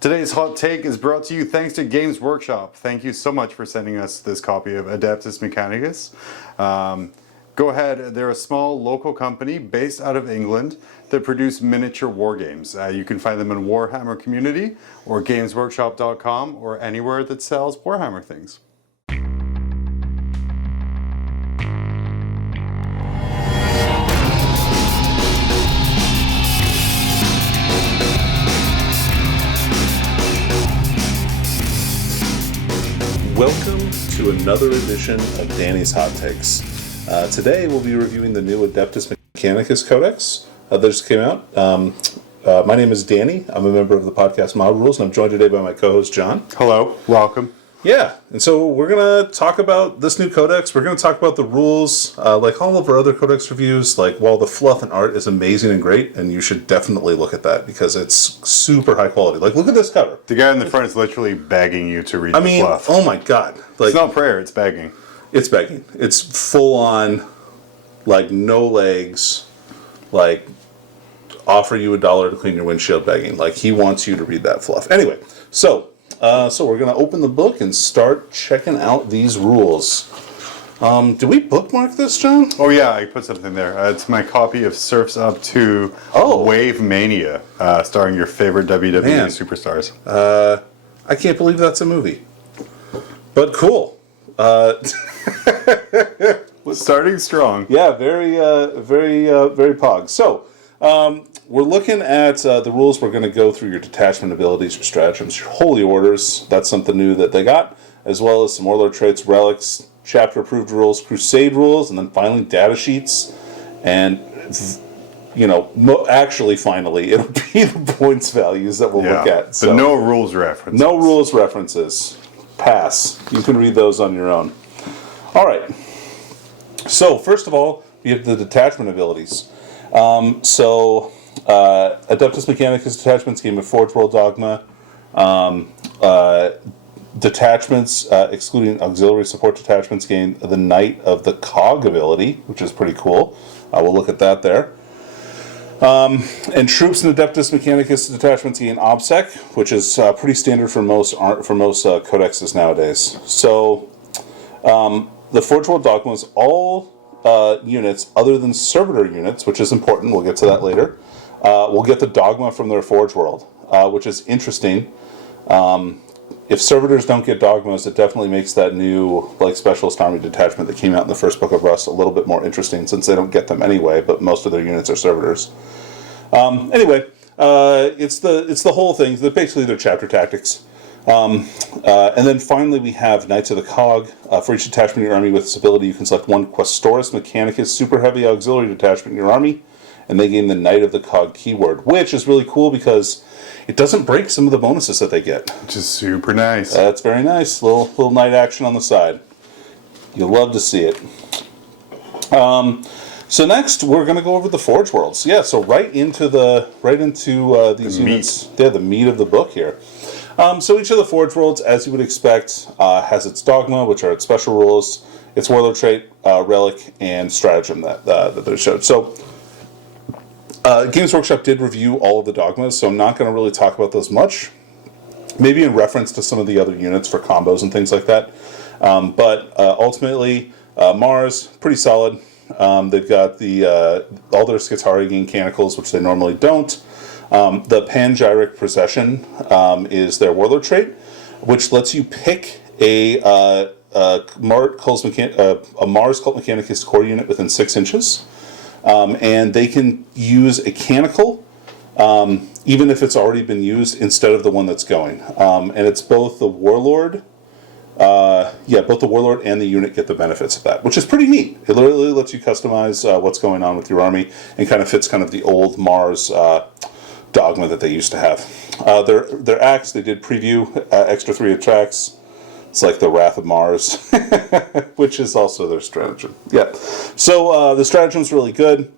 Today's hot take is brought to you thanks to Games Workshop. Thank you so much for sending us this copy of Adeptus Mechanicus. Go ahead, they're a small local company based out of England that produce miniature war games. You can find them in Warhammer community or gamesworkshop.com or anywhere that sells Warhammer things. Welcome to another edition of Danny's Hot Takes. Today we'll be reviewing the new Adeptus Mechanicus Codex that just came out. My name is Danny. I'm a member of the podcast Mod Rules, and I'm joined today by my co-host John. Hello, welcome. Yeah, and so we're going to talk about this new codex. We're going to talk about the rules, like all of our other codex reviews. Like, while the fluff and art is amazing and great, and you should definitely look at that because it's super high quality. Like, look at this cover. The guy in the front is literally begging you to read the fluff. Oh my god. Like, it's not prayer, it's begging. It's begging. It's full on, like, no legs, like, offer you $1 to clean your windshield begging. Like, he wants you to read that fluff. Anyway, so we're going to open the book and start checking out these rules. Did we bookmark this, John? Oh yeah, I put something there. It's my copy of Surf's Up to Wave Mania, starring your favorite WWE superstars. I can't believe that's a movie. But cool. Starting strong. Yeah, very pog. So, we're looking at the rules. We're going to go through your detachment abilities, your stratagems, your holy orders. That's something new that they got, as well as some warlord traits, relics, chapter approved rules, crusade rules, and then finally data sheets. And actually, finally, it'll be the points values that we'll look at. So, but no rules references. No rules references. Pass. You can read those on your own. All right. So first of all, we have the detachment abilities. Adeptus Mechanicus detachments gain a Forge World Dogma. Detachments, excluding auxiliary support detachments, gain the Knight of the Cog ability, which is pretty cool. We'll look at that there. And troops in Adeptus Mechanicus detachments gain OBSEC, which is pretty standard for most codexes nowadays. So the Forge World Dogma is all units other than servitor units, which is important. We'll get to that later. Will get the dogma from their Forge World, which is interesting. If servitors don't get dogmas, it definitely makes that new specialist army detachment that came out in the first book of Rust a little bit more interesting, since they don't get them anyway, but most of their units are servitors. Anyway, it's the whole thing. Basically, they're chapter tactics. And then finally, we have Knights of the Cog. For each detachment in your army with this ability, you can select one Questoris Mechanicus Super Heavy Auxiliary detachment in your army, and they gain the Knight of the Cog keyword, which is really cool because it doesn't break some of the bonuses that they get. Which is super nice. That's very nice. Little knight action on the side. You'll love to see it. So next, we're going to go over the Forge Worlds. Yeah, so right into these units. Yeah, the meat of the book here. So each of the Forge Worlds, as you would expect, has its dogma, which are its special rules, its warlord trait, relic, and stratagem that they showed. So Games Workshop did review all of the dogmas, so I'm not going to really talk about those much. Maybe in reference to some of the other units for combos and things like that. But ultimately, Mars, pretty solid. They've got all their Scutari gain canticles, which they normally don't. The Pangyric Procession is their warlord trait, which lets you pick a Mars Cult Mechanicus core unit within 6 inches. And they can use a canticle, even if it's already been used, instead of the one that's going. And it's both the Warlord, both the Warlord and the unit get the benefits of that, which is pretty neat. It literally lets you customize what's going on with your army, and kind of fits kind of the old Mars dogma that they used to have. Their axe, they did preview extra 3 attacks. It's like the Wrath of Mars, which is also their stratagem. Yeah. So the stratagem's really good.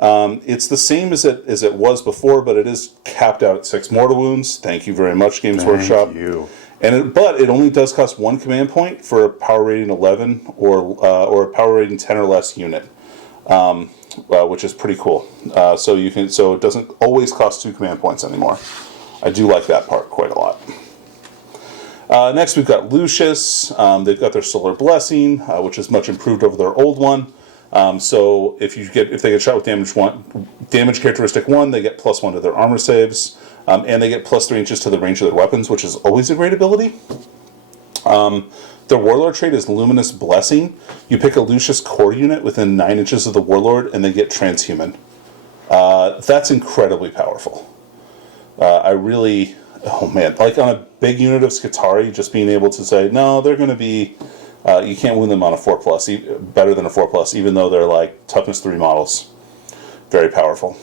It's the same as it was before, but it is capped out at 6 mortal wounds. Thank you very much, Games Workshop. Thank you. But it only does cost 1 command point for a power rating 11 or a power rating 10 or less unit, which is pretty cool. So it doesn't always cost 2 command points anymore. I do like that part quite a lot. Next, we've got Lucius. They've got their Solar Blessing, which is much improved over their old one. So if they get shot with damage characteristic 1, they get +1 to their armor saves, and they get +3 inches to the range of their weapons, which is always a great ability. Their Warlord trait is Luminous Blessing. You pick a Lucius core unit within 9 inches of the Warlord, and they get Transhuman. That's incredibly powerful. Oh man, like on a big unit of Scutari, just being able to say, no, they're going to be, you can't wound them on a 4+, better than a 4+, even though they're like toughness 3 models. Very powerful.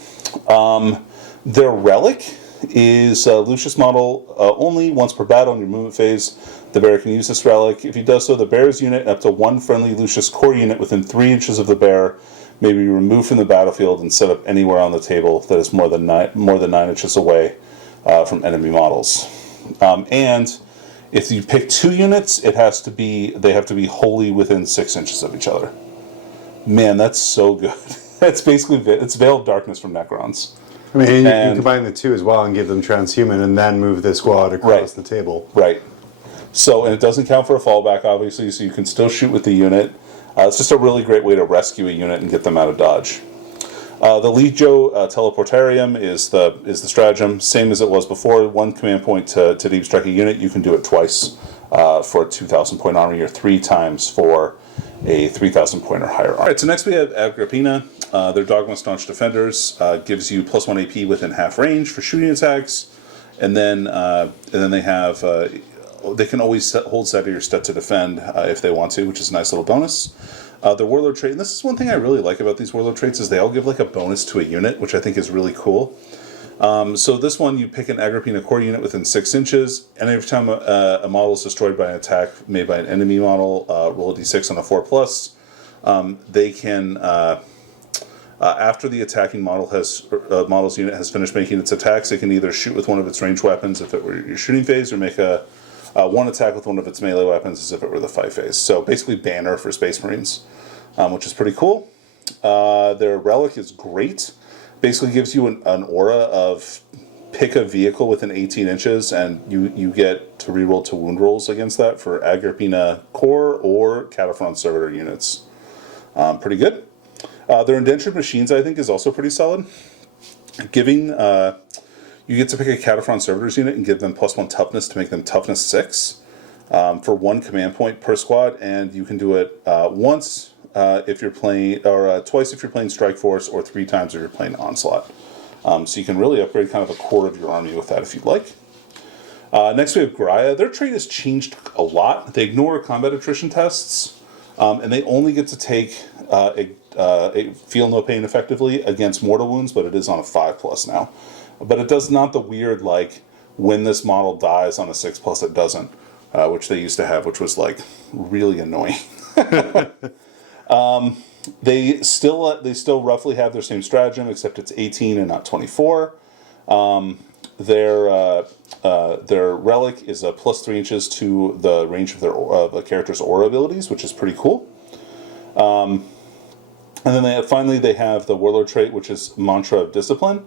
Their Relic is a Lucius model only once per battle in your movement phase. The bear can use this relic. If he does so, the bear's unit and up to 1 friendly Lucius core unit within 3 inches of the bear may be removed from the battlefield and set up anywhere on the table that is more than 9 inches away from enemy models. And if you pick 2 units, they have to be wholly within 6 inches of each other. Man, that's so good. That's basically it's Veil of Darkness from Necrons. I mean, you can combine the 2 as well and give them Transhuman and then move the squad across the table. Right. So, and it doesn't count for a fallback, obviously, so you can still shoot with the unit. It's just a really great way to rescue a unit and get them out of dodge. The Legio Teleportarium is the stratagem, same as it was before. 1 command point to deep strike a unit. You can do it twice for a 2,000 point army, or 3 times for a 3,000 point or higher army. All right, so next we have Agrippina. Their Dogma Staunch Defenders gives you +1 AP within half range for shooting attacks, and then they have they can always hold side of your stat to defend if they want to, which is a nice little bonus. The Warlord trait, and this is one thing I really like about these Warlord traits, is they all give like a bonus to a unit, which I think is really cool. So this one, you pick an Agrippina core unit within 6 inches, and every time a model is destroyed by an attack made by an enemy model, roll a d6 on a 4+. They can, after the attacking model's unit has finished making its attacks, it can either shoot with one of its ranged weapons if it were your shooting phase, or make a one attack with one of its melee weapons as if it were the fight phase. So basically Banner for Space Marines, which is pretty cool. Their Relic is great. Basically gives you an aura of pick a vehicle within 18 inches, and you get to reroll 2 wound rolls against that for Agrippina core or Cataphren Servitor units. Pretty good. Their Indentured Machines, I think, is also pretty solid. You get to pick a Cataphren Servitors unit and give them +1 toughness to make them toughness 6 for 1 command point per squad, and you can do it once if you're playing, or twice if you're playing Strike Force, or 3 times if you're playing Onslaught. So you can really upgrade kind of a core of your army with that if you'd like. Next we have Graia. Their trait has changed a lot. They ignore combat attrition tests, and they only get to take a feel no pain effectively against mortal wounds, but it is on a 5+ now. But it does not the weird, like, when this model dies on a 6+, it doesn't, which they used to have, which was, like, really annoying. They still roughly have their same stratagem, except it's 18 and not 24. Their Relic is a +3 inches to the range of the character's aura abilities, which is pretty cool. And then finally they have the Warlord trait, which is Mantra of Discipline.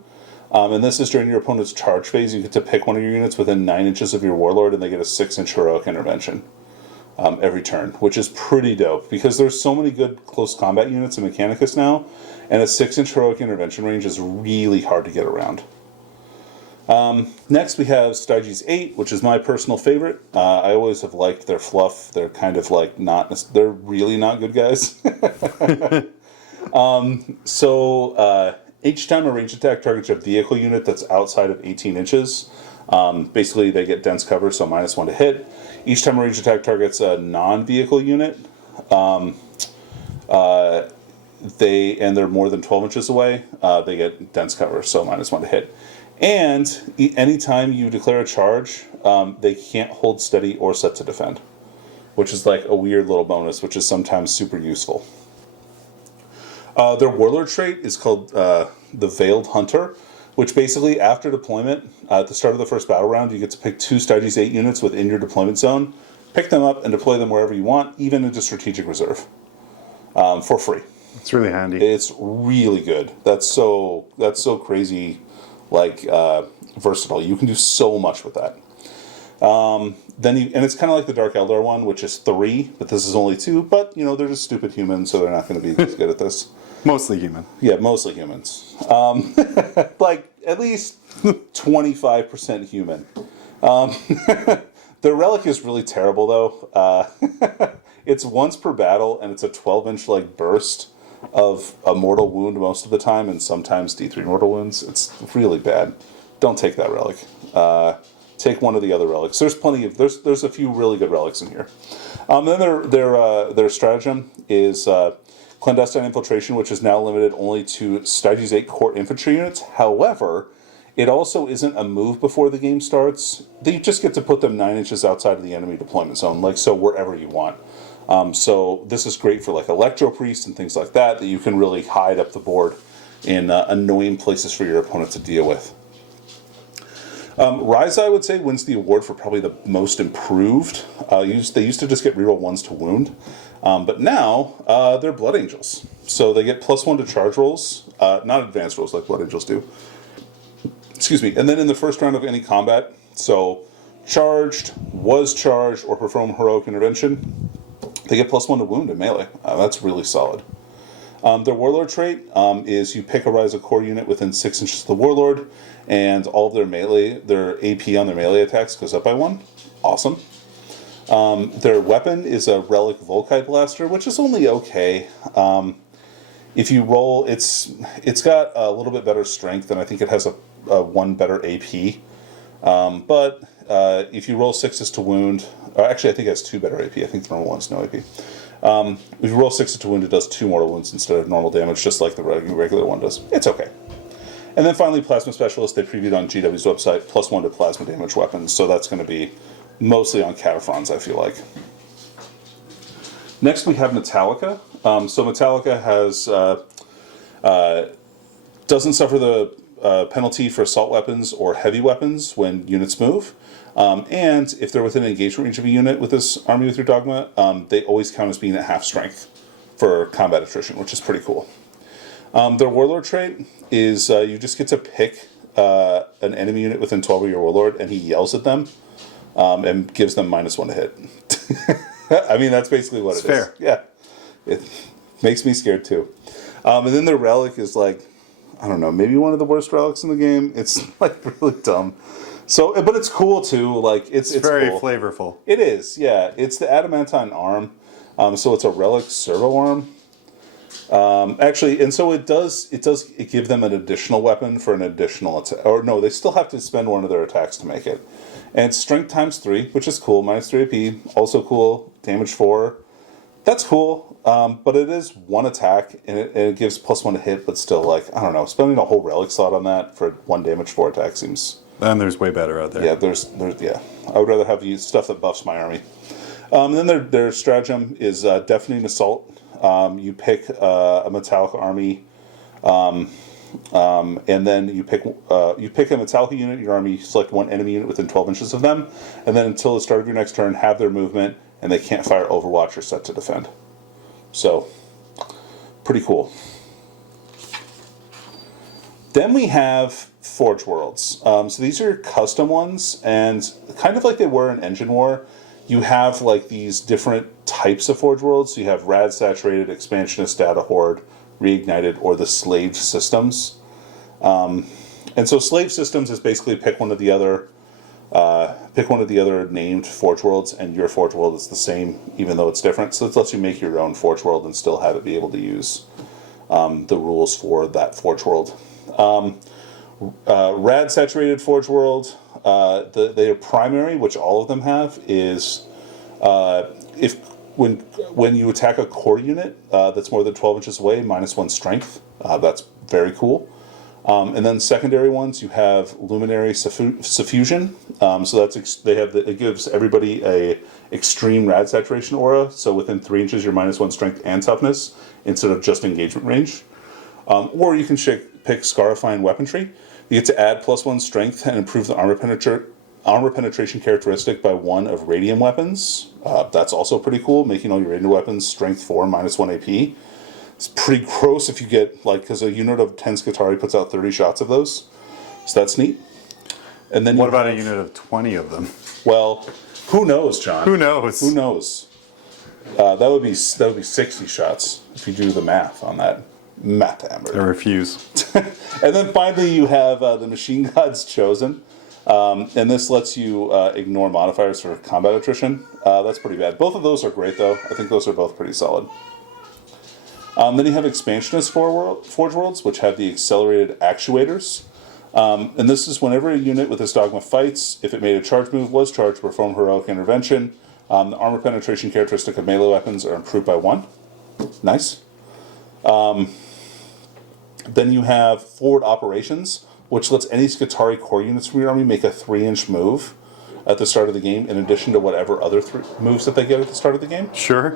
And this is during your opponent's charge phase. You get to pick one of your units within 9 inches of your Warlord, and they get a 6-inch heroic intervention every turn, which is pretty dope, because there's so many good close combat units in Mechanicus now, and a 6-inch heroic intervention range is really hard to get around. Next we have Stratagems 8, which is my personal favorite. I always have liked their fluff. They're kind of like they're really not good guys. Each time a range attack targets a vehicle unit that's outside of 18 inches, basically they get dense cover, so -1 to hit. Each time a range attack targets a non-vehicle unit, they're more than 12 inches away, they get dense cover, so -1 to hit. And anytime you declare a charge, they can't hold steady or set to defend, which is like a weird little bonus, which is sometimes super useful. Their Warlord trait is called the Veiled Hunter, which basically, after deployment, at the start of the first battle round, you get to pick 2 Stratagems 8 units within your deployment zone, pick them up, and deploy them wherever you want, even into Strategic Reserve, for free. It's really handy. It's really good. That's so crazy, like versatile. You can do so much with that. And it's kind of like the Dark Eldar one, which is 3, but this is only 2. But they're just stupid humans, so they're not going to be as good at this. Mostly human. Yeah, mostly humans. Like at least 25% human. The relic is really terrible, though. It's once per battle, and it's a 12-inch like burst of a mortal wound most of the time, and sometimes D3 mortal wounds. It's really bad. Don't take that relic. Take one of the other relics. There's plenty of there's a few really good relics in here. Then their stratagem is clandestine infiltration, which is now limited only to Strategies 8 core infantry units. However, it also isn't a move before the game starts. They just get to put them 9 inches outside of the enemy deployment zone, like so wherever you want. So this is great for like Electro Priests and things like that you can really hide up the board in annoying places for your opponent to deal with. Rise, I would say, wins the award for probably the most improved. They used to just get reroll 1s to wound, but now they're Blood Angels. So they get +1 to charge rolls, not advanced rolls like Blood Angels do. Excuse me. And then in the first round of any combat, so charged, was charged, or perform heroic intervention, they get +1 to wound in melee. That's really solid. Their Warlord trait is you pick a Rise of Core unit within 6 inches of the Warlord, and all of their AP on their melee attacks goes up by 1. Awesome. Their weapon is a Relic Volkite Blaster, which is only okay. If you roll, it's got a little bit better strength, and I think it has a 1 better AP. But if you roll 6s to wound, actually I think it has 2 better AP. I think the normal one's no AP. If you roll 6s to wound, it does 2 mortal wounds instead of normal damage, just like the regular one does. It's okay. And then finally, Plasma Specialist, they previewed on GW's website, +1 to plasma damage weapons, so that's going to be mostly on Cataphrons, I feel like. Next we have Metallica. So Metallica has doesn't suffer the penalty for assault weapons or heavy weapons when units move. And if they're within engagement range of a unit with this army with your dogma, they always count as being at half strength for combat attrition, which is pretty cool. Their Warlord trait is you just get to pick an enemy unit within 12 of your Warlord, and he yells at them and gives them -1 to hit. I mean, that's basically what it is. Fair. Yeah. It makes me scared too. And then their relic is like, I don't know, maybe one of the worst relics in the game. It's like really dumb. So, but it's cool too. Like it's very cool. flavorful. It is, yeah. It's the adamantine arm. So it's a relic servo arm. Actually, and so it does give them an additional weapon for an additional attack. Or no, they still have to spend one of their attacks to make it. And it's strength ×3, which is cool. -3 AP, also cool. Damage 4. That's cool. But it is 1 attack, and it gives +1 to hit, but still, like, I don't know, spending a whole relic slot on that for 1 damage 4 attack seems... And there's way better out there. Yeah, there's yeah. I would rather have stuff that buffs my army. And then their stratagem is Deafening Assault. You pick a Metallica army, and then you pick a Metallica unit in your army, select 1 enemy unit within 12 inches of them, and then until the start of your next turn, have their movement, and they can't fire Overwatch or set to defend. So, pretty cool. Then we have Forge Worlds. So these are custom ones, and kind of like they were in Engine War, you have like these different types of Forge Worlds. So you have Rad Saturated, Expansionist, Data Horde, Reignited, or the Slave Systems. And so Slave Systems is basically pick one of the other named Forge Worlds, and your Forge World is the same, even though it's different. So it lets you make your own Forge World and still have it be able to use the rules for that Forge World. Rad Saturated Forge World, their primary, which all of them have, is when you attack a core unit that's more than 12 inches away, -1 strength. That's very cool. And then secondary ones, you have Luminary Suffusion. So it gives everybody a extreme rad saturation aura. So within 3 inches, you're -1 strength and toughness instead of just engagement range. Or you can pick Scarifying Weaponry. You get to add +1 strength and improve the armor penetration characteristic by 1 of radium weapons. That's also pretty cool, making all your radium weapons strength 4, -1 AP. It's pretty gross if you get, because a unit of 10 Scutari puts out 30 shots of those. So that's neat. And then What about a unit of 20 of them? Well, who knows, John? Who knows? Who knows? That would be 60 shots if you do the math on that. Math I hammer. refuse. And then finally, you have the Machine God's Chosen. And this lets you ignore modifiers for combat attrition. That's pretty bad. Both of those are great, though. I think those are both pretty solid. Then you have Expansionist Forge Worlds, which have the accelerated actuators. And this is whenever a unit with this dogma fights, if it made a charge move, was charged, perform heroic intervention. The armor penetration characteristic of melee weapons are improved by 1. Nice. Then you have Forward Operations, which lets any Skitarii core units from your army make a 3-inch move at the start of the game, in addition to whatever other moves that they get at the start of the game, Sure.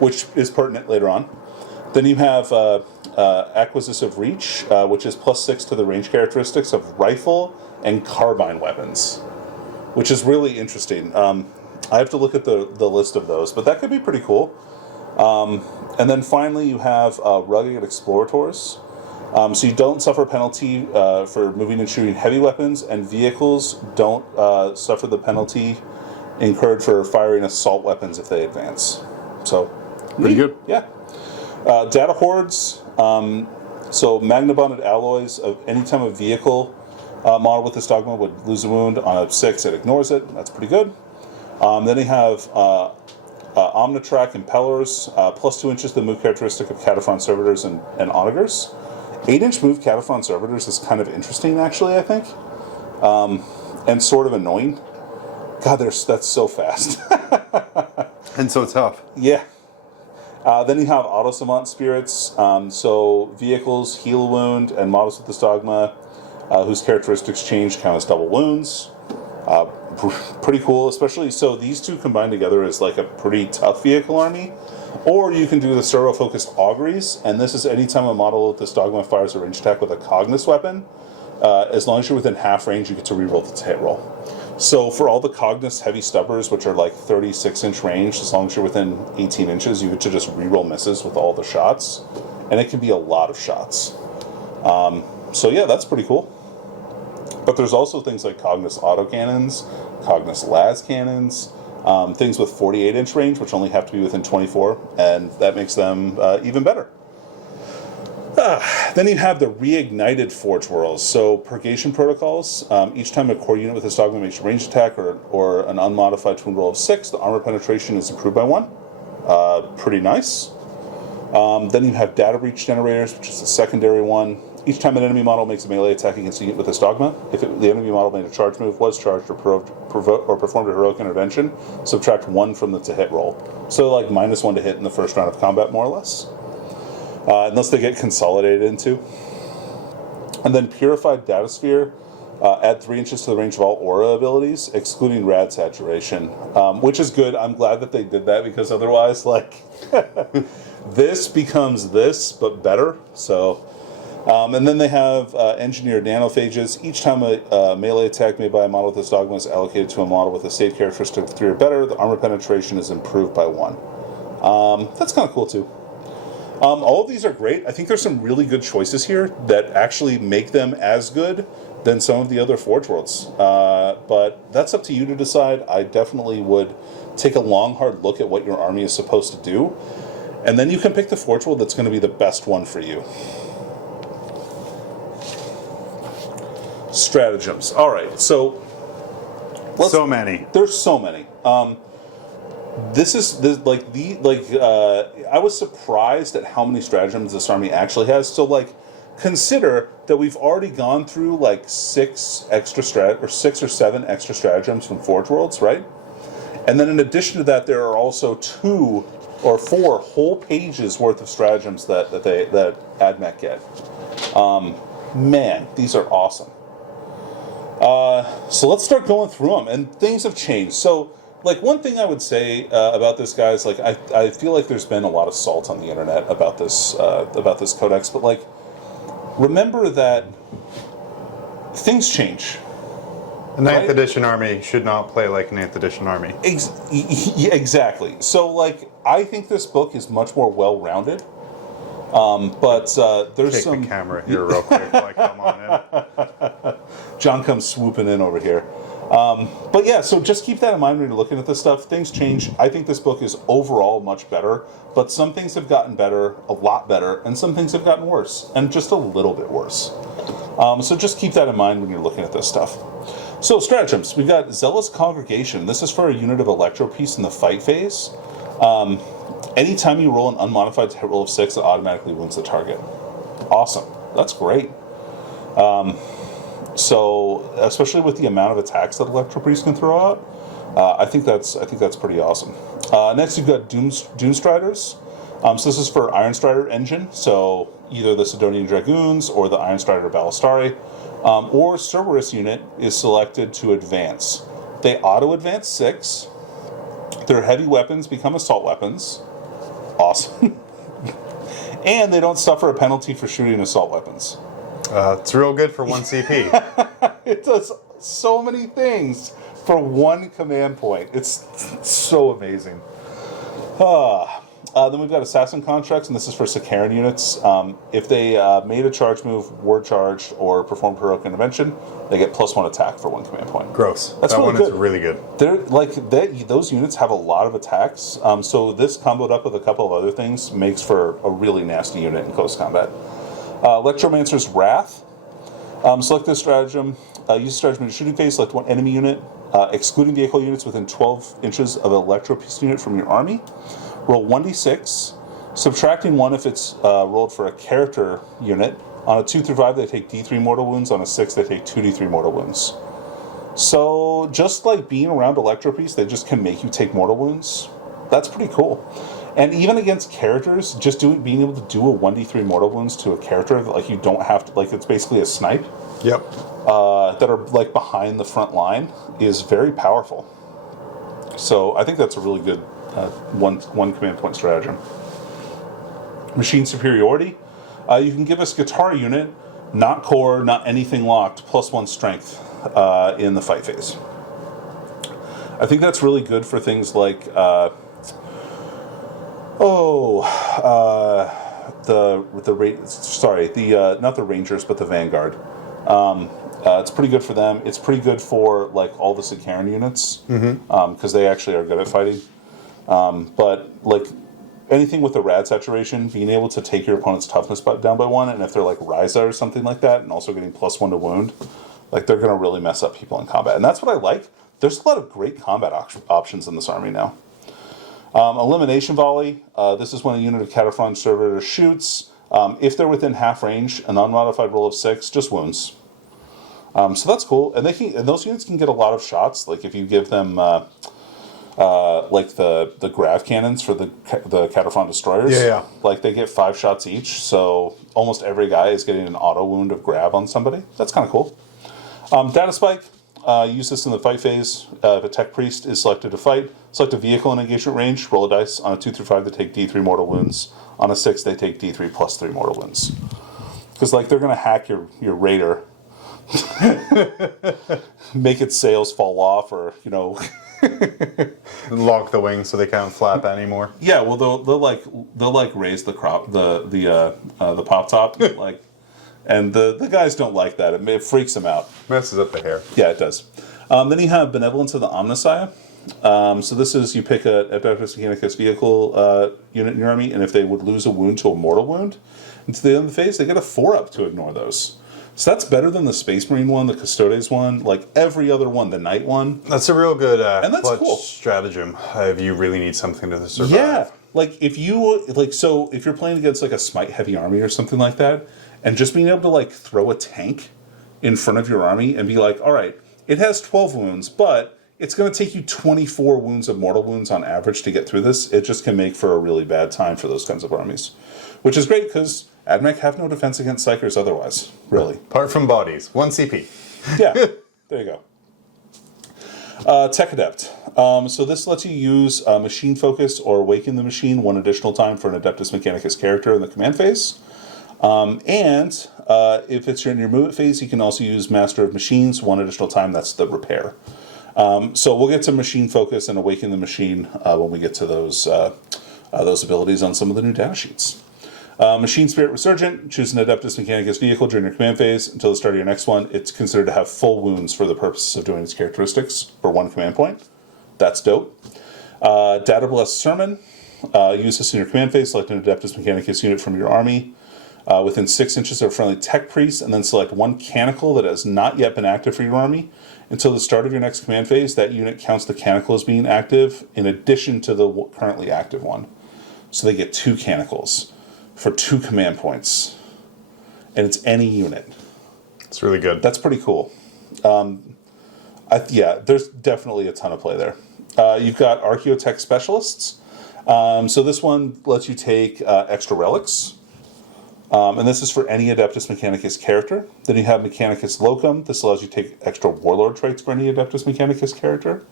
which is pertinent later on. Then you have Acquisitive Reach, which is +6 to the range characteristics of rifle and carbine weapons, which is really interesting. I have to look at the list of those, but that could be pretty cool. And then finally, you have Rugged Explorators. So you don't suffer penalty for moving and shooting heavy weapons, and vehicles don't suffer the penalty incurred for firing assault weapons if they advance. So, Pretty good. Yeah. Data Hordes. So Magna-bonded alloys of any time a vehicle model with this dogma would lose a wound on a 6, it ignores it. That's pretty good. Then you have Omnitrack Impellers, +2 inches the move characteristic of Cataphron Servitors and Onagers. 8-inch move Cataphron Servitors is kind of interesting, actually, I think. And sort of annoying. God, that's so fast. And so tough. Yeah. Then you have Auto Savant Spirits. So vehicles, heal a wound, and models with this dogma whose characteristics change count as double wounds. Pretty cool, especially so these two combined together is like a pretty tough vehicle army. Or you can do the servo-focused auguries, and this is anytime a model with this dogma fires a range attack with a Cognis weapon, as long as you're within half range, you get to reroll the hit roll. So for all the Cognis heavy stubbers, which are like 36-inch range, as long as you're within 18 inches, you get to just reroll misses with all the shots, and it can be a lot of shots. So yeah, that's pretty cool. But there's also things like Cognis autocannons, Cognis las cannons, things with 48-inch range, which only have to be within 24, and that makes them even better. Then you have the reignited Forge Worlds. So Purgation Protocols. Each time a core unit with this dogma makes a ranged attack or an unmodified twin roll of 6, the armor penetration is improved by 1. Pretty nice. Then you have Data Breach Generators, which is the secondary one. Each time an enemy model makes a melee attack against a unit with this dogma, if the enemy model made a charge move, was charged, or performed a heroic intervention, subtract 1 from the to hit roll. So like -1 to hit in the first round of combat, more or less. Unless they get consolidated into. And then Purified Datasphere, add 3 inches to the range of all aura abilities, excluding rad saturation, which is good. I'm glad that they did that, because otherwise, like, this becomes this, but better. So, and then they have Engineered Nanophages. Each time a melee attack made by a model with this dogma is allocated to a model with a save characteristic of 3 or better, the armor penetration is improved by 1. That's kind of cool, too. All of these are great. I think there's some really good choices here that actually make them as good than some of the other Forge Worlds. But that's up to you to decide. I definitely would take a long, hard look at what your army is supposed to do, and then you can pick the Forge World that's going to be the best one for you. Stratagems. All right, so So many. There's so many. I was surprised at how many stratagems this army actually has. So consider that we've already gone through 6 or 7 extra stratagems from Forge Worlds, right? And then in addition to that, there are also 2 or 4 whole pages worth of stratagems that AdMech get. Man, these are awesome. So let's start going through them, and things have changed. So, one thing I would say about this, guys, I feel like there's been a lot of salt on the internet about this codex, but remember that things change. A 9th edition army should not play like a 9th edition army. Exactly. So, I think this book is much more well-rounded. But there's Kick some the camera here real quick. Come on in. John comes swooping in over here. But yeah, so just keep that in mind when you're looking at this stuff. Things change. I think this book is overall much better, but some things have gotten better, a lot better, and some things have gotten worse, and just a little bit worse. So just keep that in mind when you're looking at this stuff. So stratagems, we've got Zealous Congregation. This is for a unit of Electro Priest in the fight phase. Anytime you roll an unmodified hit roll of 6, it automatically wounds the target. Awesome. That's great. So, especially with the amount of attacks that Electro Priest can throw out, I think that's pretty awesome. Next, you've got Doomstriders. So this is for Iron Strider engine. So either the Sidonian Dragoons or the Iron Strider Ballistari, or Cerberus unit is selected to advance. They auto-advance 6. Their heavy weapons become assault weapons. Awesome. And they don't suffer a penalty for shooting assault weapons. It's real good for 1 CP. It does so many things for 1 command point. It's so amazing. Then we've got Assassin Constructs, and this is for Secondaries units. If they made a charge move, were charged, or performed heroic intervention, they get +1 attack for 1 command point. Gross. That's that really one good. is really good. Those units have a lot of attacks, so this comboed up with a couple of other things makes for a really nasty unit in close combat. Electromancer's Wrath. Select this stratagem. Use stratagem in shooting phase. Select 1 enemy unit, excluding vehicle units within 12 inches of an Electro Priest unit from your army. Roll 1d6, subtracting 1 if it's rolled for a character unit. On a 2 through 5, they take d3 mortal wounds. On a 6, they take 2d3 mortal wounds. So just like being around Electro Priest, they just can make you take mortal wounds. That's pretty cool. And even against characters, just being able to do a 1d3 mortal wounds to a character that like you don't have to, like it's basically a snipe. Yep. That are like behind the front line is very powerful. So I think that's a really good one command point stratagem. Machine Superiority. You can give us Guitar unit, not core, not anything locked, +1 strength in the fight phase. I think that's really good for things like not the Rangers, but the Vanguard. It's pretty good for them. It's pretty good for like all the Sicaran units because they actually are good at fighting. But like anything with the rad saturation, being able to take your opponent's toughness down by 1, and if they're like Ryza or something like that, and also getting +1 to wound, like they're going to really mess up people in combat. And that's what I like. There's a lot of great combat options in this army now. Elimination Volley. This is when a unit of Cataphrone servitor shoots. If they're within half range, an unmodified roll of 6 just wounds. So that's cool. And those units can get a lot of shots. Like if you give them like the grav cannons for the Cataphrone destroyers. Yeah. Like they get 5 shots each. So almost every guy is getting an auto wound of grav on somebody. That's kind of cool. Data Spike. Use this in the fight phase. If a Tech Priest is selected to fight, select a vehicle in engagement range, roll a dice. On a 2 through 5, they take d3 mortal wounds. On a 6, they take d3 +3 mortal wounds. Because like they're going to hack your Raider, make its sails fall off, or lock the wings so they can't flap anymore. Yeah, well they'll raise the crop the pop top like. And the guys don't like that. It freaks them out. Messes up the hair. Yeah, it does. Then you have Benevolence of the Omnissiah. So this is, you pick a Adeptus Mechanicus vehicle unit in your army, and if they would lose a wound to a mortal wound, into the end of the phase, they get a 4-up to ignore those. So that's better than the Space Marine one, the Custodes one, like every other one, the Knight one. That's a real good and that's cool stratagem if you really need something to survive. Yeah, like if you're playing against like a Smite heavy army or something like that, and just being able to like throw a tank in front of your army and be like, all right, it has 12 wounds, but it's going to take you 24 wounds of mortal wounds on average to get through this. It just can make for a really bad time for those kinds of armies. Which is great because AdMech have no defense against Psychers otherwise, really. Apart from bodies. 1 CP. Yeah, there you go. Tech Adept. So this lets you use Machine Focus or Awaken the Machine 1 additional time for an Adeptus Mechanicus character in the command phase. And if it's in your movement phase, you can also use Master of Machines 1 additional time. That's the repair. So we'll get to Machine Focus and Awaken the Machine when we get to those abilities on some of the new data sheets. Machine Spirit Resurgent. Choose an Adeptus Mechanicus vehicle during your command phase. Until the start of your next one, it's considered to have full wounds for the purposes of doing its characteristics for 1 command point. That's dope. Data Blessed Sermon. Use this in your command phase. Select an Adeptus Mechanicus unit from your army within 6 inches of a friendly tech priest, and then select 1 canticle that has not yet been active for your army. Until the start of your next command phase, that unit counts the canticle as being active in addition to the currently active one. So they get 2 canticles for 2 command points. And it's any unit. It's really good. That's pretty cool. Yeah, there's definitely a ton of play there. You've got Archaeotech Specialists. So this one lets you take extra relics. And this is for any Adeptus Mechanicus character. Then you have Mechanicus Locum. This allows you to take extra Warlord traits for any Adeptus Mechanicus character.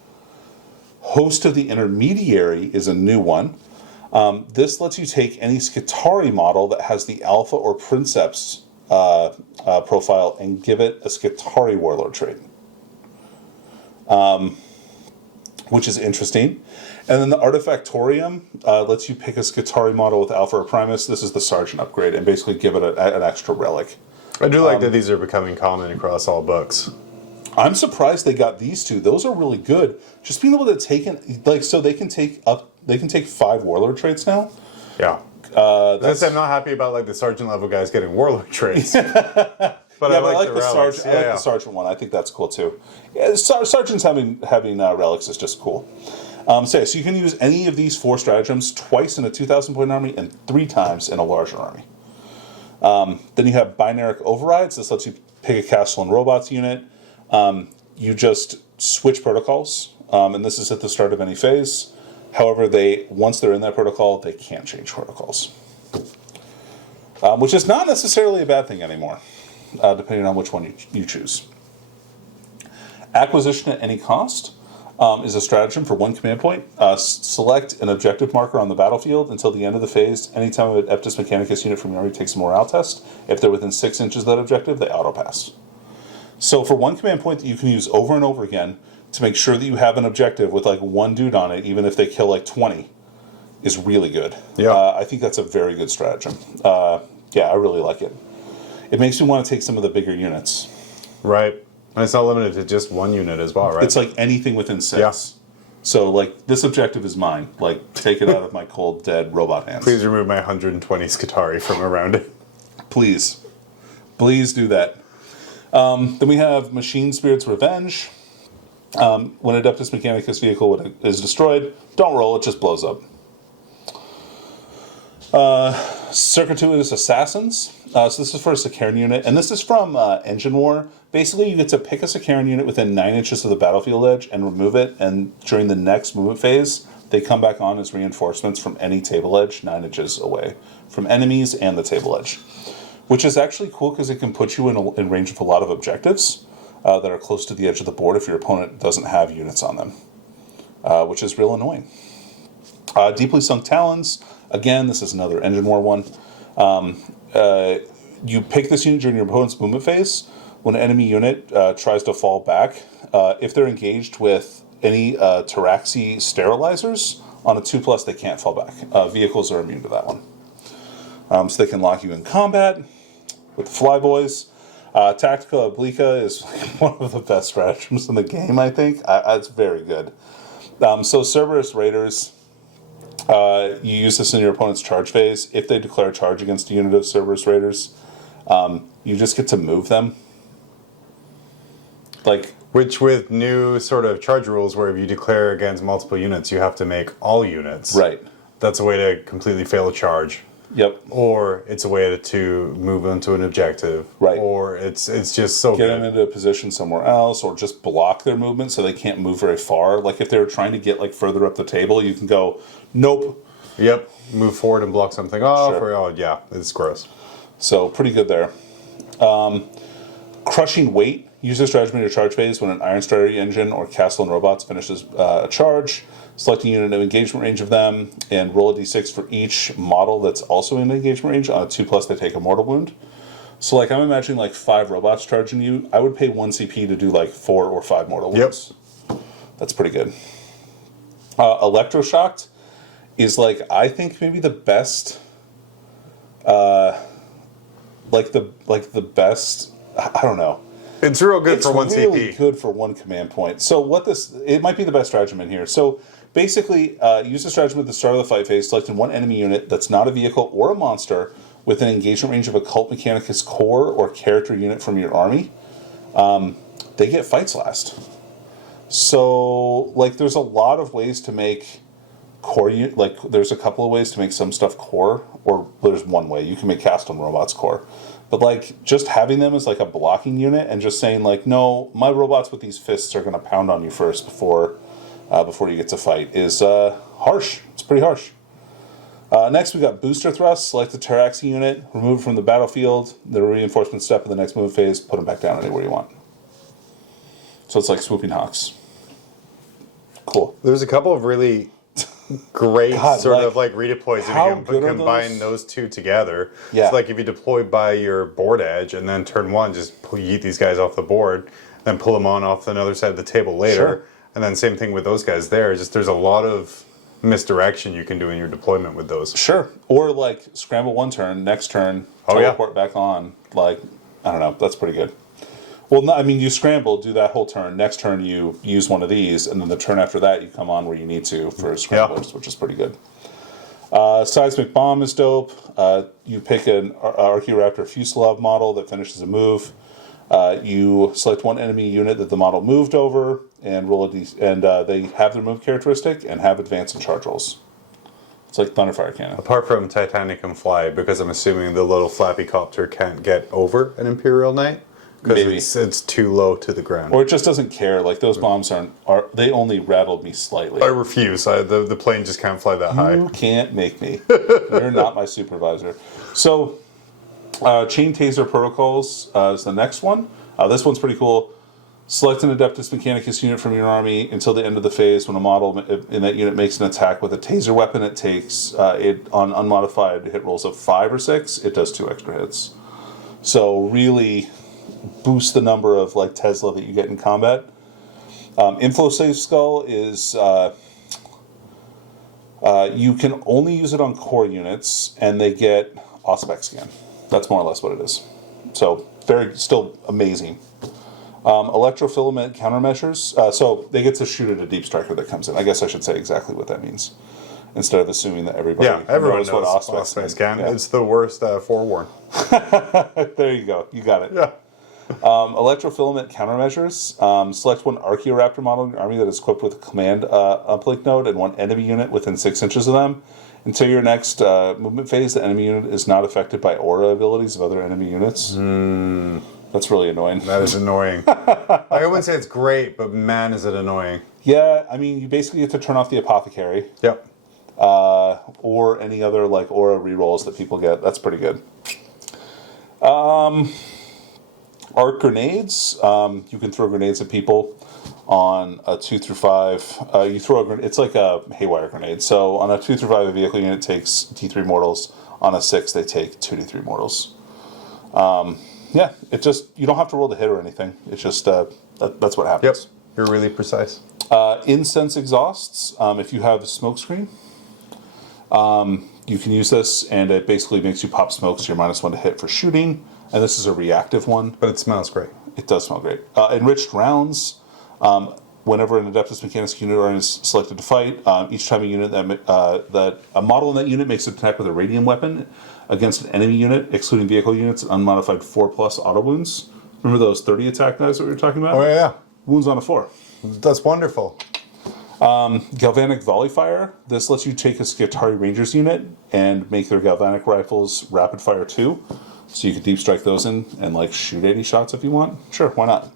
Host of the Intermediary is a new one. This lets you take any Scutari model that has the Alpha or Princeps profile and give it a Scutari Warlord trait. Which is interesting. And then the Artifactorium lets you pick a Scutari model with Alpha or Primus. This is the Sergeant upgrade, and basically give it an extra relic. I do like that these are becoming common across all books. I'm surprised they got these 2. Those are really good. Just being able to take so they can take 5 Warlord traits now. Yeah. I'm not happy about like the Sergeant level guys getting Warlord traits. But yeah, I like the Sergeant. relics. I like the Sergeant one. I think that's cool too. Yeah, Sergeants having relics is just cool. So you can use any of these 4 stratagems twice in a 2,000 point army and 3 times in a larger army. Then you have Binaric Overrides. This lets you pick a Castle and Robots unit. You just switch protocols, and this is at the start of any phase. However, once they're in that protocol, they can't change protocols, which is not necessarily a bad thing anymore, depending on which one you choose. Acquisition at any cost is a stratagem for 1 command point. Select an objective marker on the battlefield until the end of the phase. Anytime an Adeptus Mechanicus unit from your army takes a morale test, if they're within 6 inches of that objective, they auto-pass. So for 1 command point that you can use over and over again to make sure that you have an objective with like 1 dude on it, even if they kill like 20, is really good. Yeah. I think that's a very good stratagem. Yeah, I really like it. It makes me want to take some of the bigger units. Right. And it's not limited to just 1 unit as well, right? It's like anything within 6. Yeah. So, like, this objective is mine. Like, take it out of my cold, dead robot hands. Please remove my 120 Scutari from around it. Please. Please do that. Then we have Machine Spirit's Revenge. When Adeptus Mechanicus vehicle is destroyed, don't roll, it just blows up. Circuitous Assassins. So this is for a Sicaran unit, and this is from Engine War. Basically, you get to pick a Sicaran unit within 9 inches of the battlefield edge and remove it, and during the next movement phase, they come back on as reinforcements from any table edge 9 inches away from enemies and the table edge. Which is actually cool because it can put you in range of a lot of objectives that are close to the edge of the board if your opponent doesn't have units on them, which is real annoying. Deeply Sunk Talons. Again, this is another Engine War one. You pick this unit during your opponent's movement phase. When an enemy unit tries to fall back, if they're engaged with any Taraxi sterilizers, on a 2+, they can't fall back. Vehicles are immune to that one. So they can lock you in combat with the Flyboys. Tactical Obliqua is one of the best stratagems in the game, I think. It's very good. So Cerberus Raiders, you use this in your opponent's charge phase. If they declare a charge against a unit of Cerberus Raiders, you just get to move them. Which with new sort of charge rules where if you declare against multiple units, you have to make all units. Right. That's a way to completely fail a charge. Yep. Or it's a way to move into an objective. Right. Or it's just so Get good. them into a position somewhere else, or just block their movement so they can't move very far. Like if they were trying to get like further up the table, you can go, nope. Yep. Move forward and block something off. Sure. Or, yeah, it's gross. So pretty good there. Crushing Weight. Use this stratagem in your charge phase when an Iron Strider engine or Castle and Robots finishes a charge. Select a unit in engagement range of them, and roll a d6 for each model that's also in engagement range. On a 2+, they take a mortal wound. So, like, I'm imagining, like, 5 robots charging you. I would pay 1 CP to do, like, 4 or 5 mortal wounds. Yep. That's pretty good. Electroshocked is, like, I think maybe the best like the best. I don't know. It's real good for one really CP. good for one command point. So it might be the best stratagem in here. So basically, use the stratagem at the start of the fight phase, selecting one enemy unit that's not a vehicle or a monster with an engagement range of a Cult Mechanicus core or character unit from your army. They get fights last. So, like, there's a lot of ways to make core unit. Like, there's a couple of ways to make some stuff core, or there's one way you can make custom robots core. But, like, just having them as, like, a blocking unit and just saying, like, no, my robots with these fists are going to pound on you first before you get to fight is harsh. It's pretty harsh. Next, we got Booster Thrust. Select the Taraxi unit, remove it from the battlefield, the reinforcement step in the next move phase, put them back down anywhere you want. So it's like Swooping Hawks. Cool. There's a couple of really great sort of like redeploys if how you good can are combine those two together. Yeah. It's like if you deploy by your board edge and then turn one, just yeet these guys off the board, then pull them on off another side of the table later. Sure. And then same thing with those guys there. Just there's a lot of misdirection you can do in your deployment with those. Sure. Or like scramble one turn, next turn, teleport back on. Like, I don't know. That's pretty good. Well, no, I mean, you scramble, do that whole turn. Next turn, you use one of these, and then the turn after that, you come on where you need to for scramblers, which is pretty good. Seismic Bomb is dope. You pick an Archaeoraptor Fuselage model that finishes a move. You select one enemy unit that the model moved over, and roll and they have their move characteristic and have advance and charge rolls. It's like Thunderfire Cannon. Apart from Titanicum Fly, because I'm assuming the little flappy copter can't get over an Imperial Knight. Because it's too low to the ground. Or it just doesn't care. Like, those bombs they only rattled me slightly. I refuse. The plane just can't fly that high. You can't make me. You're not my supervisor. So, Chain Taser Protocols is the next one. This one's pretty cool. Select an Adeptus Mechanicus unit from your army until the end of the phase. When a model in that unit makes an attack with a taser weapon, it takes, on unmodified hit rolls of 5 or 6, it does 2 extra hits. So, really boost the number of like Tesla that you get in combat. Inflow Safe Skull is you can only use it on core units, and they get Auspex Scan. That's more or less what it is. So still amazing. Electrofilament countermeasures. So they get to shoot at a deep striker that comes in. I guess I should say exactly what that means instead of assuming that everybody everyone knows what Auspex Scan. Yeah. It's the worst forewarn. There you go. You got it. Yeah. Electrofilament countermeasures. Select one Archaeoraptor model in your army that is equipped with a command uplink node and one enemy unit within 6 inches of them. Until your next movement phase, the enemy unit is not affected by aura abilities of other enemy units. That's really annoying. That is annoying. I wouldn't say it's great, but man, is it annoying. Yeah, I mean, you basically get to turn off the Apothecary. Yep. Or any other like aura rerolls that people get. That's pretty good. Arc grenades. You can throw grenades at people on a 2 through 5. You throw a grenade. It's like a haywire grenade. So on a 2 through 5, a vehicle unit takes D3 mortals. On a 6, they take 2D3 mortals. Yeah, it just you don't have to roll the hit or anything. It's just that's what happens. Yep. You're really precise. Incense exhausts. If you have a smoke screen, you can use this, and it basically makes you pop smoke, so you're -1 to hit for shooting. And this is a reactive one. But it smells great. It does smell great. Enriched rounds. Whenever an Adeptus Mechanicus unit is selected to fight, each time a unit that a model in that unit makes an attack with a radium weapon against an enemy unit, excluding vehicle units, unmodified 4+ auto wounds. Remember those 30 attack dice that we were talking about? Oh yeah. Wounds on a 4. That's wonderful. Galvanic Volley Fire. This lets you take a Skitarii Rangers unit and make their galvanic rifles rapid fire 2. So you can deep strike those in and like shoot 80 shots if you want. Sure, why not?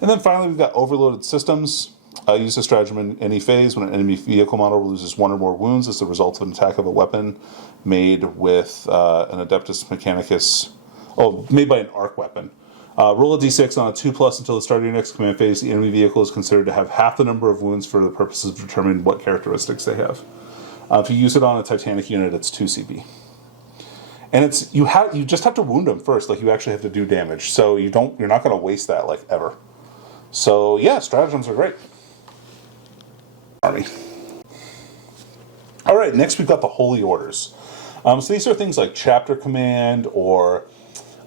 And then finally we've got Overloaded Systems. Use this stratagem in any phase when an enemy vehicle model loses 1 or more wounds as a result of an attack of a weapon made with an Adeptus Mechanicus. Made by an arc weapon. Roll a d6 on a 2+ until the start of your next command phase. The enemy vehicle is considered to have half the number of wounds for the purposes of determining what characteristics they have. If you use it on a Titanic unit, it's 2 CP. And it's you just have to wound them first. Like you actually have to do damage. So you're not going to waste that like ever. So yeah, stratagems are great. Army. All right, next we've got the Holy Orders. So these are things like Chapter Command, or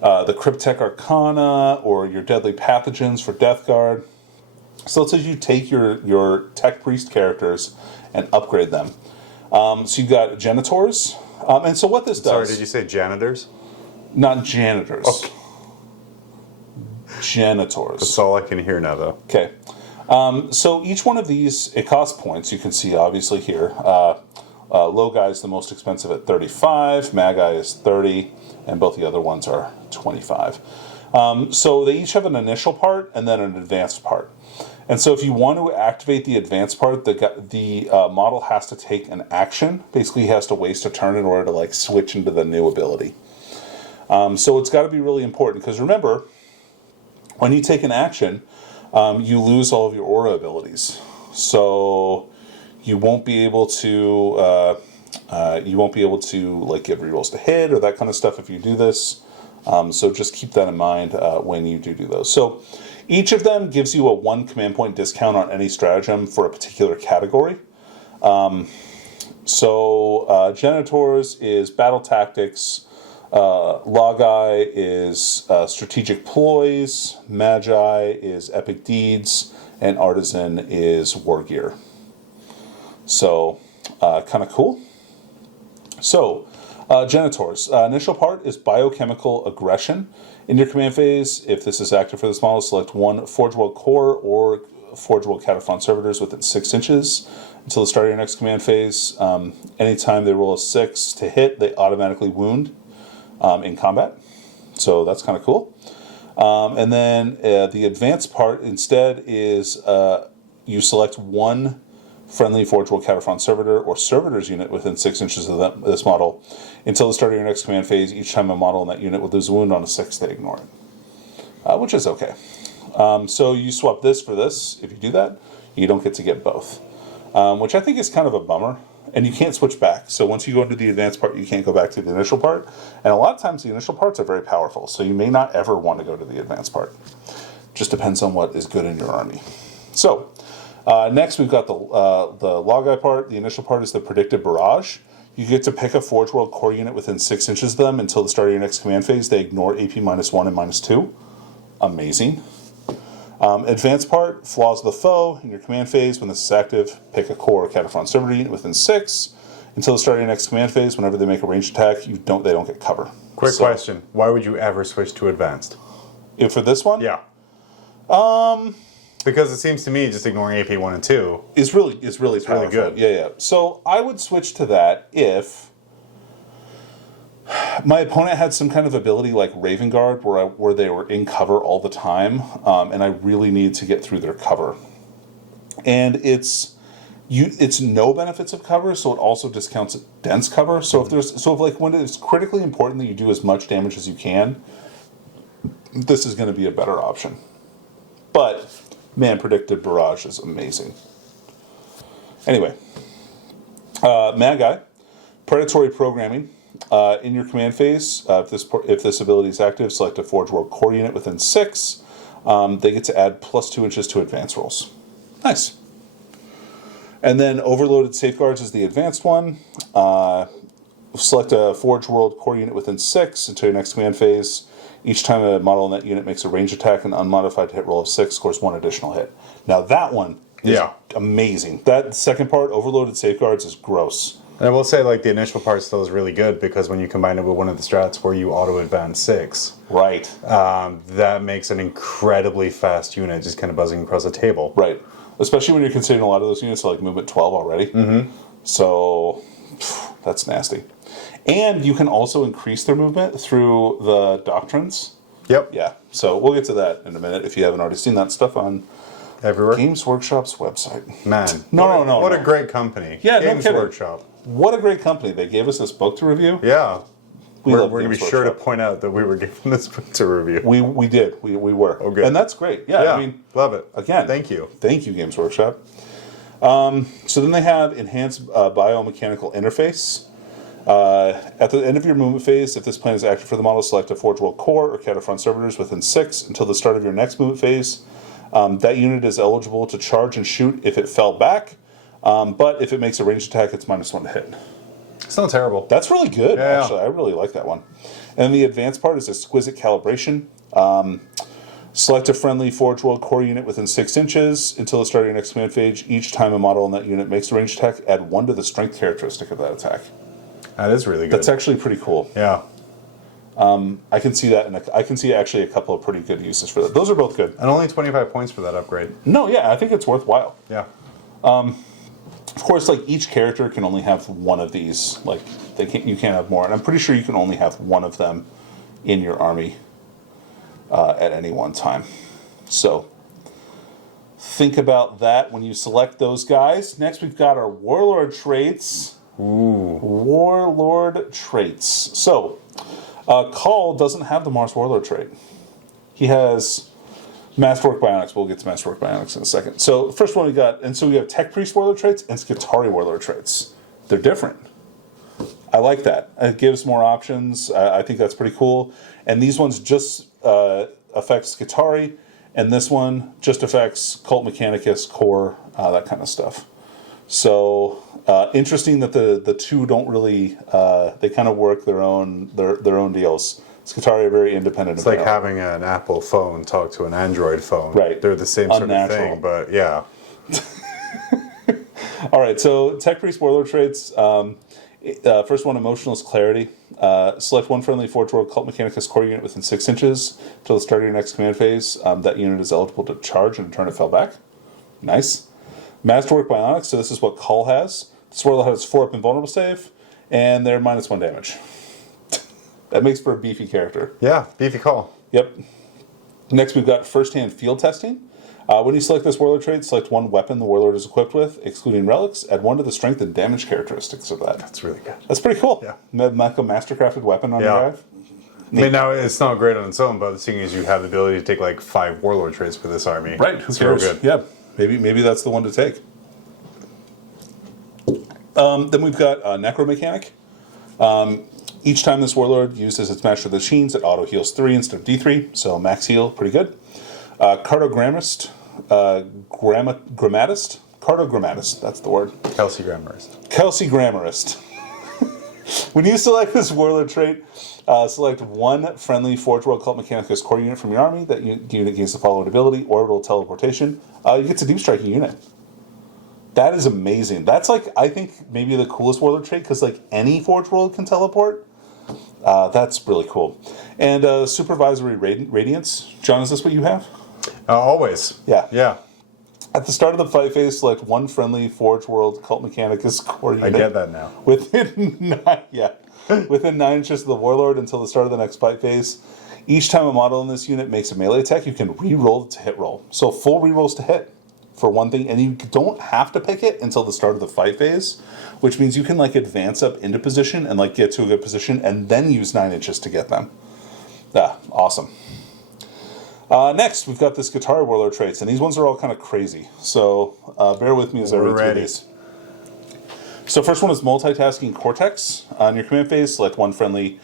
the Cryptech Arcana, or your Deadly Pathogens for Death Guard. So it says you take your Tech Priest characters and upgrade them. So you've got Genitors. And so what this does... Sorry, did you say janitors? Not janitors. Oh. Genitors. That's all I can hear now, though. Okay. So each one of these, it costs points. You can see obviously here. Low guy is the most expensive at 35. Magi is 30. And both the other ones are 25. So they each have an initial part and then an advanced part. And so if you want to activate the advanced part, the model has to take an action. Basically, he has to waste a turn in order to like switch into the new ability. So it's got to be really important, because remember, when you take an action, you lose all of your aura abilities. So you won't be able to like give rerolls to hit or that kind of stuff if you do this. So just keep that in mind when you do those. So each of them gives you a 1 command point discount on any stratagem for a particular category. Genitors is battle tactics. Logi is strategic ploys. Magi is epic deeds. And artisan is war gear. So kind of cool. So Genitors. Initial part is biochemical aggression. In your command phase, if this is active for this model, select one Forge World Core or Forge World Cataphront Servitors within 6 inches until the start of your next command phase. Anytime they roll a 6 to hit, they automatically wound in combat. So that's kind of cool. And then the advanced part instead is you select one friendly Forge World Cataphront Servitor or Servitors unit within 6 inches of this model until the start of your next command phase. Each time a model in that unit would lose a wound on a 6, they ignore it, which is okay. So you swap this for this. If you do that, you don't get to get both, which I think is kind of a bummer. And you can't switch back. So once you go into the advanced part, you can't go back to the initial part. And a lot of times the initial parts are very powerful, so you may not ever want to go to the advanced part. Just depends on what is good in your army. So next we've got the Logi part. The initial part is the Predicted Barrage. You get to pick a Forge World Core unit within 6 inches of them until the start of your next command phase. They ignore AP -1 and -2. Amazing. Advanced part, Flaws of the Foe. In your command phase, when this is active, pick a core or Cataphront Servitor unit within 6 until the start of your next command phase. Whenever they make a ranged attack, they don't get cover. Quick question: why would you ever switch to advanced? If for this one, yeah. Because it seems to me just ignoring AP 1 and 2 is really powerful. really good. Yeah. So I would switch to that if my opponent had some kind of ability like Raven Guard where they were in cover all the time, and I really need to get through their cover. And it's no benefits of cover, so it also discounts dense cover. So if when it's critically important that you do as much damage as you can, this is going to be a better option. But man, Predicted Barrage is amazing. Anyway, Magi, Predatory Programming. In your command phase, if this ability is active, select a Forge World Core unit within 6. They get to add +2 inches to advance rolls. Nice. And then Overloaded Safeguards is the advanced one. Select a Forge World Core unit within 6 until your next command phase. Each time a model in that unit makes a range attack, an unmodified hit roll of 6 scores 1 additional hit. Now that one is amazing. That second part, Overloaded Safeguards, is gross. And I will say, like, the initial part still is really good because when you combine it with one of the strats where you auto-advance 6, right, that makes an incredibly fast unit just kind of buzzing across the table. Right. Especially when you're considering a lot of those units are like movement 12 already. Mm-hmm. So, that's nasty. And you can also increase their movement through the doctrines. Yep. Yeah. So we'll get to that in a minute if you haven't already seen that stuff on everywhere. Games Workshop's website. Man. No. What a great company. Yeah, Games no kidding. Workshop. What a great company. They gave us this book to review. Yeah. We're going to be sure to Workshop. point out that we were given this book to review. We did. We were. Oh, good. And that's great. Yeah, I mean, love it. Again. Thank you. Thank you, Games Workshop. So then they have Enhanced Biomechanical Interface. At the end of your movement phase, if this plan is active for the model, select a Forge World Core or Cataphront Servitors within 6 until the start of your next movement phase. That unit is eligible to charge and shoot if it fell back, but if it makes a ranged attack, it's -1 to hit. It's not terrible. That's really good, Yeah. actually. I really like that one. And the advanced part is exquisite calibration. Select a friendly Forge World core unit within 6 inches until the start of your next command phase. Each time a model in that unit makes a ranged attack, add 1 to the strength characteristic of that attack. That is really good. That's actually pretty cool. Yeah. I can see that, and I can see actually a couple of pretty good uses for that. Those are both good. And only 25 points for that upgrade. No, yeah, I think it's worthwhile. Yeah. Of course, like each character can only have one of these. Like you can't have more, and I'm pretty sure you can only have one of them in your army at any one time. So think about that when you select those guys. Next, we've got our Warlord traits. Ooh. Warlord traits. So Call doesn't have the Mars Warlord trait. He has Masterwork Bionics. We'll get to Masterwork Bionics in a second. So the first one we got, and so we have Tech Priest Warlord traits and Skitarii Warlord traits. They're different. I like that. It gives more options. I think that's pretty cool. And these ones just affect Skitarii, and this one just affects Cult Mechanicus, Core, that kind of stuff. So interesting that the two don't really they kind of work their own deals. Skitarii are very independent. It's like having an Apple phone talk to an Android phone. Right. They're the same sort Unnatural. of thing, but yeah. All right, so Tech Priest Warlord traits. First one, Emotionalist Clarity. Select one friendly Forge World Cult Mechanicus core unit within 6 inches until the start of your next command phase. That unit is eligible to charge and return it fell back. Nice. Masterwork Bionics, so this is what Call has. This Warlord has 4-up invulnerable save, and they're -1 damage. That makes for a beefy character. Yeah, beefy call. Yep. Next, we've got First-Hand Field Testing. When you select this Warlord trait, select one weapon the Warlord is equipped with, excluding relics. Add 1 to the strength and damage characteristics of that. That's really good. That's pretty cool. Yeah. Make a mastercrafted weapon on your guy. I mean, now it's not great on its own, but seeing as you have the ability to take like 5 Warlord traits for this army. Right, who it's real cares? good. Yeah, maybe that's the one to take. Then we've got Necromechanic. Each time this Warlord uses its Master of the Machines, it auto heals 3 instead of D3, so max heal, pretty good. Cartogrammatist, Cartogrammatist, that's the word. Kelsey Grammarist. Kelsey Grammarist. When you select this Warlord trait, select one friendly Forge World Cult Mechanicus core unit from your army. That unit gains the following ability: Orbital Teleportation. You get a deep striking unit. That is amazing. That's like, I think, maybe the coolest Warlord trait, because like any Forge World can teleport. That's really cool. And Supervisory Radiance. John, is this what you have? Always. Yeah. Yeah. At the start of the fight phase, select one friendly Forge World Cult Mechanicus core unit. I get that now. Within 9 inches of the Warlord until the start of the next fight phase. Each time a model in this unit makes a melee attack, you can re-roll it to hit roll. So full re-rolls to hit for one thing, and you don't have to pick it until the start of the fight phase, which means you can like advance up into position and like get to a good position and then use 9 inches to get them. Awesome. Next, we've got the Skitarii Warlord traits, and these ones are all kind of crazy. So bear with me as I read through these. So first one is Multitasking Cortex. On your command phase, select one friendly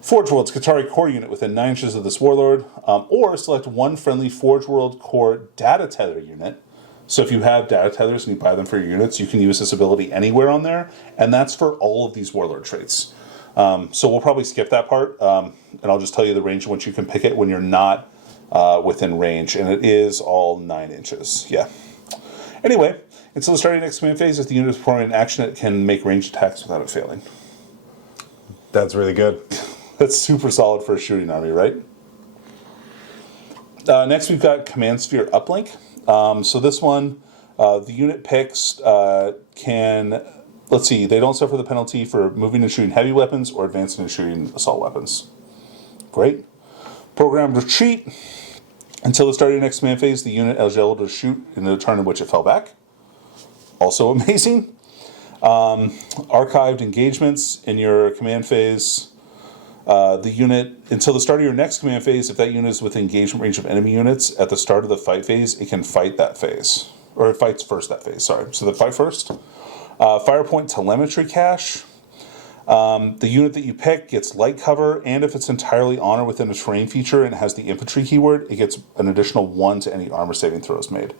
Forge World Skitarii core unit within 9 inches of this Warlord, or select one friendly Forge World core data tether unit. So if you have data tethers and you buy them for your units, you can use this ability anywhere on there, and that's for all of these Warlord traits. So we'll probably skip that part, and I'll just tell you the range in which you can pick it when you're not within range, and it is all 9 inches. Yeah. Anyway, until the start of your next command phase, if the unit is performing an action, it can make ranged attacks without it failing. That's really good. That's super solid for a shooting army, right? Next, we've got Command Sphere Uplink. So this one, the unit picks can, let's see, they don't suffer the penalty for moving and shooting heavy weapons or advancing and shooting assault weapons. Great. Programmed Retreat. Until the start of your next command phase, the unit is eligible to shoot in the turn in which it fell back. Also amazing. Archived Engagements in your command phase. The unit, until the start of your next command phase, if that unit is within engagement range of enemy units, at the start of the fight phase, it can fight that phase. Or it fights first that phase, sorry. So the fight first. Firepoint Telemetry Cache. The unit that you pick gets light cover, and if it's entirely on or within a terrain feature and has the infantry keyword, it gets an additional 1 to any armor saving throws made.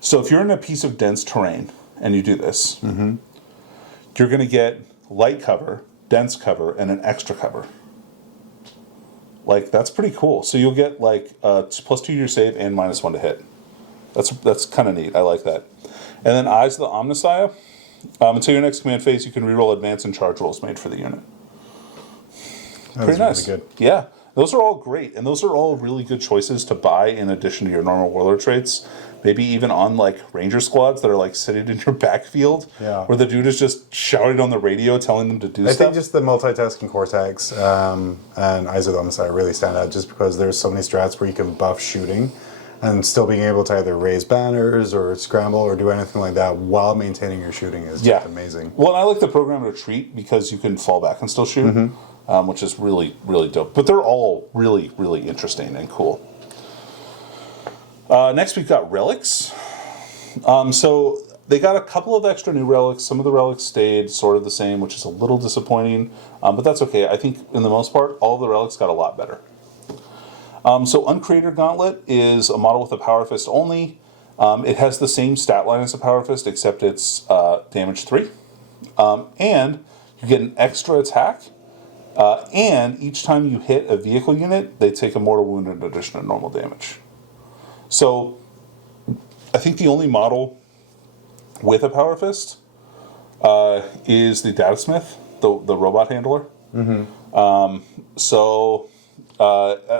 So if you're in a piece of dense terrain and you do this, you're going to get light cover, dense cover, and an extra cover. Like, that's pretty cool. So you'll get like +2 to your save and -1 to hit. That's kind of neat. I like that. And then Eyes of the Omnissiah. Until your next command phase, you can reroll advance and charge rolls made for the unit. Pretty nice. Really good. Yeah, those are all great, and those are all really good choices to buy in addition to your normal Warlord traits. Maybe even on like Ranger squads that are like sitting in your backfield, where the dude is just shouting on the radio telling them to do stuff. I think just the multitasking Cortex and Eyes of the Omnissiah really stand out just because there's so many strats where you can buff shooting and still being able to either raise banners or scramble or do anything like that while maintaining your shooting is just amazing. Well, and I like the program retreat because you can fall back and still shoot, which is really, really dope. But they're all really, really interesting and cool. Next, we've got Relics. So they got a couple of extra new relics. Some of the relics stayed sort of the same, which is a little disappointing, but that's okay. I think, in the most part, all of the relics got a lot better. So Uncreator Gauntlet is a model with a Power Fist only. It has the same stat line as a Power Fist, except it's damage 3. And you get an extra attack. And each time you hit a vehicle unit, they take a mortal wound in addition to normal damage. So I think the only model with a Power Fist is the Datasmith, the robot handler.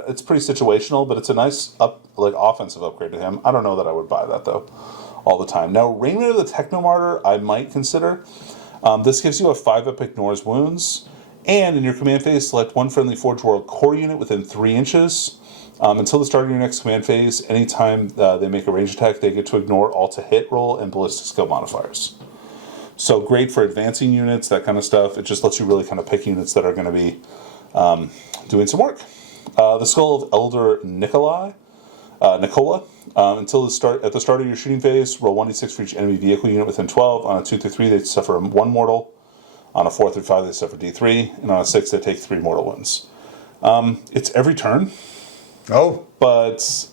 It's pretty situational, but it's a nice offensive upgrade to him. I don't know that I would buy that though all the time. Now, Raiment of the Technomartyr I might consider. This gives you a 5-up ignores wounds, and in your command phase, select one friendly Forge World core unit within 3 inches. Until the start of your next command phase, anytime they make a range attack, they get to ignore all to hit roll and ballistic skill modifiers. So great for advancing units, that kind of stuff. It just lets you really kind of pick units that are going to be doing some work. The Skull of Elder Nicola. Until at the start of your shooting phase, roll 1d6 for each enemy vehicle unit within 12. On a 2 through 3, they suffer 1 mortal. On a 4 through 5, they suffer d3. And on a 6, they take 3 mortal wounds. It's every turn. Oh. But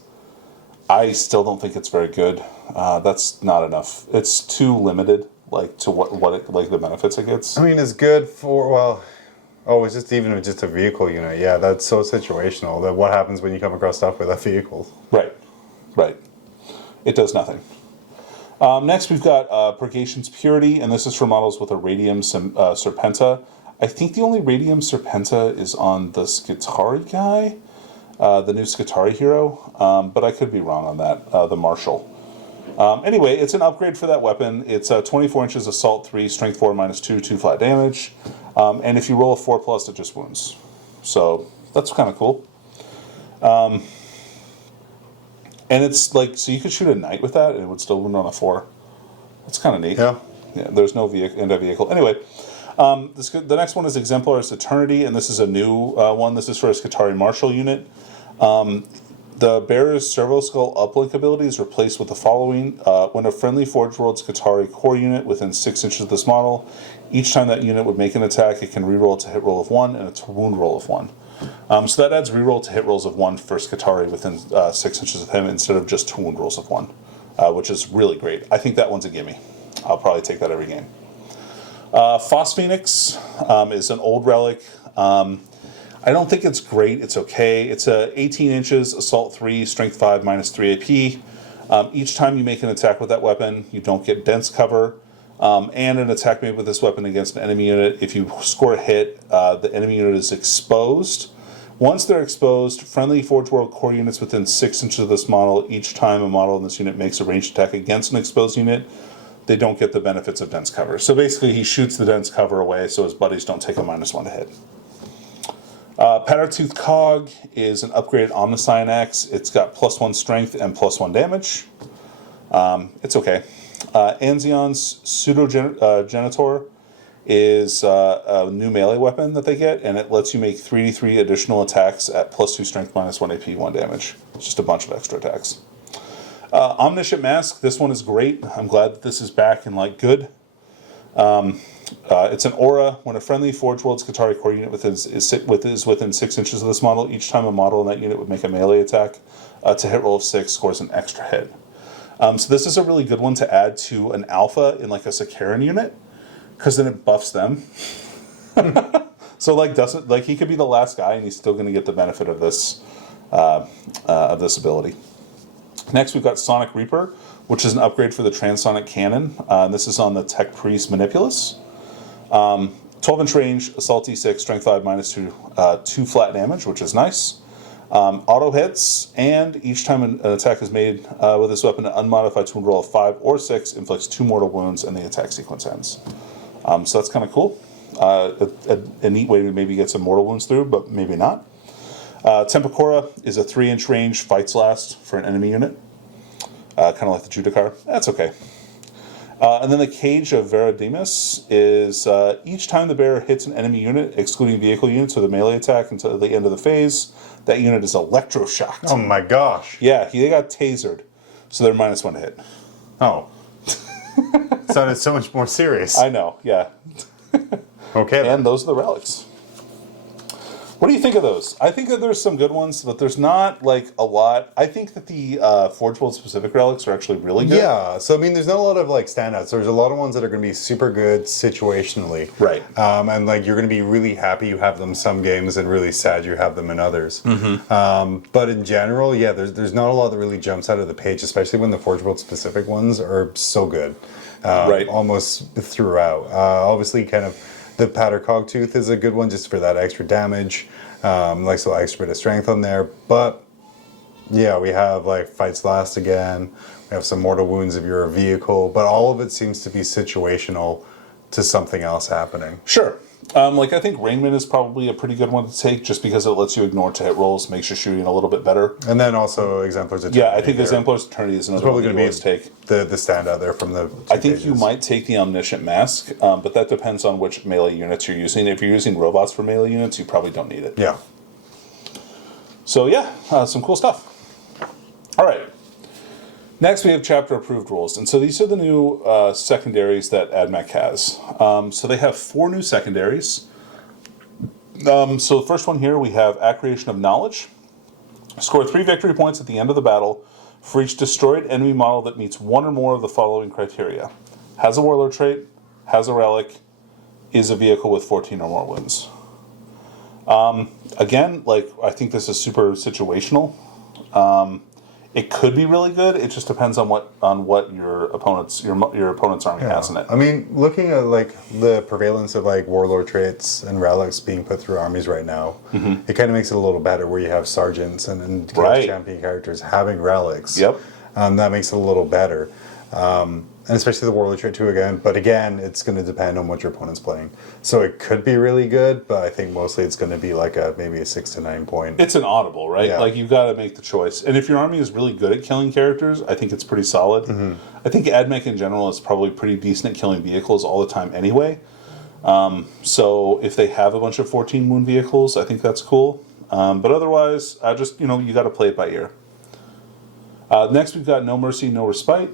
I still don't think it's very good. That's not enough. It's too limited, to what the benefits it gets. I mean, it's good for, it's just even just a vehicle unit. Yeah, that's so situational. That what happens when you come across stuff with a vehicle? Right. It does nothing. Next, we've got Purgation's Purity, and this is for models with a Radium Serpenta. I think the only Radium Serpenta is on the Skitarii guy, the new Skitarii hero, but I could be wrong on that, the Marshal. Anyway, it's an upgrade for that weapon. It's 24 inches, Assault 3, Strength 4, -2, 2 flat damage. And if you roll a 4+, it just wounds. So that's kind of cool. And it's so you could shoot a knight with that and it would still wound on a 4. That's kind of neat. Yeah, there's no anti-vehicle. Anyway, the next one is Exemplar's Eternity, and this is a new one. This is for a Skitarii Marshal unit. The Bearer's Servo Skull uplink ability is replaced with the following. When a friendly Forge World Skitarii core unit within 6 inches of this model, each time that unit would make an attack, it can reroll to hit roll of 1 and a wound roll of 1. So that adds reroll to hit rolls of 1 for Skitarii within 6 inches of him instead of just 2 wound rolls of 1, which is really great. I think that one's a gimme. I'll probably take that every game. Phosphoenix is an old relic. I don't think it's great. It's okay. It's 18 inches, Assault 3, Strength 5, -3 AP. Each time you make an attack with that weapon, you don't get dense cover. And an attack made with this weapon against an enemy unit, if you score a hit, the enemy unit is exposed. Once they're exposed, friendly Forge World core units within 6 inches of this model, each time a model in this unit makes a ranged attack against an exposed unit, they don't get the benefits of dense cover. So basically, he shoots the dense cover away so his buddies don't take a -1 to hit. Powdertooth Cog is an upgraded Omniscion Axe. It's got +1 strength and +1 damage. It's okay. Anzion's Pseudogenitor is a new melee weapon that they get, and it lets you make 3d3 additional attacks at +2 strength, -1 AP, 1 damage. It's just a bunch of extra attacks. Omniscient Mask, this one is great. I'm glad that this is back and good. It's an aura. When a friendly Forge World Skitarii core unit is within 6 inches of this model, each time a model in that unit would make a melee attack to hit roll of 6, scores an extra hit. So this is a really good one to add to an alpha in a Sakaran unit, because then it buffs them. So like doesn't like he could be the last guy and he's still going to get the benefit of this ability. Next we've got Sonic Reaper, which is an upgrade for the Transonic Cannon. This is on the Tech Priest Manipulus. 12-inch range, Assault D6, Strength 5, -2, 2 flat damage, which is nice. Auto hits, and each time an attack is made with this weapon, an unmodified wound roll of 5 or 6 inflicts 2 mortal wounds, and the attack sequence ends. So that's kind of cool. A neat way to maybe get some mortal wounds through, but maybe not. Tempokora is a 3-inch range fights last for an enemy unit. Kind of like the Judicar. That's okay. And then the Cage of Verodimus is each time the bearer hits an enemy unit, excluding vehicle units with a melee attack until the end of the phase, that unit is electroshocked. Oh my gosh. Yeah, they got tasered. So they're -1 to hit. Oh. Sounded so much more serious. I know, yeah. Okay. Then. And those are the relics. What do you think of those? I think that there's some good ones, but there's not like a lot. I think that the Forge World specific relics are actually really good. Yeah, so I mean, there's not a lot of like standouts. There's a lot of ones that are going to be super good situationally, right? And like you're going to be really happy you have them some games, and really sad you have them in others. But in general, yeah, there's not a lot that really jumps out of the page, especially when the Forge World specific ones are so good, right? Almost throughout. Obviously, kind of. The Powder Cogtooth is a good one just for that extra damage, like so extra bit of strength on there. But yeah, we have like Fights Last again. We have some mortal wounds if you're a vehicle, but all of it seems to be situational to something else happening. Sure. Like I think Rainman is probably a pretty good one to take just because it lets you ignore to hit rolls, makes your shooting a little bit better. And then also Exemplar's Eternity. Yeah, I think Exemplar's Eternity is another one you always take. The standout there from the I think you might take the Omniscient Mask, but that depends on which melee units you're using. If you're using robots for melee units, you probably don't need it. Yeah. So yeah, some cool stuff. All right. Next, we have chapter approved rules. And so these are the new secondaries that AdMech has. So they have 4 new secondaries. So the first one here, we have Accretion of Knowledge. Score 3 victory points at the end of the battle for each destroyed enemy model that meets 1 or more of the following criteria. Has a Warlord trait, has a relic, is a vehicle with 14 or more wounds. Again, like I think this is super situational. It could be really good. It just depends on what your opponent's army has in it. I mean, looking at like the prevalence of like Warlord traits and relics being put through armies right now, it kind of makes it a little better where you have sergeants and champion characters having relics. Yep. That makes it a little better. And especially the Warlord trait too again. But again, it's going to depend on what your opponent's playing. So it could be really good, but I think mostly it's going to be like maybe a 6 to 9 point. It's an audible, right? Yeah. Like you've got to make the choice. And if your army is really good at killing characters, I think it's pretty solid. I think AdMech in general is probably pretty decent at killing vehicles all the time anyway. So if they have a bunch of 14 wound vehicles, I think that's cool. But otherwise, you got to play it by ear. Next, we've got No Mercy, No Respite.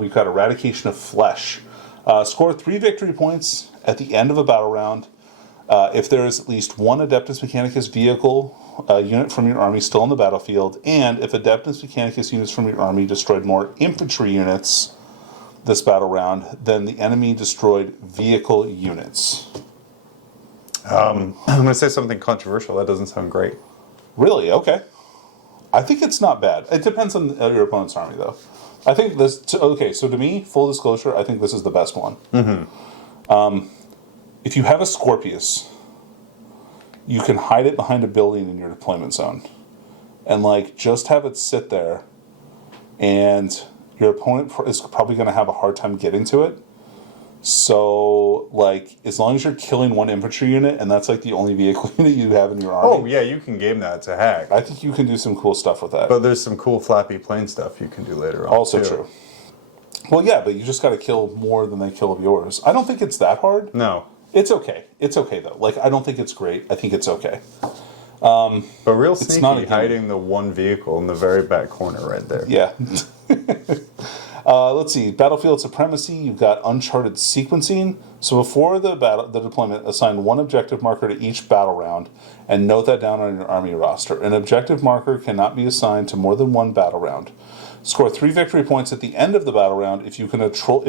We've got Eradication of Flesh. Score 3 victory points at the end of a battle round if there is at least 1 Adeptus Mechanicus vehicle unit from your army still on the battlefield, and if Adeptus Mechanicus units from your army destroyed more infantry units this battle round than the enemy destroyed vehicle units. I'm going to say something controversial. That doesn't sound great. Really? Okay. I think it's not bad. It depends on your opponent's army, though. I think this... Okay, so to me, full disclosure, I think this is the best one. If you have a Scorpius, you can hide it behind a building in your deployment zone. And, just have it sit there. And your opponent is probably going to have a hard time getting to it. So, as long as you're killing 1 infantry unit, and that's, the only vehicle unit you have in your army. Oh, yeah, you can game that to hack. I think you can do some cool stuff with that. But there's some cool flappy plane stuff you can do later on, Also too. true. Well, yeah, but you just got to kill more than they kill of yours. I don't think it's that hard. No. It's okay. It's okay, though. I don't think it's great. I think it's okay. But real It's sneaky, not a hiding the 1 vehicle in the very back corner right there. Yeah. Let's see. Battlefield Supremacy. You've got Uncharted Sequencing. So before the deployment, assign 1 objective marker to each battle round, and note that down on your army roster. An objective marker cannot be assigned to more than 1 battle round. Score 3 victory points at the end of the battle round if you control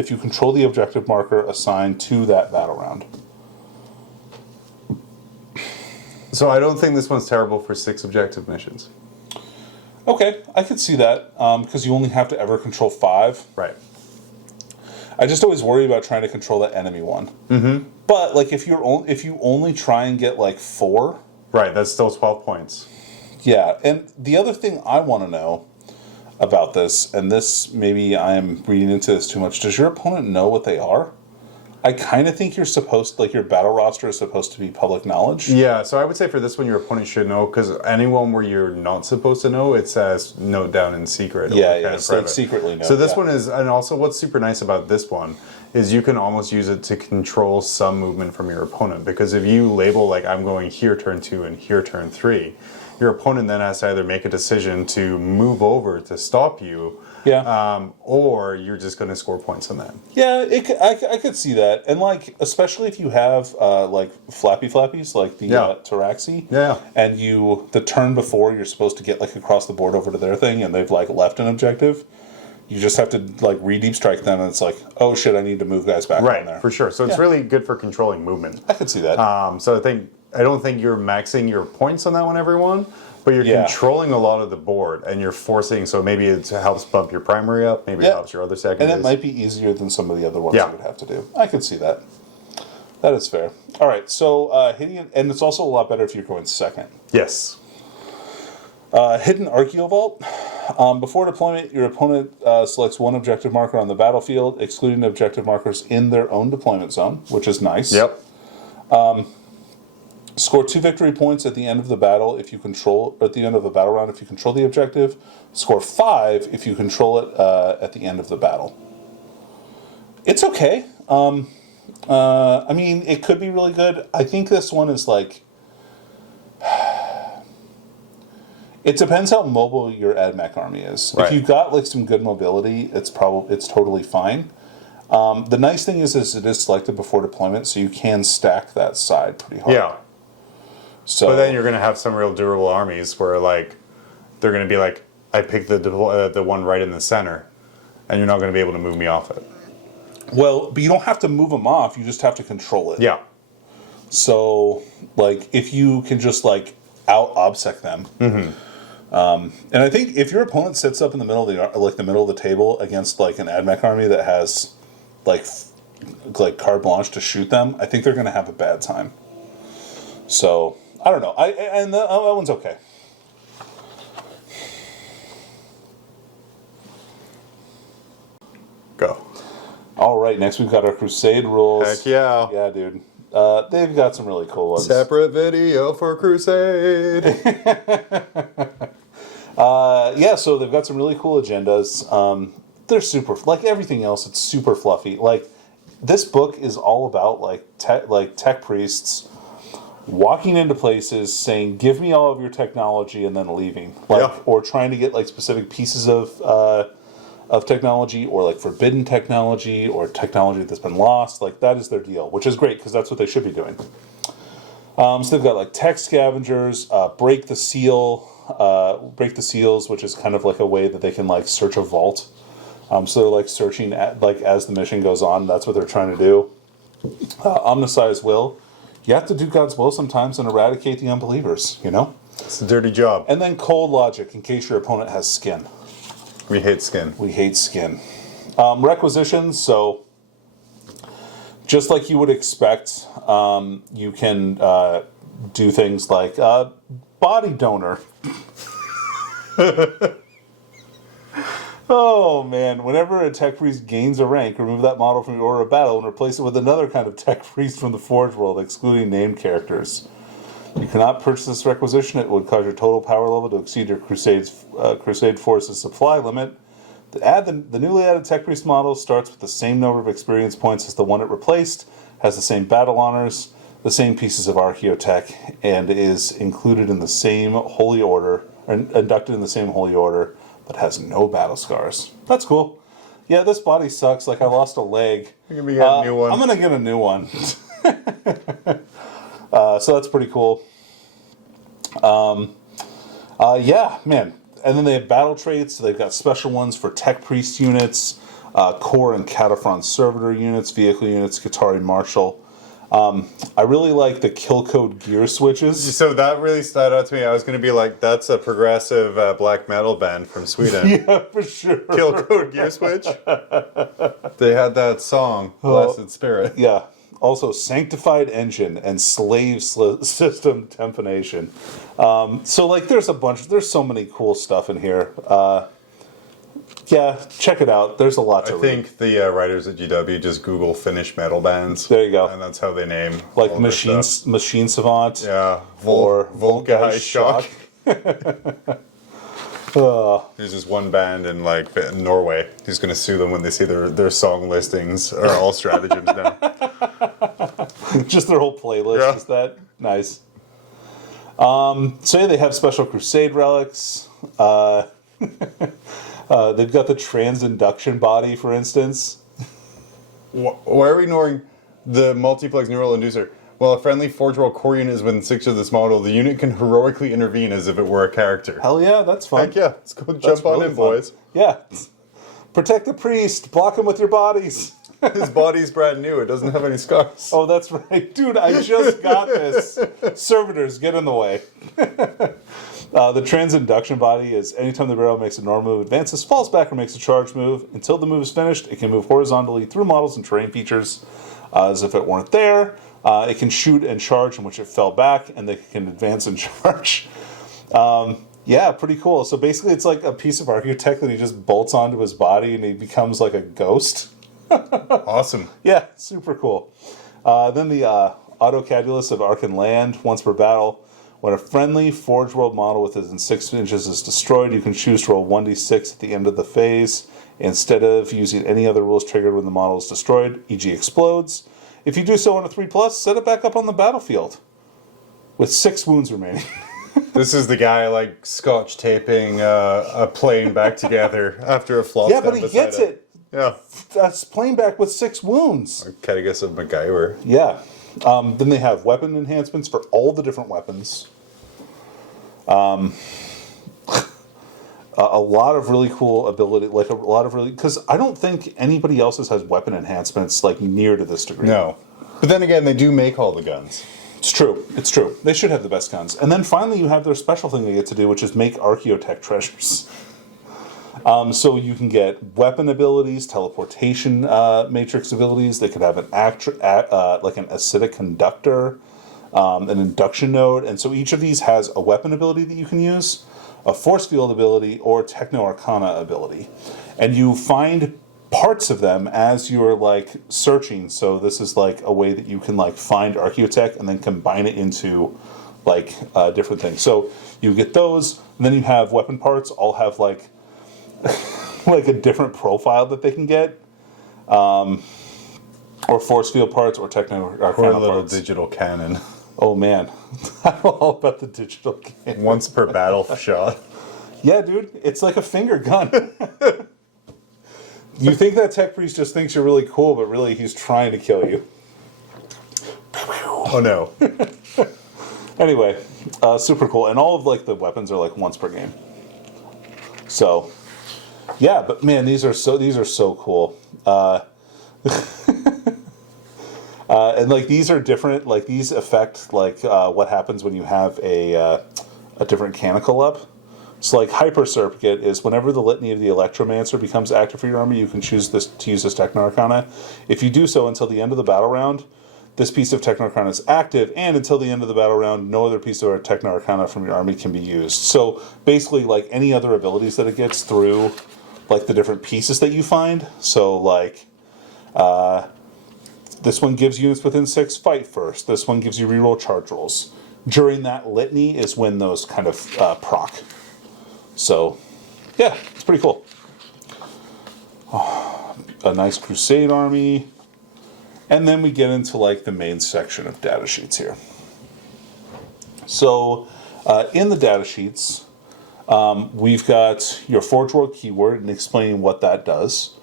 the objective marker assigned to that battle round. So I don't think this one's terrible for 6 objective missions. Okay, I could see that, because you only have to ever control 5. Right. I just always worry about trying to control that enemy one. Mm-hmm. But like if you only try and get like 4, Right, that's still 12 points. yeah. And the other thing I want to know about this, and this maybe I am reading into this too much, does your opponent know what they are? I kind of think you're supposed, like your battle roster is supposed to be public knowledge. Yeah, so I would say for this one, your opponent should know, because anyone where you're not supposed to know, it says note down in secret. Or Yeah, kind of it's like private. secretly note. So this one is, and also what's super nice about this one is you can almost use it to control some movement from your opponent, because if you label like I'm going here turn 2 and here turn 3, your opponent then has to either make a decision to move over to stop you, Yeah. or you're just going to score points on that. Yeah, I could see that. And, like, especially if you have, like, flappies, like the Taraxi. Yeah. And the turn before, you're supposed to get, like, across the board over to their thing, and they've, like, left an objective. You just have to, like, re-deep strike them, and it's like, oh, shit, I need to move guys back on there. Right, for sure. So it's really good for controlling movement. I could see that. So I don't think you're maxing your points on that one, everyone, but you're controlling a lot of the board, and you're forcing, so maybe it helps bump your primary up, maybe it helps your other secondaries. And it might be easier than some of the other ones you would have to do. I could see that. That is fair. All right, so hitting it, and it's also a lot better if you're going second. Yes. Hidden Archaeovault. Before deployment, your opponent selects one objective marker on the battlefield, excluding objective markers in their own deployment zone, which is nice. Yep. Score 2 victory points at the end of the battle if you control, or at the end of the battle round if you control the objective. Score 5 if you control it at the end of the battle. It's okay. I mean, it could be really good. I think this one is like, it depends how mobile your AdMech army is. Right. If you've got like some good mobility, it's totally fine. The nice thing is it is selected before deployment, so you can stack that side pretty hard. Yeah. So, But then you're going to have some real durable armies where, like, they're going to be like, I picked the one right in the center, and you're not going to be able to move me off it. well, but you don't have to move them off. You just have to control it. Yeah. So, like, if you can just like out-obsec them, and I think if your opponent sits up in the middle of the middle of the table against like an AdMech army that has like carte blanche to shoot them, I think they're going to have a bad time. So I don't know. That one's okay. Go. All right, next we've got our Crusade rules. Heck yeah. Yeah, dude. They've got some really cool ones. Separate video for Crusade. Yeah, so they've got some really cool agendas. They're super, like everything else, it's super fluffy. Like, this book is all about like tech priests walking into places saying, give me all of your technology, and then leaving. Or trying to get like specific pieces of technology, or like forbidden technology, or technology that's been lost. Like, that is their deal, which is great because that's what they should be doing. So they've got like tech scavengers, break the seals, which is kind of like a way that they can like search a vault. So they're like searching at, like, as the mission goes on. That's what they're trying to do. Omnicized will. You have to do God's will sometimes and eradicate the unbelievers, you know? It's a dirty job. And then cold logic, in case your opponent has skin. We hate skin. We hate skin. Requisitions, so just like you would expect, you can do things like body donor. Oh man, whenever a tech priest gains a rank, remove that model from your order of battle and replace it with another kind of tech priest from the Forge world, excluding named characters. You cannot purchase this requisition. It would cause your total power level to exceed your Crusade Force's supply limit. The newly added tech priest model starts with the same number of experience points as the one it replaced, has the same battle honors, the same pieces of archaeotech, and is included in the same holy order, or inducted in the same holy order, but has no battle scars. That's cool. Yeah, this body sucks. Like, I lost a leg. You're going to get a new one. I'm going to get a new one. So that's pretty cool. Yeah, man. And then they have battle traits. So they've got special ones for tech priest units, core and Cataphren servitor units, vehicle units, Qatari marshal. I really like the kill code gear switches. So that really stood out to me. I was going to be like, that's a progressive black metal band from Sweden. Yeah, for sure. Kill Code Gear Switch. They had that song, Blessed Spirit. Yeah. Also, Sanctified Engine and Slave System Temponation. So, like, there's so many cool stuff in here. Yeah, check it out. There's a lot to read. I think the writers at GW just Google Finnish metal bands. There you go. And that's how they name like all Machine Savant. Yeah. Or Volkei Shock. There's this one band in like Norway who's going to sue them when they see their song listings are all stratagems now. Just their whole playlist. Yeah. Is that nice? So yeah, they have special Crusade relics. They've got the transinduction body, for instance. Why are we ignoring the multiplex neural inducer? While a friendly Forge World core unit is within 6 of this model, the unit can heroically intervene as if it were a character. Hell yeah, that's fun. Heck yeah, let's go jump on in, boys. Yeah. Protect the priest. Block him with your bodies. His body's brand new. It doesn't have any scars. Oh, that's right. Dude, I just got this. Servitors, get in the way. The transinduction body is anytime the barrel makes a normal move, advances, falls back, or makes a charge move. Until the move is finished, it can move horizontally through models and terrain features as if it weren't there. It can shoot and charge in which it fell back, and they can advance and charge. Yeah, pretty cool. So basically it's like a piece of architect that he just bolts onto his body and he becomes like a ghost. Awesome. Yeah, super cool. Then the Autocadulus of Arcan Land. Once per battle, when a friendly Forge World model within 6 inches is destroyed, you can choose to roll 1d6 at the end of the phase instead of using any other rules triggered when the model is destroyed, e.g. explodes. If you do so on a 3+, set it back up on the battlefield with 6 wounds remaining. This is the guy like scotch taping a plane back together after a flop. Yeah, but he gets it. Yeah. That's plane back with 6 wounds. Mechanicus of MacGyver. Yeah. Then they have weapon enhancements for all the different weapons. A lot of really cool ability, like a lot of really, because I don't think anybody else's has weapon enhancements like near to this degree. No. But then again, they do make all the guns. It's true. It's true. They should have the best guns. And then finally you have their special thing they get to do, which is make archaeotech treasures. So you can get weapon abilities, teleportation matrix abilities. They could have an like an acidic conductor, an induction node. And so each of these has a weapon ability that you can use, a force field ability, or techno arcana ability. And you find parts of them as you're like searching. So this is like a way that you can like find archaeotech and then combine it into like different things. So you get those, and then you have weapon parts all have like like a different profile that they can get, or force field parts, or techno arcana Or a little parts. digital cannon. Oh man, I know all about the digital cannon. Once per battle shot. Yeah, dude, it's like a finger gun. You think that tech priest just thinks you're really cool, but really he's trying to kill you. Oh no. Anyway, super cool, and all of like the weapons are like once per game. So, yeah, but man, these are so cool. And like these are different. Like these affect like what happens when you have a different canticle up. So like Hyper Serpent is whenever the Litany of the Electromancer becomes active for your army, you can choose to use this Techno Arcana. If you do so until the end of the battle round, this piece of Techno Arcana is active, and until the end of the battle round, no other piece of Techno Arcana from your army can be used. So basically, like any other abilities that it gets through, like the different pieces that you find. So like, this one gives units within 6 fight first. This one gives you reroll charge rolls. During that litany is when those kind of proc. So, yeah, it's pretty cool. Oh, a nice Crusade army. And then we get into like the main section of data sheets here. So, in the data sheets, we've got your Forge World keyword and explaining what that does,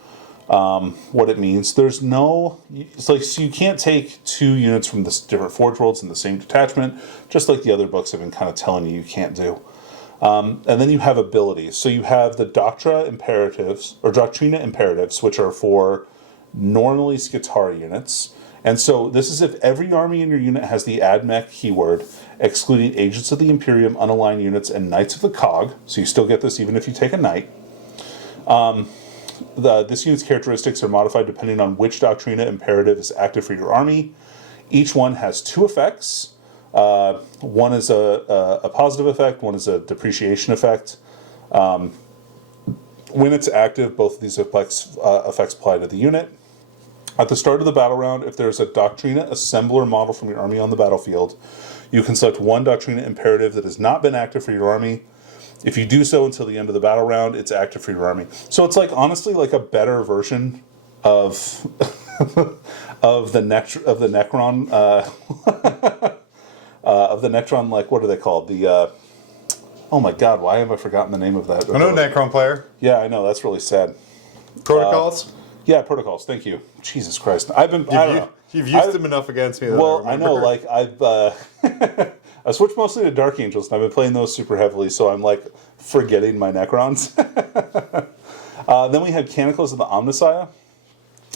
what it means. There's no, it's like, so you can't take 2 units from the different Forge Worlds in the same detachment, just like the other books have been kind of telling you can't do. And then you have abilities. So you have the Doctrina imperatives, which are for normally Skitarii units, And so this is if every army in your unit has the AdMech keyword, excluding Agents of the Imperium, unaligned units, and Knights of the Cog. So you still get this even if you take a Knight. This unit's characteristics are modified depending on which Doctrina imperative is active for your army. Each one has 2 effects. One is a positive effect, one is a depreciation effect. When it's active, both of these effects apply to the unit. At the start of the battle round, if there's a Doctrina assembler model from your army on the battlefield, you can select one Doctrina imperative that has not been active for your army. If you do so until the end of the battle round, it's active for your army. So it's like honestly like a better version of of the Necron of the Necron. Like what are they called? The oh my god, why have I forgotten the name of that? I know Necron player. Yeah, I know, that's really sad. Protocols. Yeah, protocols. Thank you. Jesus Christ, I don't know. You've used them enough against me. That Well, I know. Like I've. I switched mostly to Dark Angels, and I've been playing those super heavily, so I'm like forgetting my Necrons. Then we had Canticles of the Omnissiah,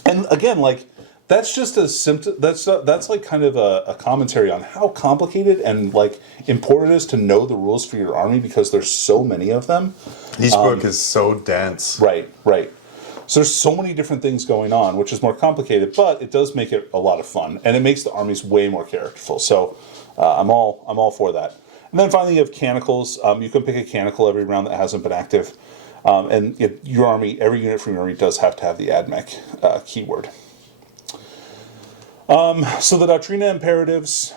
and again, like that's just a symptom. That's like kind of a commentary on how complicated and like important it is to know the rules for your army because there's so many of them. Each book is so dense. Right. So there's so many different things going on, which is more complicated, but it does make it a lot of fun, and it makes the armies way more characterful. So I'm all for that. And then finally, you have Canticles. You can pick a Canticle every round that hasn't been active, and your army, every unit from your army does have to have the AdMech keyword. So the Doctrina imperatives.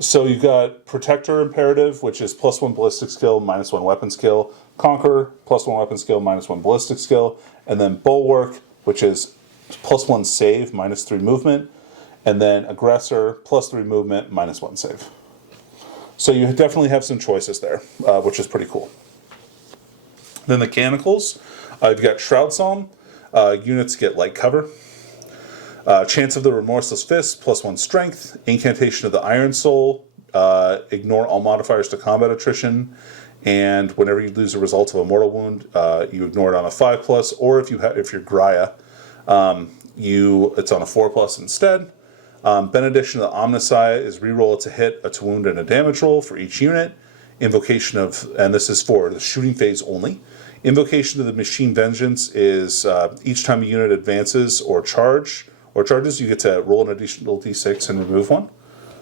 So you've got Protector imperative, which is +1 ballistic skill, -1 weapon skill. Conqueror, +1 weapon skill, -1 ballistic skill. And then Bulwark, which is +1 save, -3 movement. And then Aggressor, +3 movement, -1 save. So you definitely have some choices there, which is pretty cool. Then the Canticles, you've got Shroud Psalm. Units get light cover. Chance of the Remorseless Fist, +1 strength. Incantation of the Iron Soul, ignore all modifiers to combat attrition. And whenever you lose a result of a mortal wound, you ignore it on a 5+, or if you're Graya, it's on a 4+ instead. Benediction of the Omnissiah is reroll it to hit, a to wound, and a damage roll for each unit. Invocation of, and this is for the shooting phase only. Invocation of the Machine Vengeance is each time a unit advances or charges, you get to roll an additional d6 and remove one.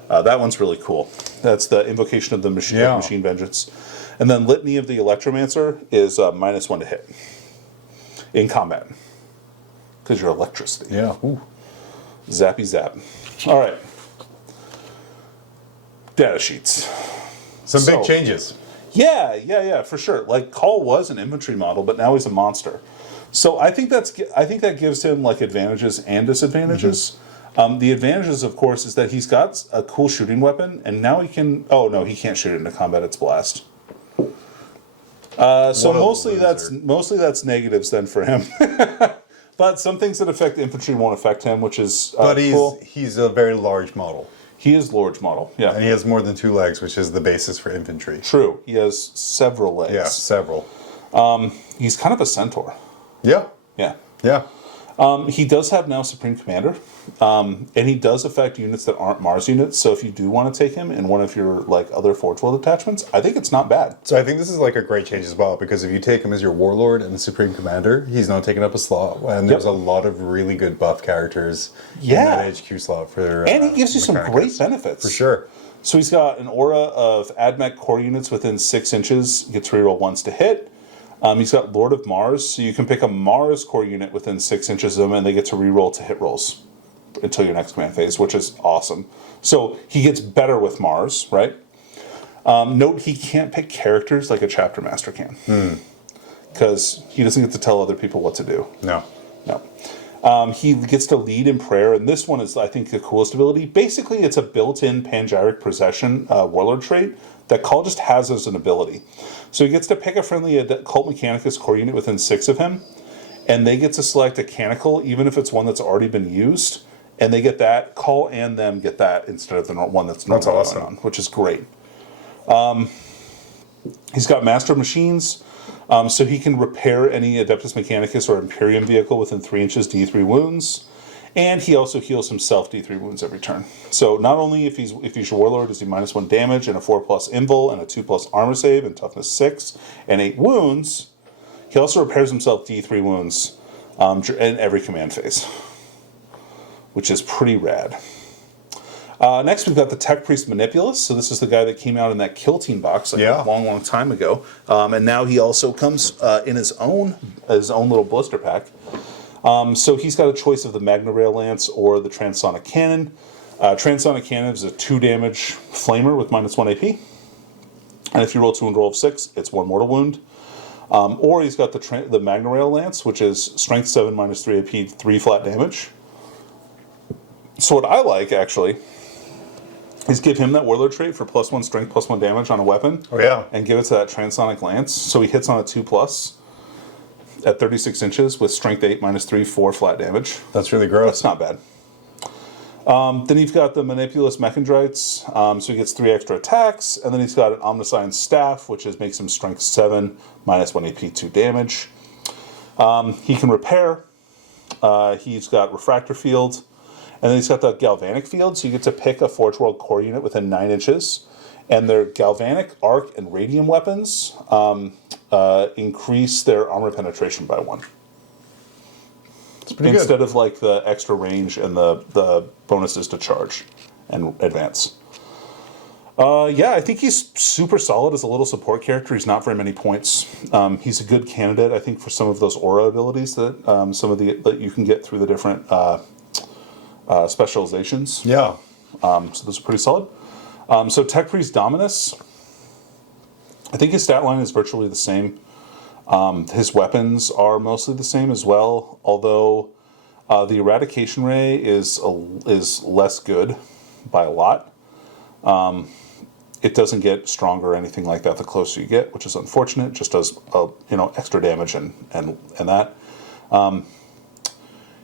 That one's really cool. That's the Invocation of the Machine Vengeance. And then Litany of the Electromancer is -1 to hit in combat. Because you're electricity. Yeah. Ooh. Zappy zap. All right. Data sheets. Some big changes. Yeah, for sure. Like Call was an infantry model, but now he's a monster. So I think that gives him like advantages and disadvantages. Mm-hmm. The advantages, of course, is that he's got a cool shooting weapon, and now he can. Oh no, he can't shoot it into combat. It's blast. So mostly that's negatives then for him. But some things that affect infantry won't affect him, which is cool. He's a very large model. He is large model, yeah. And he has more than 2 legs, which is the basis for infantry. True. He has several legs. Yeah, several. He's kind of a centaur. Yeah. Yeah. Yeah. He does have now Supreme Commander, and he does affect units that aren't Mars units. So if you do want to take him in one of your like other Forge World detachments, I think it's not bad. So I think this is like a great change as well, because if you take him as your Warlord and Supreme Commander, he's now taking up a slot, and there's a lot of really good buff characters in that HQ slot for. And he gives you some great benefits for sure. So he's got an aura of AdMech core units within 6 inches, gets reroll once to hit. He's got Lord of Mars, so you can pick a Mars core unit within 6 inches of him, and they get to reroll to hit rolls until your next command phase, which is awesome. So he gets better with Mars, right? Note he can't pick characters like a Chapter Master can, because he doesn't get to tell other people what to do. No. He gets to lead in prayer, and this one is, I think, the coolest ability. Basically, it's a built-in Pangyric Possession Warlord trait that Call just has as an ability. So he gets to pick a friendly Cult Mechanicus core unit within 6 of him, and they get to select a Canticle, even if it's one that's already been used, and they get that. Call and them get that instead of the one that's not awesome. on, which is great. He's got Master of Machines, so he can repair any Adeptus Mechanicus or Imperium vehicle within 3 inches, D3 wounds. And he also heals himself D3 wounds every turn. So not only if he's your Warlord is he -1 damage and a 4+ invul and a 2+ armor save and toughness 6 and 8 wounds, he also repairs himself D3 wounds in every command phase, which is pretty rad. Next, we've got the Tech Priest Manipulus. So this is the guy that came out in that Kill Team box a long time ago. And now he also comes in his own little blister pack. So he's got a choice of the Magna Rail Lance or the Transonic Cannon. Transonic Cannon is a 2 damage flamer with -1 AP. And if you roll 2 and roll of 6, it's 1 mortal wound. Or he's got the Magna Rail Lance, which is Strength 7 -3 AP, 3 flat damage. So what I like, actually, is give him that Warlord trait for +1 strength, +1 damage on a weapon. Oh, yeah. And give it to that Transonic Lance. So he hits on a 2+ at 36 inches with strength 8 -3, 4 flat damage. That's really gross. That's not bad. Then you've got the Manipulus Mechanics. So he gets 3 extra attacks. And then he's got an Omniscience Staff, which makes him strength 7, -1 AP, 2 damage. He can repair. He's got Refractor Field. And then he's got the Galvanic Field, so you get to pick a Forge World core unit within 9 inches. And their Galvanic, Arc, and Radium weapons increase their armor penetration by 1. It's pretty good. Instead of like the extra range and the bonuses to charge and advance. I think he's super solid as a little support character. He's not very many points. He's a good candidate, I think, for some of those aura abilities that that you can get through the different specializations. Yeah. So those are pretty solid. So Tech Priest Dominus, I think his stat line is virtually the same. His weapons are mostly the same as well, although the Eradication Ray is less good by a lot. It doesn't get stronger or anything like that the closer you get, which is unfortunate. It just does extra damage and that.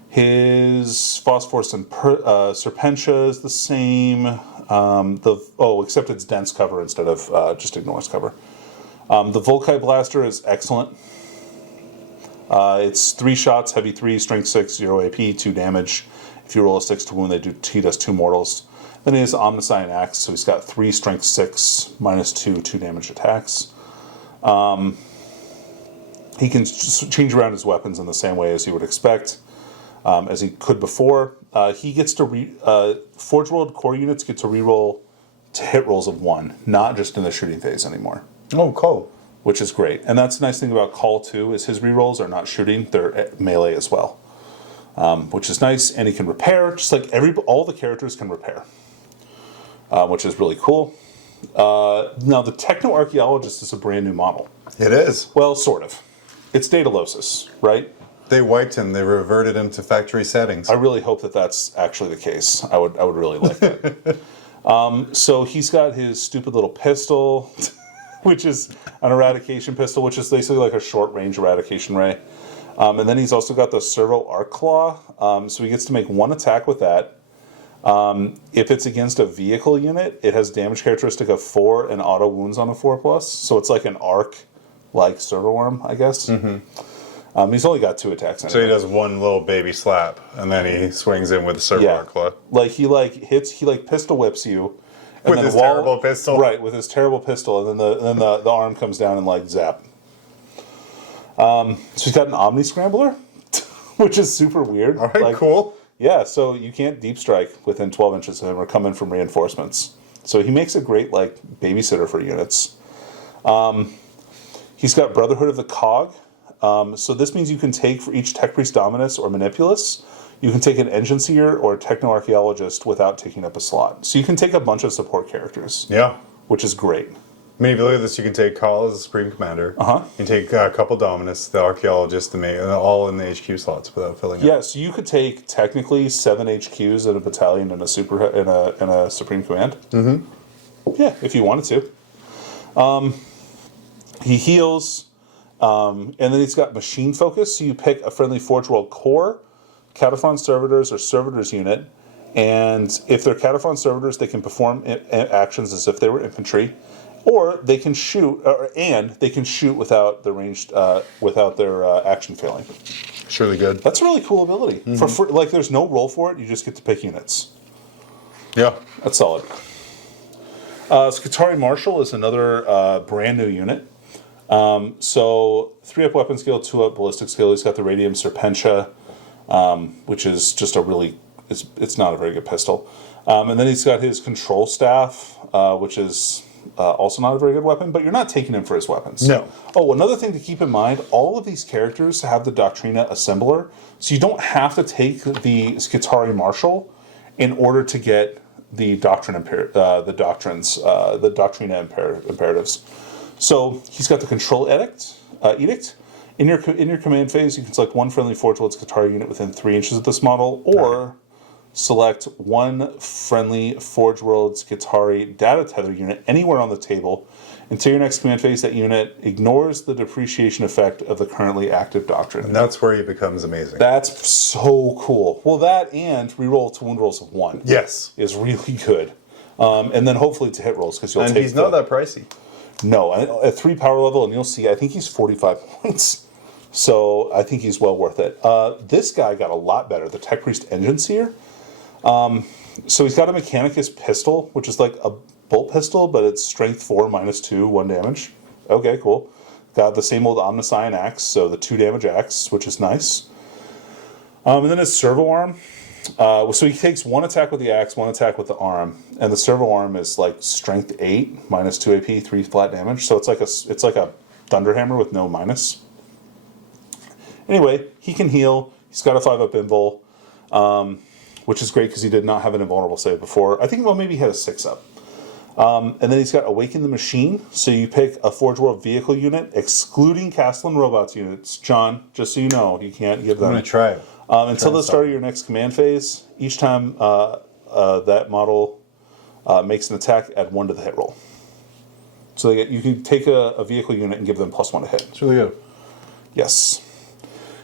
His Phosphorus and Serpentia is the same. Except it's dense cover instead of just ignores cover. The Volkite Blaster is excellent. It's 3 shots, heavy 3, strength 6, 0 AP, 2 damage. If you roll a 6 to wound, he does 2 mortals. Then he has Omniscient Axe, so he's got 3 strength 6, -2, 2 damage attacks. He can change around his weapons in the same way as you would expect. As he could before. He gets to Forge World core units get to reroll to hit rolls of 1, not just in the shooting phase anymore. Oh, cool. Which is great. And that's the nice thing about Call 2 is his rerolls are not shooting, they're melee as well. Which is nice, and he can repair, just like all the characters can repair. Which is really cool. Now, the Techno-Archaeologist is a brand new model. It is. Well, sort of. It's Daedalosus, right? They wiped him. They reverted him to factory settings. I really hope that that's actually the case. I would really like that. So he's got his stupid little pistol, which is an eradication pistol, which is basically like a short-range eradication ray. And then he's also got the Servo Arc Claw. So he gets to make 1 attack with that. If it's against a vehicle unit, it has damage characteristic of 4 and auto wounds on a 4+. So it's like an arc, like Servo Worm, I guess. Mm-hmm. He's only got 2 attacks. Anyway. So he does 1 little baby slap, and then he swings in with the Servo Arc Claw. Like he pistol whips you. And with then his terrible pistol? Right, with his terrible pistol, and then the arm comes down and zap. So he's got an Omni Scrambler, which is super weird. All right, cool. Yeah, so you can't deep strike within 12 inches of him or come in from reinforcements. So he makes a great babysitter for units. He's got Brotherhood of the Cog. So this means you can take for each Tech Priest Dominus or Manipulus, you can take an Engine Seer or a Techno-Archaeologist without taking up a slot. So you can take a bunch of support characters. Yeah. Which is great. I mean, if you look at this, you can take Call as a Supreme Commander. You can take a couple Dominus, the Archaeologist, all in the HQ slots without filling up. Yeah, so you could take technically 7 HQs in a battalion and a Supreme Command. Mm-hmm. Yeah, if you wanted to. He heals. And then he's got Machine Focus, so you pick a friendly Forge World core, Cataphron Servitors, or Servitors unit, and if they're Cataphron Servitors, they can perform actions as if they were infantry, or they can shoot, without their ranged, without their action failing. It's really good. That's a really cool ability. Like, there's no roll for it. You just get to pick units. Yeah. That's solid. Skitari Marshal is another brand new unit. So 3-up weapon skill, 2-up ballistic skill. He's got the Radium Serpentia, which is just a really... It's not a very good pistol. And then he's got his control staff, which is also not a very good weapon, but you're not taking him for his weapons. No. Oh, another thing to keep in mind, all of these characters have the Doctrina Assembler, so you don't have to take the Skitari Marshal in order to get the Doctrina imperatives. So he's got the Control Edict. In your command phase, you can select one friendly Forge World Skitari unit within 3 inches of this model, or select one friendly Forge World Skitari data tether unit anywhere on the table. Until your next command phase, that unit ignores the depreciation effect of the currently active doctrine. And that's where he becomes amazing. That's so cool. Well, that and reroll to wound rolls of 1. Yes. Is really good. And then hopefully to hit rolls, because you'll take. And he's not that pricey. No, at 3 power level, and you'll see, I think he's 45 points. So I think he's well worth it. This guy got a lot better, the Tech Priest Engine Seer. So he's got a Mechanicus pistol, which is like a bolt pistol, but it's strength 4 -2, 1 damage. Okay, cool. Got the same old Omniscion axe, so the 2 damage axe, which is nice. And then his servo arm. So he takes 1 attack with the axe, 1 attack with the arm, and the servo arm is like strength 8 -2 AP, 3 flat damage. So it's like a Thunderhammer with no minus. Anyway, he can heal. He's got a 5-up invul, which is great because he did not have an invulnerable save before. I think, well, maybe he had a 6-up. And then he's got Awaken the Machine. So you pick a Forge World vehicle unit, excluding Castle and Robots units. John, just so you know, you can't give them... I'm going to try it. Until the start of your next command phase, each time that model makes an attack, add 1 to the hit roll. So you can take a vehicle unit and give them +1 to hit. It's really good. Yes.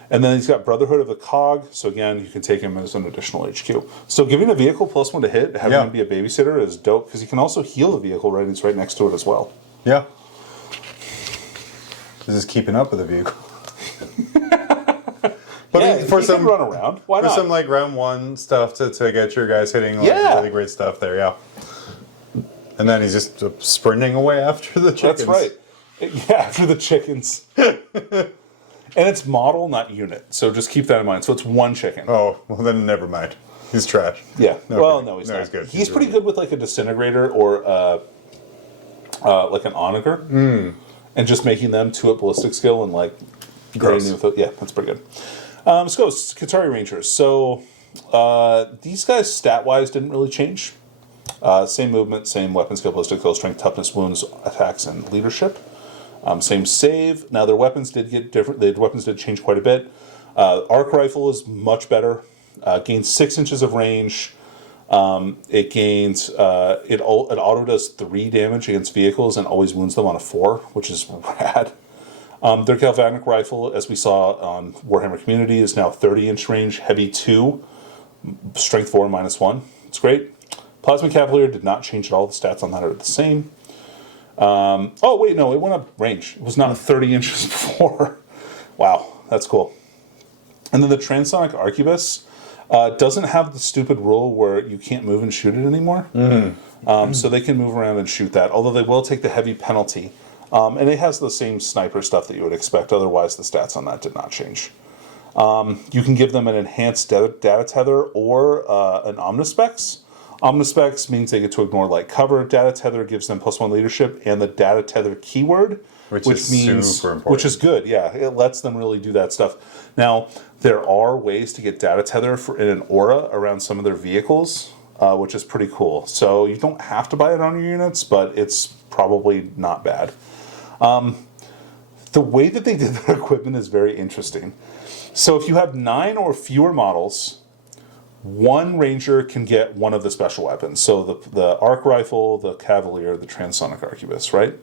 And then he's got Brotherhood of the Cog, so again, you can take him as an additional HQ. So giving a vehicle +1 to hit, having him be a babysitter is dope, because he can also heal the vehicle he's right next to it as well. Yeah. This is keeping up with the vehicle. But yeah, for he some can run around. Why not? For some like round 1 stuff to get your guys hitting like really great stuff there, yeah. And then he's just sprinting away after the chickens. That's right. Yeah, after the chickens. And it's model, not unit. So just keep that in mind. So it's 1 chicken. Oh, well then never mind. He's trash. Yeah. No, he's not. He's good. He's pretty good with like a disintegrator or like an onager. And just making them 2-up ballistic skill and like... Yeah, that's pretty good. Let's go. Skitari Rangers. So these guys stat-wise didn't really change. Same movement, same weapon skill, ballistic skill, strength, toughness, wounds, attacks, and leadership. Same save. Now their weapons did get different. The weapons did change quite a bit. Arc rifle is much better. Gains 6 inches of range. It gains it auto does 3 damage against vehicles and always wounds them on a 4, which is rad. Their galvanic rifle, as we saw on Warhammer Community, is now 30-inch range, heavy 2, strength 4 -1. It's great. Plasma Cavalier did not change at all. The stats on that are the same. Oh, wait, no, it went up range. It was not 30 inches before. Wow, that's cool. And then the Transonic Arquebus doesn't have the stupid rule where you can't move and shoot it anymore. So they can move around and shoot that, although they will take the heavy penalty. And it has the same sniper stuff that you would expect. Otherwise, the stats on that did not change. You can give them an enhanced data tether or an Omnispecs. Omnispecs means they get to ignore light cover. Data tether gives them +1 leadership and the data tether keyword, which means super important. Which is good. Yeah, it lets them really do that stuff. Now there are ways to get data tether in an aura around some of their vehicles, which is pretty cool. So you don't have to buy it on your units, but it's probably not bad. The way that they did their equipment is very interesting. So if you have 9 or fewer models, 1 ranger can get 1 of the special weapons. So the arc rifle, the cavalier, the transonic arquebus, right?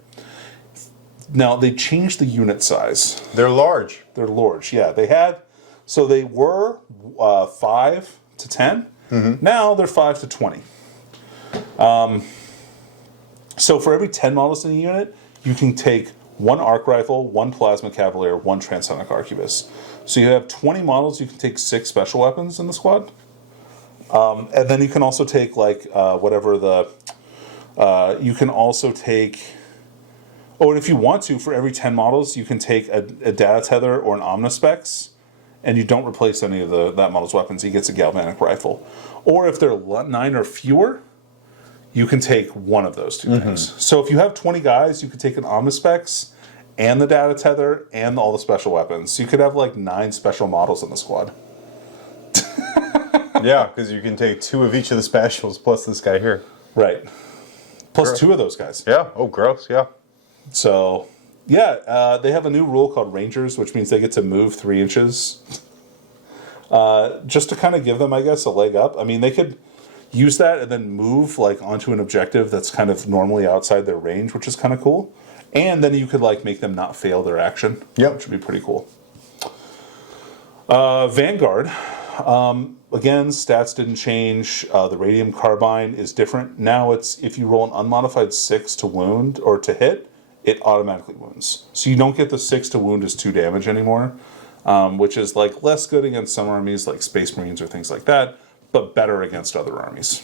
Now they changed the unit size. They're large. They're large, yeah. So they were 5 to 10. Now they're 5 to 20. So for every 10 models in a unit, you can take 1 arc rifle, 1 plasma cavalier, 1 transonic arquebus. So you have 20 models. You can take 6 special weapons in the squad. And then you can also take, like, whatever the... you can also take... Oh, and if you want to, for every 10 models, you can take a data tether or an omnispecs, and you don't replace any of that model's weapons. He gets a galvanic rifle. Or if there are 9 or fewer, you can take one of those 2 things. So if you have 20 guys, you could take an omnispecs and the data tether and all the special weapons. So you could have like 9 special models in the squad. Yeah, because you can take 2 of each of the specials plus this guy here. Right. Plus Gross. 2 of those guys. Yeah. Oh, gross. Yeah. So, yeah, they have a new rule called Rangers, which means they get to move 3 inches. Just to kind of give them, I guess, a leg up. I mean, they could use that and then move like onto an objective that's kind of normally outside their range, which is kind of cool. And then you could like make them not fail their action, which would be pretty cool. Vanguard, again, stats didn't change. The radium carbine is different. Now it's if you roll an unmodified 6 to wound or to hit, it automatically wounds. So you don't get the 6 to wound as 2 damage anymore, which is like less good against some armies like Space Marines or things like that, but better against other armies.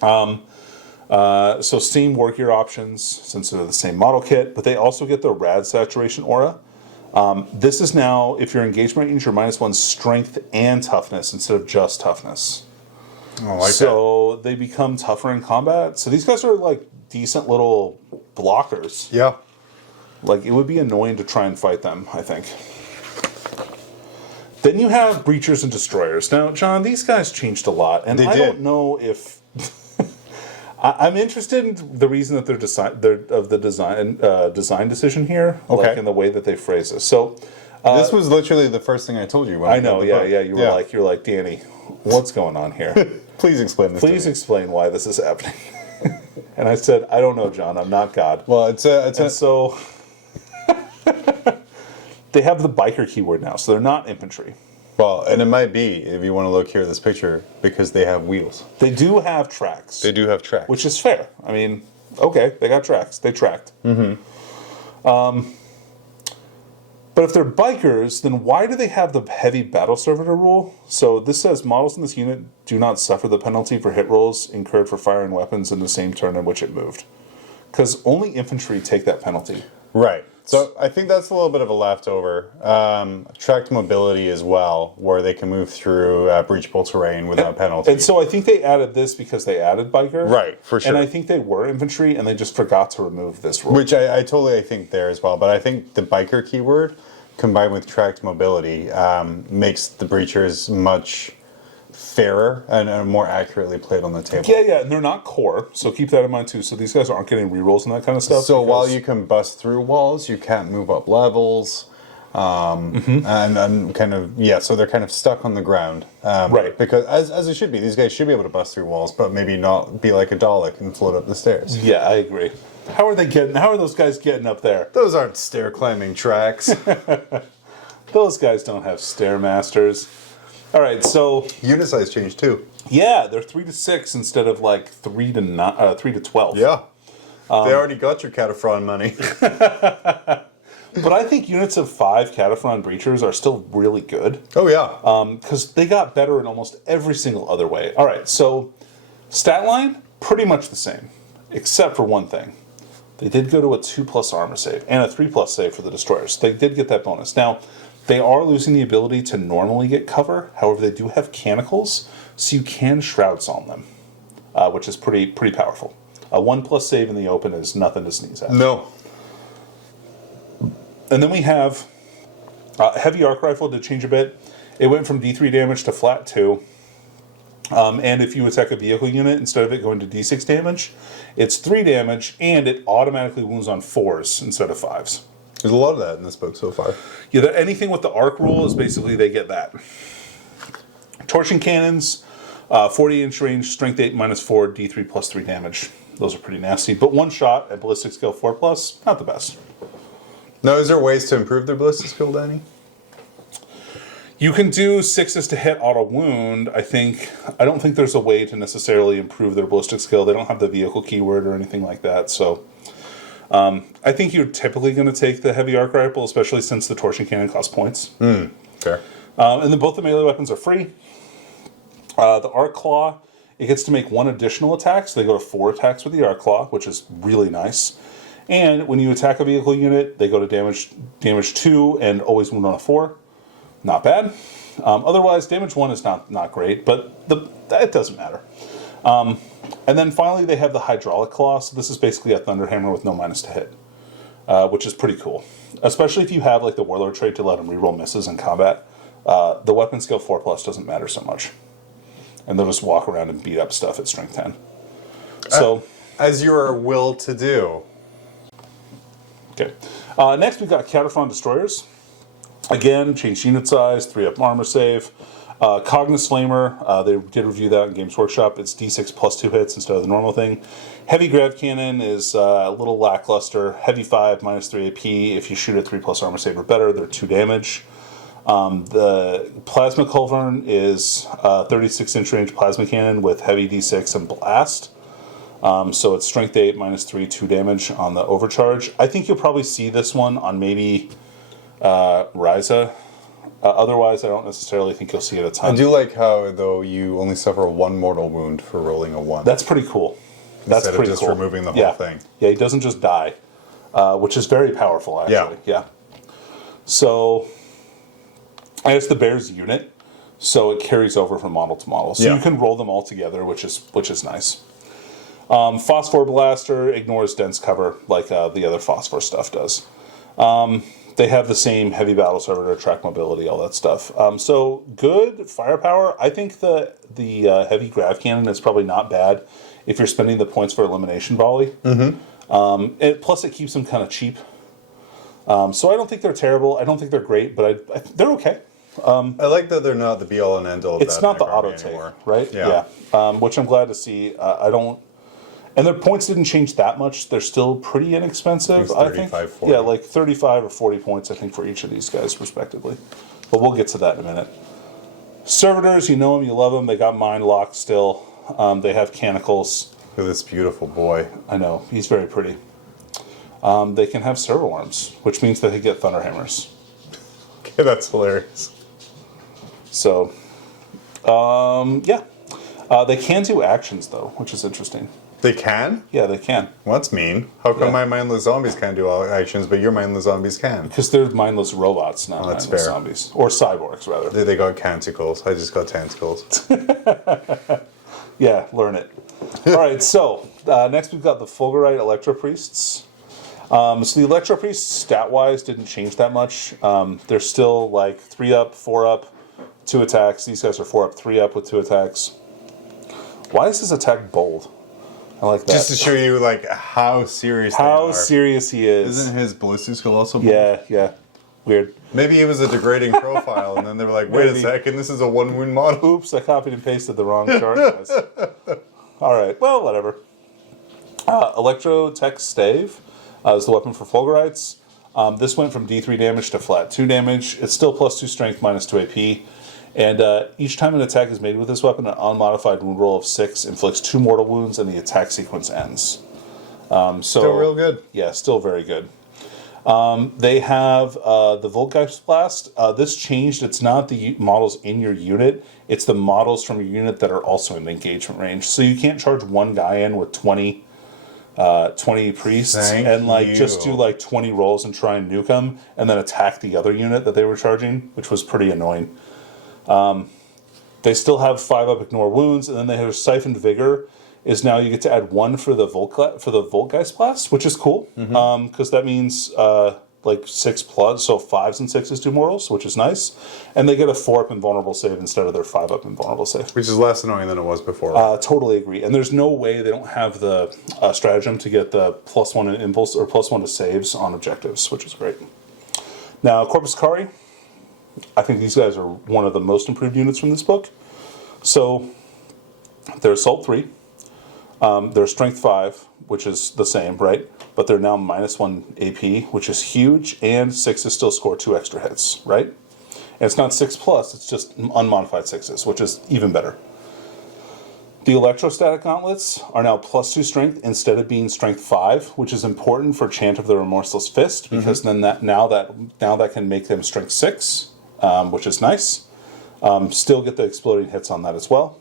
So same war gear options since they're the same model kit, but they also get the rad saturation aura. This is now, if your engagement range, you're -1 strength and toughness instead of just toughness. I like so they become tougher in combat. So these guys are like decent little blockers. Yeah. Like it would be annoying to try and fight them, I think. Then you have Breachers and Destroyers. Now, John, these guys changed a lot, and I don't know if I'm interested in the reason that they're design decision here, like in the way that they phrase this. So this was literally the first thing I told you. When I know, yeah. You were like, Danny, what's going on here? Please explain this. Please explain why this is happening. And I said, I don't know, John. I'm not God. Well, so they have the biker keyword now, so they're not infantry. Well, and it might be, if you want to look here at this picture, because they have wheels. They do have tracks. They do have tracks. Which is fair. I mean, okay, they got tracks. They tracked. But if they're bikers, then why do they have the heavy battle servitor rule? So this says models in this unit do not suffer the penalty for hit rolls incurred for firing weapons in the same turn in which it moved. Because only infantry take that penalty. Right. So I think that's a little bit of a leftover. Tracked mobility as well, where they can move through breachable terrain without penalty. And so I think they added this because they added biker. Right, for sure. And I think they were infantry, and they just forgot to remove this rule. Which I totally think there as well. But I think the biker keyword, combined with tracked mobility, makes the breachers much fairer and more accurately played on the table. Yeah, and they're not core, so keep that in mind too. So these guys aren't getting rerolls and that kind of stuff. So while you can bust through walls, you can't move up levels, and kind of so they're kind of stuck on the ground, right? Because as it should be, these guys should be able to bust through walls, but maybe not be like a Dalek and float up the stairs. Yeah, I agree. How are those guys getting up there? Those aren't stair climbing tracks. Those guys don't have stairmasters. All right, so unit size changed too. Yeah, they're 3 to 6 instead of like 3 to 12. Yeah, they already got your Cataphren money. But I think units of 5 Cataphren Breachers are still really good. Oh yeah, because they got better in almost every single other way. All right, so stat line pretty much the same, except for one thing. They did go to a 2+ armor save and a 3+ save for the destroyers. They did get that bonus. Now, they are losing the ability to normally get cover. However, they do have canticles, so you can shroud psalm them, which is pretty powerful. A 1+ save in the open is nothing to sneeze at. No. And then we have heavy arc rifle to change a bit. It went from D3 damage to flat 2. And if you attack a vehicle unit, instead of it going to D6 damage, it's 3 damage, and it automatically wounds on 4s instead of 5s. There's a lot of that in this book so far. Yeah, anything with the arc rule is basically they get that. Torsion cannons, 40-inch range, strength 8 -4, D3 +3 damage. Those are pretty nasty. But one shot at ballistic skill 4+, not the best. Now, is there ways to improve their ballistic skill, Danny? You can do 6s to hit auto wound. I don't think there's a way to necessarily improve their ballistic skill. They don't have the vehicle keyword or anything like that. So I think you're typically going to take the heavy arc rifle, especially since the torsion cannon costs points. Fair. And then both the melee weapons are free. The arc claw, it gets to make 1 additional attack, so they go to 4 attacks with the arc claw, which is really nice. And when you attack a vehicle unit, they go to damage 2 and always wound on a 4. Not bad. Otherwise, damage 1 is not great, but it doesn't matter. And then finally, they have the hydraulic claw. So this is basically a thunderhammer with no minus to hit, which is pretty cool. Especially if you have like the Warlord trait to let them reroll misses in combat. The weapon skill 4+ doesn't matter so much. And they'll just walk around and beat up stuff at strength 10. So, as you are will to do. Okay. Next, we've got Cataphan Destroyers. Again, changed unit size, 3-up armor save. Cognis Flamer, they did review that in Games Workshop. It's D6 plus 2 hits instead of the normal thing. Heavy Grav Cannon is a little lackluster. Heavy 5, minus 3 AP. If you shoot at 3+ armor save or better, they're 2 damage. The Plasma Culverin is 36-inch range plasma cannon with heavy D6 and blast. So it's strength 8, minus 3, 2 damage on the overcharge. I think you'll probably see this one on maybe Ryza. Otherwise, I don't necessarily think you'll see it a ton. I do like how, though, you only suffer 1 mortal wound for rolling a 1. That's pretty cool. Instead of just removing the whole thing. Yeah, he doesn't just die, which is very powerful, actually. Yeah. So, and it's the Bear's unit, so it carries over from model to model. So you can roll them all together, which is nice. Phosphor Blaster ignores dense cover like the other Phosphor stuff does. They have the same heavy battle servitor, track mobility, all that stuff. So good firepower. I think the heavy grav cannon is probably not bad if you're spending the points for elimination volley. Plus it keeps them kind of cheap. So I don't think they're terrible. I don't think they're great, but they're okay. I like that they're not the be-all and end-all of it's that not the army auto take, anymore. right? Yeah. Which I'm glad to see. And their points didn't change that much. They're still pretty inexpensive, I think. 40. Yeah, like 35 or 40 points, I think, for each of these guys, respectively. But we'll get to that in a minute. Servitors, you know them, you love them. They got Mind Lock still. They have Canticles. Look at this beautiful boy. I know, he's very pretty. They can have servo arms, which means that they get Thunderhammers. Okay, that's hilarious. So, yeah. They can do actions, though, which is interesting. They can? Yeah, they can. Well, that's mean. How come my mindless zombies can't do all actions, but your mindless zombies can? Because they're mindless robots, not that's mindless fair. zombies. Or cyborgs, rather. They got canticles. I just got tentacles. Yeah, learn it. All right, so next we've got the Fulgurite Electro Priests. So the Electro Priests, stat-wise, didn't change that much. They're still like 3-up, 4-up, 2 attacks. These guys are 4-up, 3-up with 2 attacks. Why is his attack bold? I like that. Just to show you like how serious they are. How serious he is. Isn't his ballistic skill also bold? Yeah. Weird. Maybe he was a degrading profile, and then they were like, wait a second, this is a 1-wound model. Oops, I copied and pasted the wrong chart, guys. All right, well, whatever. Electro Tech Stave is the weapon for Fulgurites. This went from D3 damage to flat 2 damage. It's still plus 2 strength, minus 2 AP. And each time an attack is made with this weapon, an unmodified wound roll of 6 inflicts 2 mortal wounds, and the attack sequence ends. Still real good. Yeah, still very good. They have the Voltgeist Blast. This changed. It's not the models in your unit. It's the models from your unit that are also in the engagement range. So you can't charge one guy in with 20 priests just do like 20 rolls and try and nuke them, and then attack the other unit that they were charging, which was pretty annoying. They still have 5-up ignore wounds, and then they have Siphoned Vigor. Is now you get to add 1 for the Voltgeist Blast, which is cool because that means like 6+, so 5s and 6s do mortals, which is nice. And they get a 4-up invulnerable save instead of their 5-up invulnerable save, which is less annoying than it was before. Right? Totally agree. And there's no way they don't have the stratagem to get the +1 in impulse or +1 to saves on objectives, which is great. Now Corpus Cari. I think these guys are one of the most improved units from this book. So they're Assault 3. They're Strength 5, which is the same, right? But they're now -1 AP, which is huge, and 6s still score 2 extra hits, right? And it's not 6+, it's just unmodified 6s, which is even better. The electrostatic gauntlets are now +2 strength instead of being strength 5, which is important for Chant of the Remorseless Fist, because then now that can make them strength 6, which is nice. Still get the exploding hits on that as well.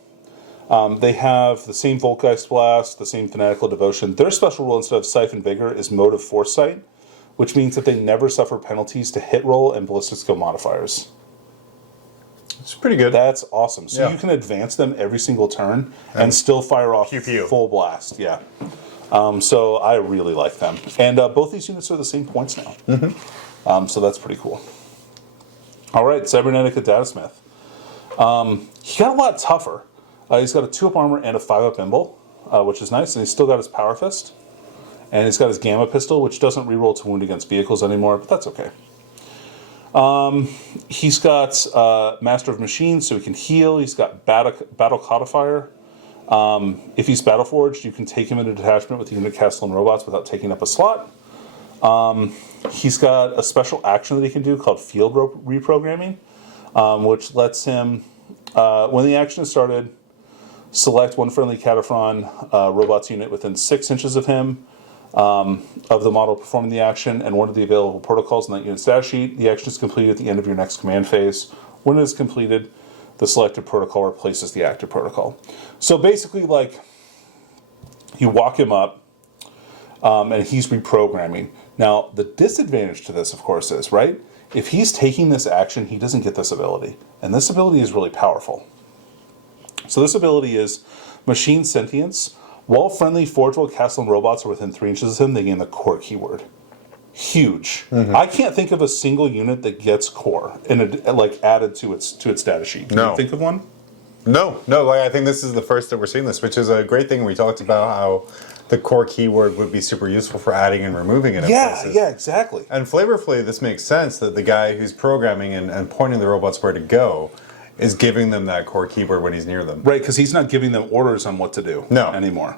They have the same Voltgeist Blast, the same Fanatical Devotion. Their special rule instead of Siphon Vigor is Motive Foresight, which means that they never suffer penalties to hit roll and ballistic skill modifiers. It's pretty good. That's awesome. So you can advance them every single turn and still fire off full blast. Yeah. So I really like them. And both these units are the same points now. So that's pretty cool. All right, Cybernetic Adeptus. He got a lot tougher. He's got a 2-up armor and a 5-up imble, which is nice. And he's still got his Power Fist. And he's got his Gamma Pistol, which doesn't reroll to wound against vehicles anymore, but that's okay. He's got Master of Machines, so he can heal. He's got Battle Codifier. If he's Battle Forged, you can take him into detachment with the unit castle and robots without taking up a slot. He's got a special action that he can do called Field Reprogramming, which lets him, when the action is started, select one friendly Cataphren robots unit within 6 inches of him, of the model performing the action, and one of the available protocols in that unit's stat sheet. The action is completed at the end of your next command phase. When it is completed, the selected protocol replaces the active protocol. So basically, like, you walk him up, and he's reprogramming. Now, the disadvantage to this, of course, is, right, if he's taking this action, he doesn't get this ability. And this ability is really powerful. So this ability is Machine Sentience. While friendly Forge World Castle and robots are within 3 inches of him, they gain the core keyword. Huge. I can't think of a single unit that gets core and like added to its data sheet. Can you think of one? No. Like, I think this is the first that we're seeing this, which is a great thing. We talked about how the core keyword would be super useful for adding and removing it. Yeah, exactly. And flavorfully, this makes sense that the guy who's programming and pointing the robots where to go is giving them that core keyword when he's near them. Right, because he's not giving them orders on what to do anymore,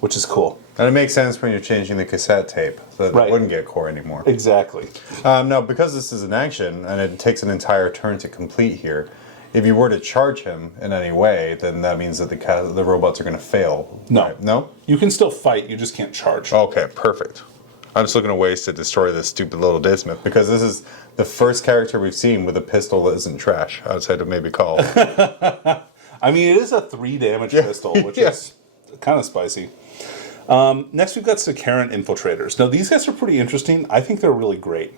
which is cool. And it makes sense when you're changing the cassette tape, so that it wouldn't get core anymore. Exactly. Now, because this is an action, and it takes an entire turn to complete here, if you were to charge him in any way, then that means that the robots are going to fail. No. Right? No? You can still fight, you just can't charge. Okay, perfect. I'm just looking at ways to destroy this stupid little Dismith, because this is the first character we've seen with a pistol that isn't trash, outside of maybe Call. I mean, it is a 3 damage pistol, which is kind of spicy. Next, we've got Sakaran Infiltrators. Now, these guys are pretty interesting. I think they're really great.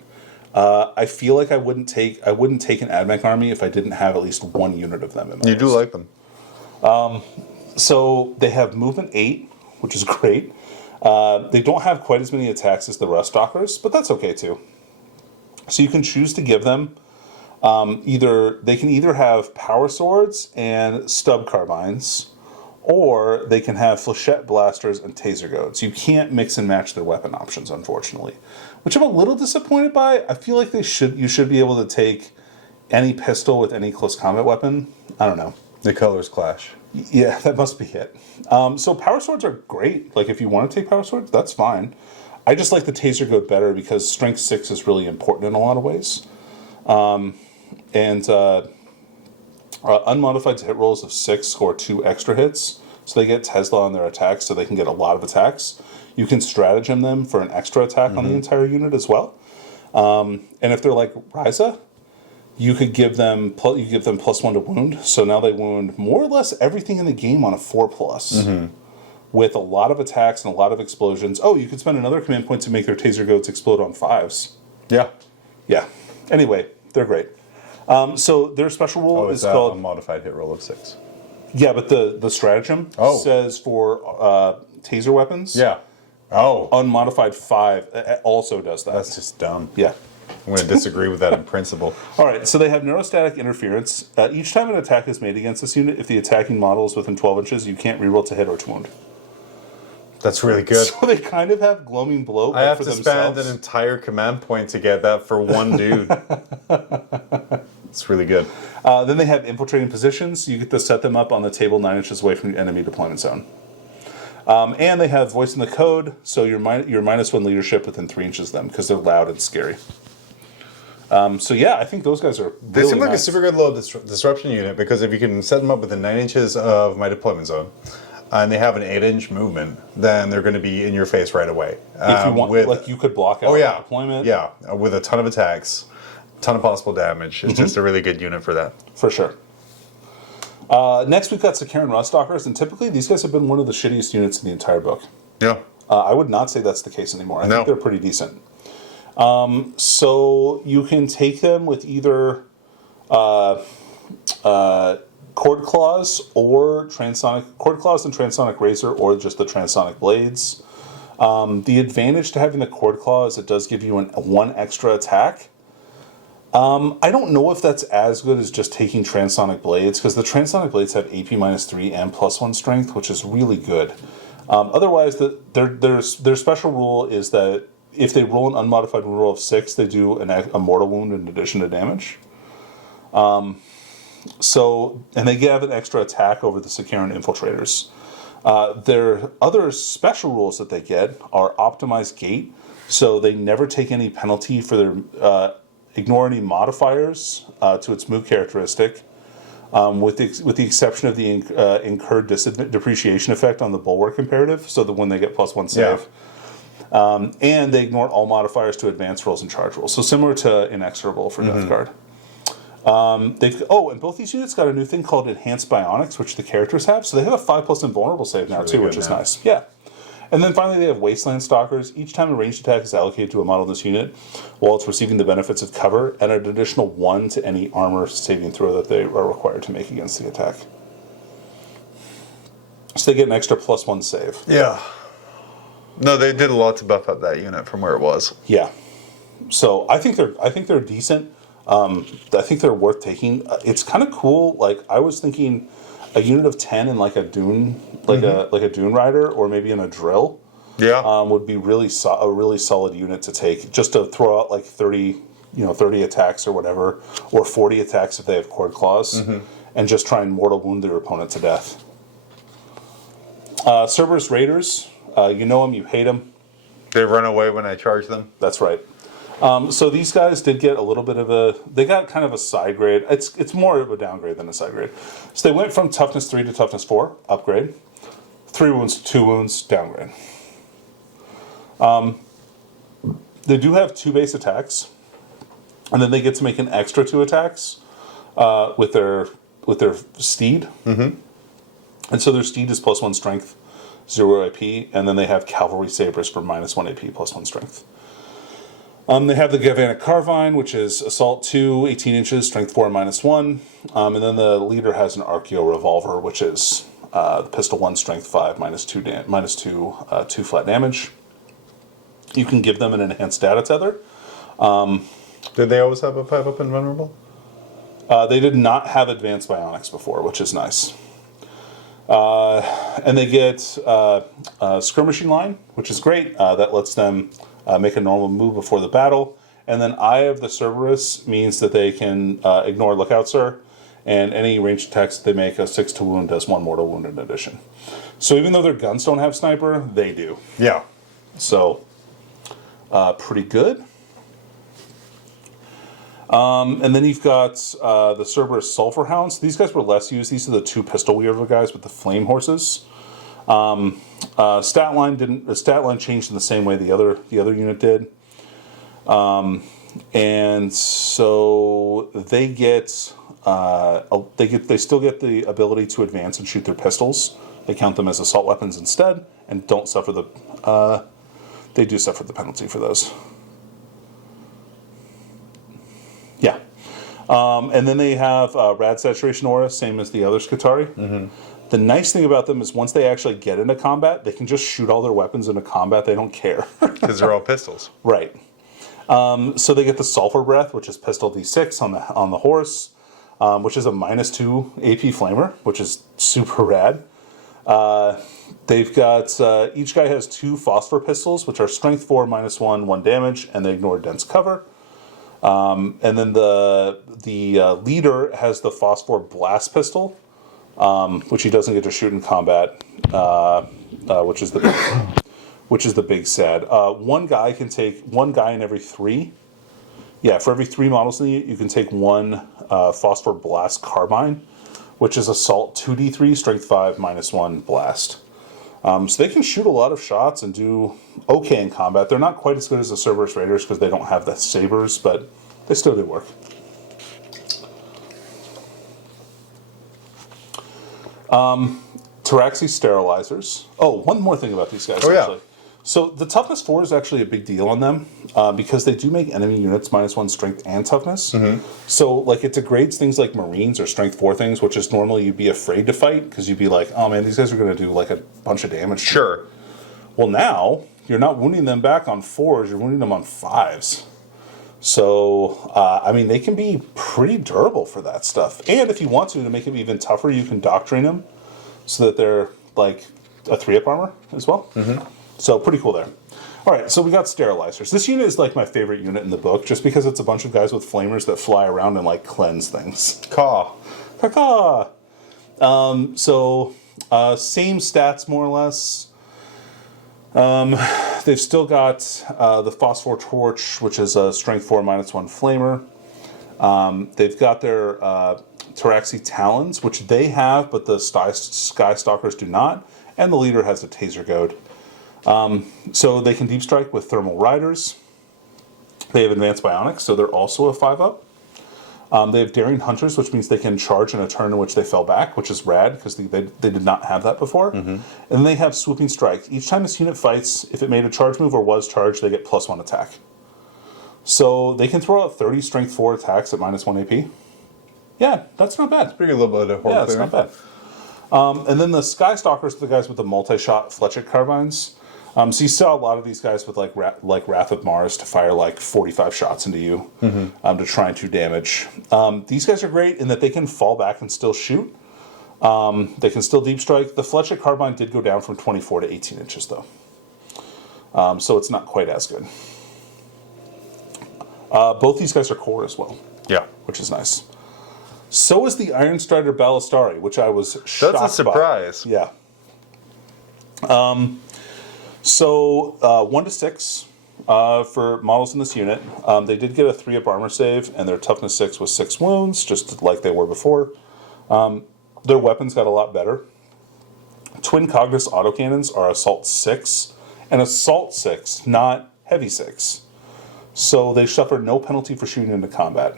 I feel like I wouldn't take an AdMech army if I didn't have at least 1 unit of them in my list. You do like them. So they have movement 8, which is great. They don't have quite as many attacks as the Ruststalkers, but that's okay too. So you can choose to give them they can either have power swords and stub carbines, or they can have flechette blasters and taser goads. You can't mix and match their weapon options, unfortunately, which I'm a little disappointed by. I feel like you should be able to take any pistol with any close combat weapon. I don't know. The colors clash. Yeah, that must be it. So power swords are great. Like, if you want to take power swords, that's fine. I just like the taser goad better because strength 6 is really important in a lot of ways. Unmodified hit rolls of 6 score 2 extra hits, so they get Tesla on their attacks, so they can get a lot of attacks. You can stratagem them for an extra attack on the entire unit as well. And if they're like Ryza, you give them +1 to wound, so now they wound more or less everything in the game on a 4+. With a lot of attacks and a lot of explosions. Oh, you could spend another command point to make their taser goats explode on 5s. Yeah. Yeah. Anyway, they're great. So their special rule is called a modified hit roll of 6. Yeah, but the stratagem says for taser weapons. Yeah. Oh. Unmodified 5 also does that. That's just dumb. Yeah. I'm going to disagree with that in principle. All right, so they have neurostatic interference. Each time an attack is made against this unit, if the attacking model is within 12 inches, you can't reroll to hit or to wound. That's really good. So they kind of have gloaming blow. I have to spend an entire command point to get that for one dude. It's really good. Then they have infiltrating positions. You get to set them up on the table 9 inches away from your enemy deployment zone. And they have voice in the code, so you're -1 leadership within 3 inches of them because they're loud and scary. So yeah, I think those guys are. They Really seem like nice. a super good little disruption unit because if you can set them up within 9 inches of my deployment zone, and they have an 8-inch movement, then they're going to be in your face right away. If you want, like you could block out deployment. Yeah, with a ton of attacks, ton of possible damage. It's just a really good unit for that. For sure. Next, we've got Secondaries Ruststalkers, and typically these guys have been one of the shittiest units in the entire book. Yeah. I would not say that's the case anymore. I think they're pretty decent. So you can take them with either Cord Claws or Cord Claws and Transonic Razor, or just the Transonic Blades. The advantage to having the Cord Claw is it does give you one extra attack. I don't know if that's as good as just taking Transonic Blades, because the Transonic Blades have AP -3 and +1 strength, which is really good. Otherwise, their special rule is that if they roll an unmodified roll of 6, they do a mortal wound in addition to damage. And they have an extra attack over the Secondaries Infiltrators. Their other special rules that they get are Optimized Gate, so they never take any penalty for their ignore any modifiers to its move characteristic, with the exception of the incurred depreciation effect on the Bulwark imperative, so that when they get +1 save. And they ignore all modifiers to advance rolls and charge rolls. So similar to Inexorable for Death Guard. And both these units got a new thing called Enhanced Bionics, which the characters have. So they have a 5+ invulnerable save now too, which is nice. Yeah. And then finally they have Wasteland Stalkers. Each time a ranged attack is allocated to a model in this unit, while it's receiving the benefits of cover, and an additional 1 to any armor saving throw that they are required to make against the attack. So they get an extra +1 save. Yeah. No, they did a lot to buff up that unit from where it was. Yeah. So I think they're decent. I think they're worth taking. It's kind of cool. Like I was thinking, a unit of 10 in like a Dune, like a Dune Rider, or maybe in a Drill. Yeah. Would be a really solid unit to take, just to throw out like 30 attacks or whatever, or 40 attacks if they have Cord Claws, and just try and mortal wound their opponent to death. Cerberus Raiders, you know them, you hate them. They run away when I charge them. That's right. So these guys did get a little bit of they got kind of a side grade. It's more of a downgrade than a side grade. So they went from toughness 3 to toughness 4, upgrade. 3 wounds to 2 wounds, downgrade. They do have 2 base attacks, and then they get to make an extra 2 attacks with their steed. And so their steed is +1 strength, 0 AP, and then they have cavalry sabers for -1 AP, +1 strength. They have the Galvanic Carvine, which is Assault 2, 18 inches, Strength 4, -1. And then the leader has an Archeo Revolver, which is Pistol 1, Strength 5, -2 flat damage. You can give them an Enhanced Data Tether. Did they always have a 5-up invulnerable? They did not have Advanced Bionics before, which is nice. And they get Skirmishing Line, which is great. That lets them make a normal move before the battle. And then Eye of the Cerberus means that they can ignore Lookout Sir, and any ranged attacks that they make, a 6 to wound does 1 mortal wound in addition. So even though their guns don't have sniper, they do. Yeah. So, pretty good. And then you've got the Cerberus Sulphur Hounds. These guys were less used. These are the 2 pistol wielder guys with the flame horses. Stat line changed in the same way the other unit did. And so they still get the ability to advance and shoot their pistols. They count them as assault weapons instead, and don't suffer they do suffer the penalty for those. Yeah. And then they have Rad Saturation Aura, same as the other Skitarii. The nice thing about them is once they actually get into combat, they can just shoot all their weapons into combat. They don't care. Because they're all pistols. Right. So they get the Sulphur Breath, which is Pistol D6 on the horse, which is a -2 AP Flamer, which is super rad. They've got each guy has 2 Phosphor Pistols, which are Strength 4, -1, 1 damage, and they ignore dense cover. And then the leader has the Phosphor Blast Pistol, which he doesn't get to shoot in combat, which is the big sad. One guy in every 3 Yeah, for every 3 models in the unit, you can take 1 Phosphor Blast Carbine, which is Assault 2d3, Strength 5, -1 Blast. So they can shoot a lot of shots and do okay in combat. They're not quite as good as the Cerberus Raiders because they don't have the sabers, but they still do work. Taraxi Sterilizers. Oh, one more thing about these guys, actually. Yeah. So the toughness 4 is actually a big deal on them because they do make enemy units -1 strength and toughness. So like it degrades things like Marines or strength 4 things, which is normally you'd be afraid to fight because you'd be like, oh man, these guys are going to do like a bunch of damage. Sure. Well, now you're not wounding them back on 4s, you're wounding them on 5s. So, I mean, they can be pretty durable for that stuff. And if you want to make them even tougher, you can Doctrine them so that they're like a 3-up armor as well. So pretty cool there. All right, so we got Sterilizers. This unit is like my favorite unit in the book just because it's a bunch of guys with flamers that fly around and like cleanse things. Caw. Caw. Same stats more or less. They've still got the Phosphor Torch, which is a Strength 4 -1 flamer. They've got their Taraxi Talons, which they have, but the Sky Stalkers do not. And the leader has a Taser Goad. So they can deep strike with Thermal Riders. They have Advanced Bionics, so they're also a 5-up. They have Daring Hunters, which means they can charge in a turn in which they fell back, which is rad because they did not have that before. And then they have Swooping Strike. Each time this unit fights, if it made a charge move or was charged, they get +1 attack. So they can throw out 30 Strength 4 attacks at -1 AP. Yeah, that's not bad. Bring a little bit of horror. Yeah, it's not bad. And then the Sky Stalkers are the guys with the multi-shot Fletchet carbines. So you saw a lot of these guys with like Wrath of Mars to fire like 45 shots into you to try and do damage. These guys are great in that they can fall back and still shoot. They can still deep strike. The Fletchet carbine did go down from 24 to 18 inches though. So it's not quite as good. Both these guys are core as well. Yeah. Which is nice. So is the Iron Strider Ballistari, which I was shocked by. That's a surprise. Yeah. So 1 to 6 for models in this unit. They did get a 3-up armor save, and their toughness 6 was 6 wounds, just like they were before. Their weapons got a lot better. Twin Cognis autocannons are Assault 6, and Assault 6, not Heavy 6. So they suffer no penalty for shooting into combat,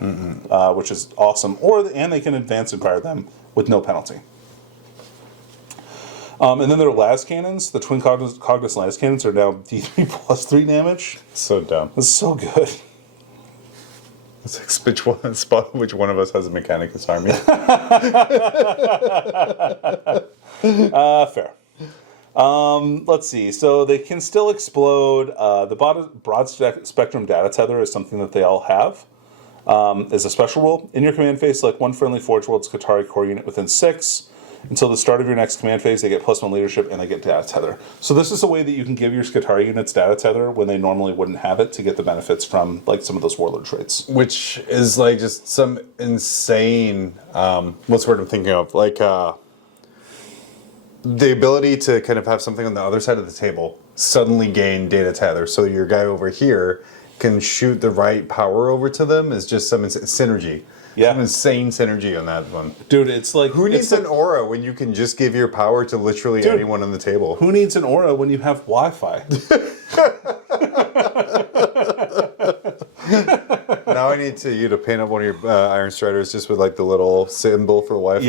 which is awesome. And they can advance and fire them with no penalty. And then their las cannons, the Twin Cognis las cannons, are now D3 +3 damage. So dumb. That's so good. It's like which one of us has a Mechanicus army? Fair. Let's see. So they can still explode. The broad spectrum data tether is something that they all have. As a special rule, in your command phase, select 1 friendly Forge World Skitarii core unit within 6. Until the start of your next command phase, they get +1 leadership and they get data tether. So this is a way that you can give your Skitarii units data tether when they normally wouldn't have it to get the benefits from like some of those Warlord traits. Which is like just some insane, what's the word I'm thinking of? Like the ability to kind of have something on the other side of the table suddenly gain data tether. So your guy over here can shoot the right power over to them is just some synergy. Yeah. Some insane synergy on that one. Dude, it's like... Who needs an aura when you can just give your power to literally anyone on the table? Who needs an aura when you have Wi-Fi? Now I need you to paint up one of your Iron Striders just with like the little symbol for Wi-Fi.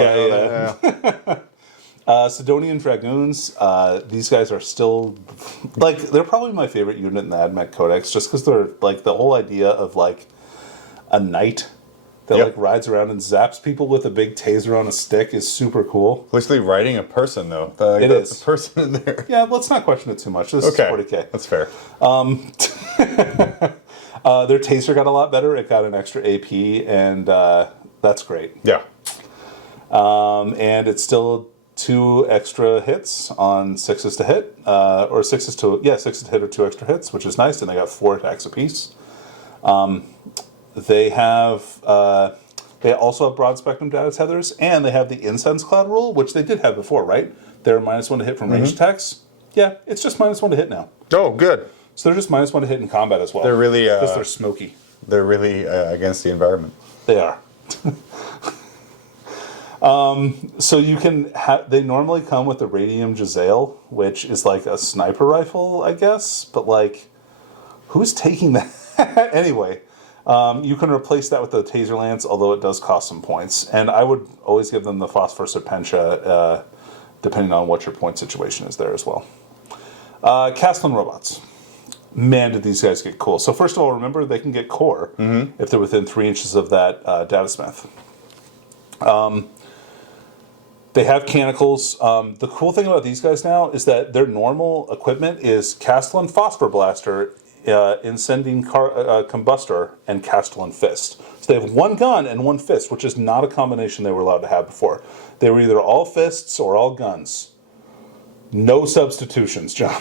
Yeah. Sidonian Dragoons, these guys are still... Like, they're probably my favorite unit in the AdMech Codex just because they're like the whole idea of like a knight that like rides around and zaps people with a big taser on a stick is super cool. Literally riding a person though. It is. A person in there. Yeah, let's not question it too much. This is 40K. That's fair. Their taser got a lot better. It got an extra AP, and that's great. Yeah. And it's still 2 extra hits on 6s to hit, or 6s to hit or 2 extra hits, which is nice. And they got 4 attacks apiece. They have. They also have broad spectrum data tethers, and they have the incense cloud rule, which they did have before, right? They're -1 to hit from ranged attacks. Yeah, it's just -1 to hit now. Oh, good. So they're just -1 to hit in combat as well. They're really because they're smoky. They're really against the environment. They are. So you can they normally come with the Radium Giselle, which is like a sniper rifle, I guess. But like, who's taking that? Anyway, you can replace that with the Taser Lance, although it does cost some points. And I would always give them the Phosphor Serpentia, depending on what your point situation is there as well. Castellan robots. Man, did these guys get cool. So first of all, remember, they can get core if they're within 3 inches of that Datasmith. They have canticles. The cool thing about these guys now is that their normal equipment is Castellan Phosphor Blaster, Incendiing Combustor, and Castellan Fist. So they have one gun and one fist, which is not a combination they were allowed to have before. They were either all fists or all guns. No substitutions, John.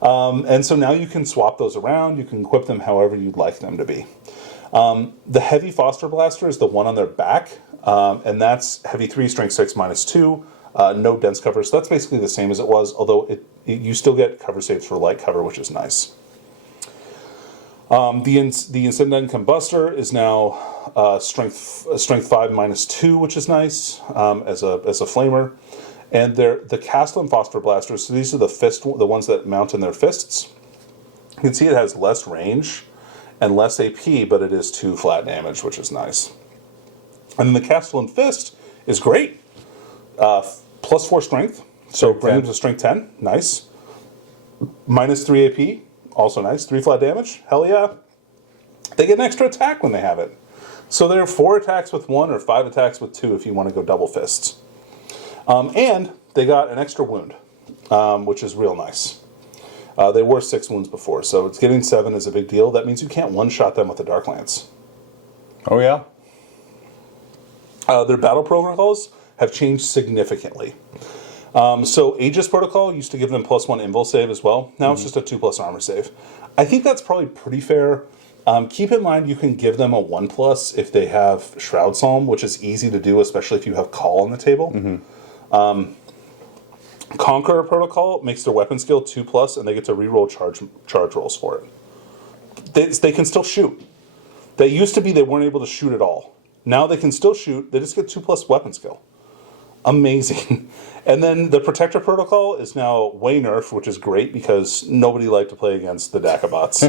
And so now you can swap those around. You can equip them however you'd like them to be. The Heavy Phosphor Blaster is the one on their back, and that's Heavy 3, Strength 6, -2, no dense cover. So that's basically the same as it was, although you still get cover saves for light cover, which is nice. The Incendiing Combustor is now Strength 5, -2, which is nice as a flamer. And the Castellan Phosphor Blasters, so these are the ones that mount in their fists. You can see it has less range and less AP, but it is 2 flat damage, which is nice. And then the Castellan Fist is great. +4 strength, so brings them to strength 10, nice. -3 AP, also nice. 3 flat damage, hell yeah. They get an extra attack when they have it. So there are 4 attacks with 1 or 5 attacks with 2 if you want to go double fists. And they got an extra wound, which is real nice. They were 6 wounds before, so it's getting 7 is a big deal. That means you can't one-shot them with the Dark Lance. Oh, yeah? Their battle protocols have changed significantly. So Aegis Protocol used to give them +1 invul save as well. Now it's just a 2+ armor save. I think that's probably pretty fair. Keep in mind you can give them a 1+ if they have Shroud Psalm, which is easy to do, especially if you have Call on the table. Conqueror Protocol makes their weapon skill 2+, and they get to reroll charge rolls for it. They can still shoot. They used to be they weren't able to shoot at all. Now they can still shoot. They just get 2+ weapon skill. Amazing. And then the Protector Protocol is now way nerfed, which is great because nobody liked to play against the Dakabots.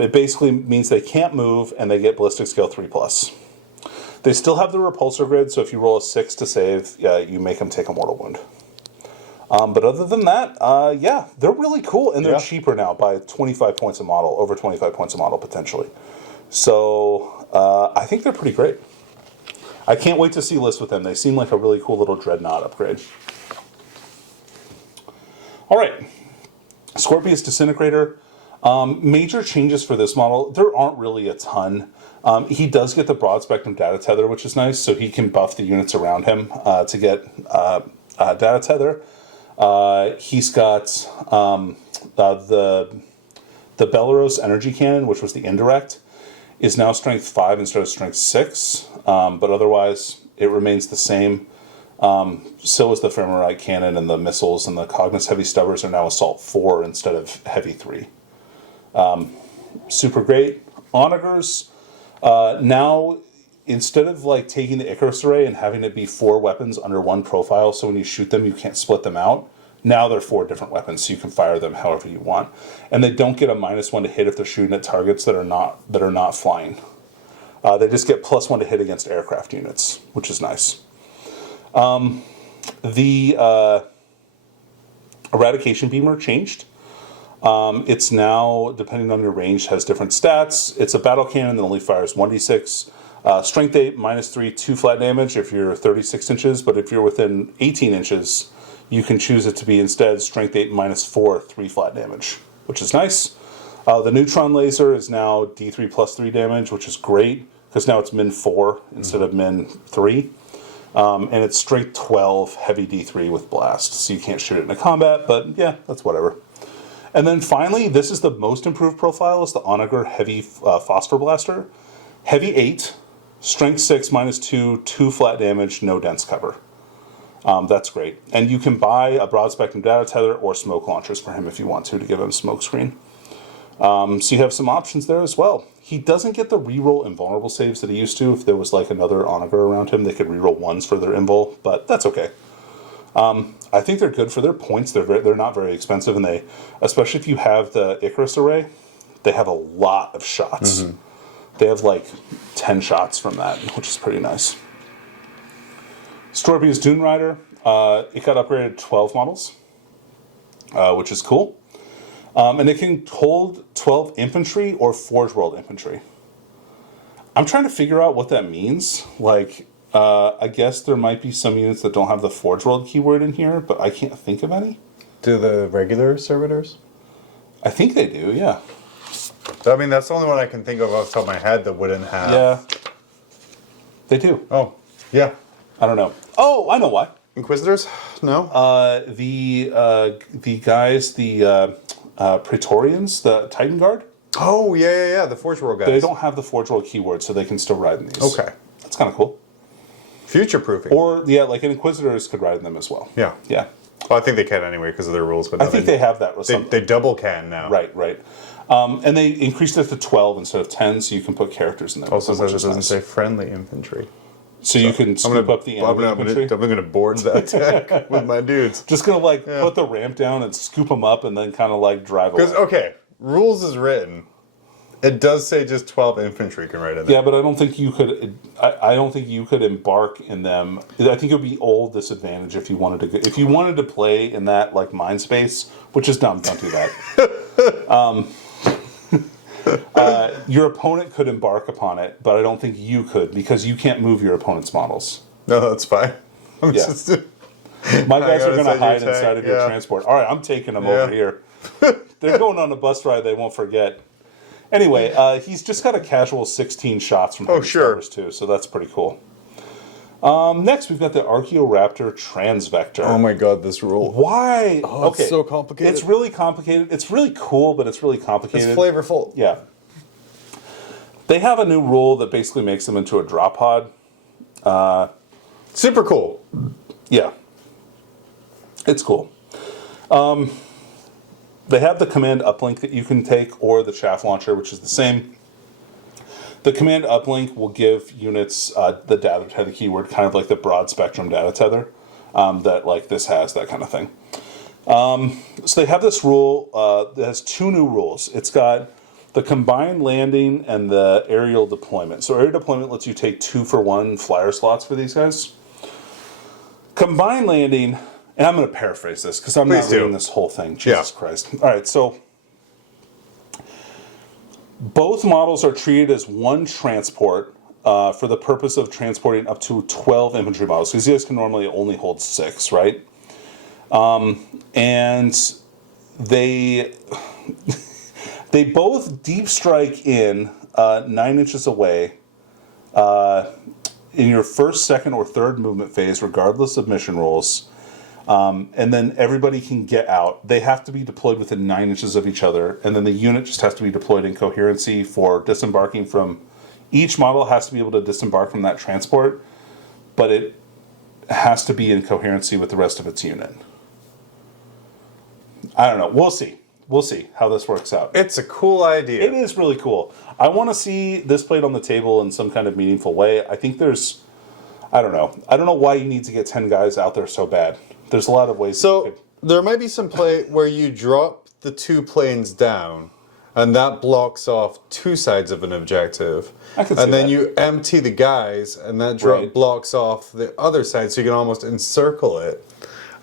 It basically means they can't move, and they get ballistic skill 3+. They still have the repulsor grid, so if you roll a 6 to save, you make them take a mortal wound. But other than that, yeah, they're really cool, and they're cheaper now by 25 points a model, over 25 points a model potentially. So I think they're pretty great. I can't wait to see lists with them. They seem like a really cool little Dreadnought upgrade. All right, Scorpius Disintegrator. Major changes for this model. There aren't really a ton. He does get the broad spectrum data tether, which is nice, so he can buff the units around him to get data tether. He's got the Belarus Energy Cannon, which was the indirect, is now strength 5 instead of strength 6, but otherwise it remains the same. So is the Ephemerite Cannon, and the missiles and the Cognis Heavy Stubbers are now Assault 4 instead of Heavy 3. Super great. Onagers, now instead of like taking the Icarus Array and having it be 4 weapons under one profile, so when you shoot them you can't split them out, now they're 4 different weapons, so you can fire them however you want. And they don't get a -1 to hit if they're shooting at targets that are not flying. They just get +1 to hit against aircraft units, which is nice. The Eradication Beamer changed. It's now, depending on your range, has different stats. It's a battle cannon that only fires 1d6. Strength 8, -3, 2 flat damage if you're 36 inches, but if you're within 18 inches, you can choose it to be instead Strength 8, -4, 3 flat damage, which is nice. The Neutron Laser is now D3 +3 damage, which is great, because now it's min 4 instead of min 3. And it's Strength 12, heavy D3 with Blast, so you can't shoot it in a combat, but yeah, that's whatever. And then finally, this is the most improved profile, is the Onager Heavy Phosphor Blaster. Heavy 8, Strength 6, -2, 2 flat damage, no dense cover. That's great. And you can buy a broad spectrum data tether or smoke launchers for him if you want to give him a smoke screen. So you have some options there as well. He doesn't get the reroll invulnerable saves that he used to. If there was like another onager around him, they could reroll ones for their invul, but that's okay. I think they're good for their points. They're not very expensive, and they, especially if you have the Icarus array, they have a lot of shots. Mm-hmm. They have like 10 shots from that, which is pretty nice. Scorpius Dune Rider, it got upgraded to 12 models, which is cool. And it can hold 12 infantry or Forge World infantry. I'm trying to figure out what that means. Like, I guess there might be some units that don't have the Forge World keyword in here, but I can't think of any. Do the regular servitors? I think they do, yeah. I mean, that's the only one I can think of off the top of my head that wouldn't have. Yeah. They do. Oh, yeah. I don't know. Oh, I know why. Inquisitors? No. The guys, the Praetorians, the Titan Guard. Oh, yeah. The Forge World guys. They don't have the Forge World keyword, so they can still ride in these. Okay. That's kind of cool. Future-proofing. Or, yeah, like an Inquisitors could ride in them as well. Yeah. Yeah. Well, I think they can anyway because of their rules. But I think they have that. They double can now. Right. And they increased it to 12 instead of 10, so you can put characters in there. Also says it doesn't say friendly infantry. So you can scoop up the enemy infantry. I'm going to board that deck with my dudes. Just going to put the ramp down and scoop them up and then kind of drive away. Because, okay, rules is written. It does say just 12 infantry can ride in there. Yeah, but I don't think you could. I don't think you could embark in them. I think it would be old disadvantage if you wanted to. If you wanted to play in that mind space, which is dumb. Don't do that. Your opponent could embark upon it, but I don't think you could because you can't move your opponent's models. No, that's fine. My guys are going to hide inside of your transport. All right, I'm taking them over here. They're going on a bus ride they won't forget. Anyway, he's just got a casual 16 shots from Heavy Stars too, so that's pretty cool. Next, we've got the Archaeoraptor Transvector. Oh my god, this rule. Why? Oh, okay. It's so complicated. It's really complicated. It's really cool, but it's really complicated. It's flavorful. Yeah. They have a new rule that basically makes them into a drop pod. Super cool. Yeah. It's cool. They have the command uplink that you can take, or the chaff launcher, which is the same. The command uplink will give units the data tether keyword, kind of like the broad spectrum data tether that this has, that kind of thing. So they have this rule that has two new rules. It's got the combined landing and the aerial deployment. So aerial deployment lets you take 2-for-1 flyer slots for these guys. Combined landing, and I'm going to paraphrase this because I'm not reading this whole thing. Jesus Christ. All right, so both models are treated as one transport for the purpose of transporting up to 12 infantry models, because these guys can normally only hold 6, right? And they they both deep strike in 9 inches away in your first, second, or third movement phase, regardless of mission rolls. And then everybody can get out. They have to be deployed within 9 inches of each other, and then the unit just has to be deployed in coherency for disembarking from... Each model has to be able to disembark from that transport, but it has to be in coherency with the rest of its unit. I don't know. We'll see. We'll see how this works out. It's a cool idea. It is really cool. I want to see this played on the table in some kind of meaningful way. I think there's... I don't know. I don't know why you need to get 10 guys out there so bad. There's a lot of ways. So there might be some play where you drop the 2 planes down, and that blocks off 2 sides of an objective. I can see and then that. you empty the guys, and that blocks off the other side, so you can almost encircle it.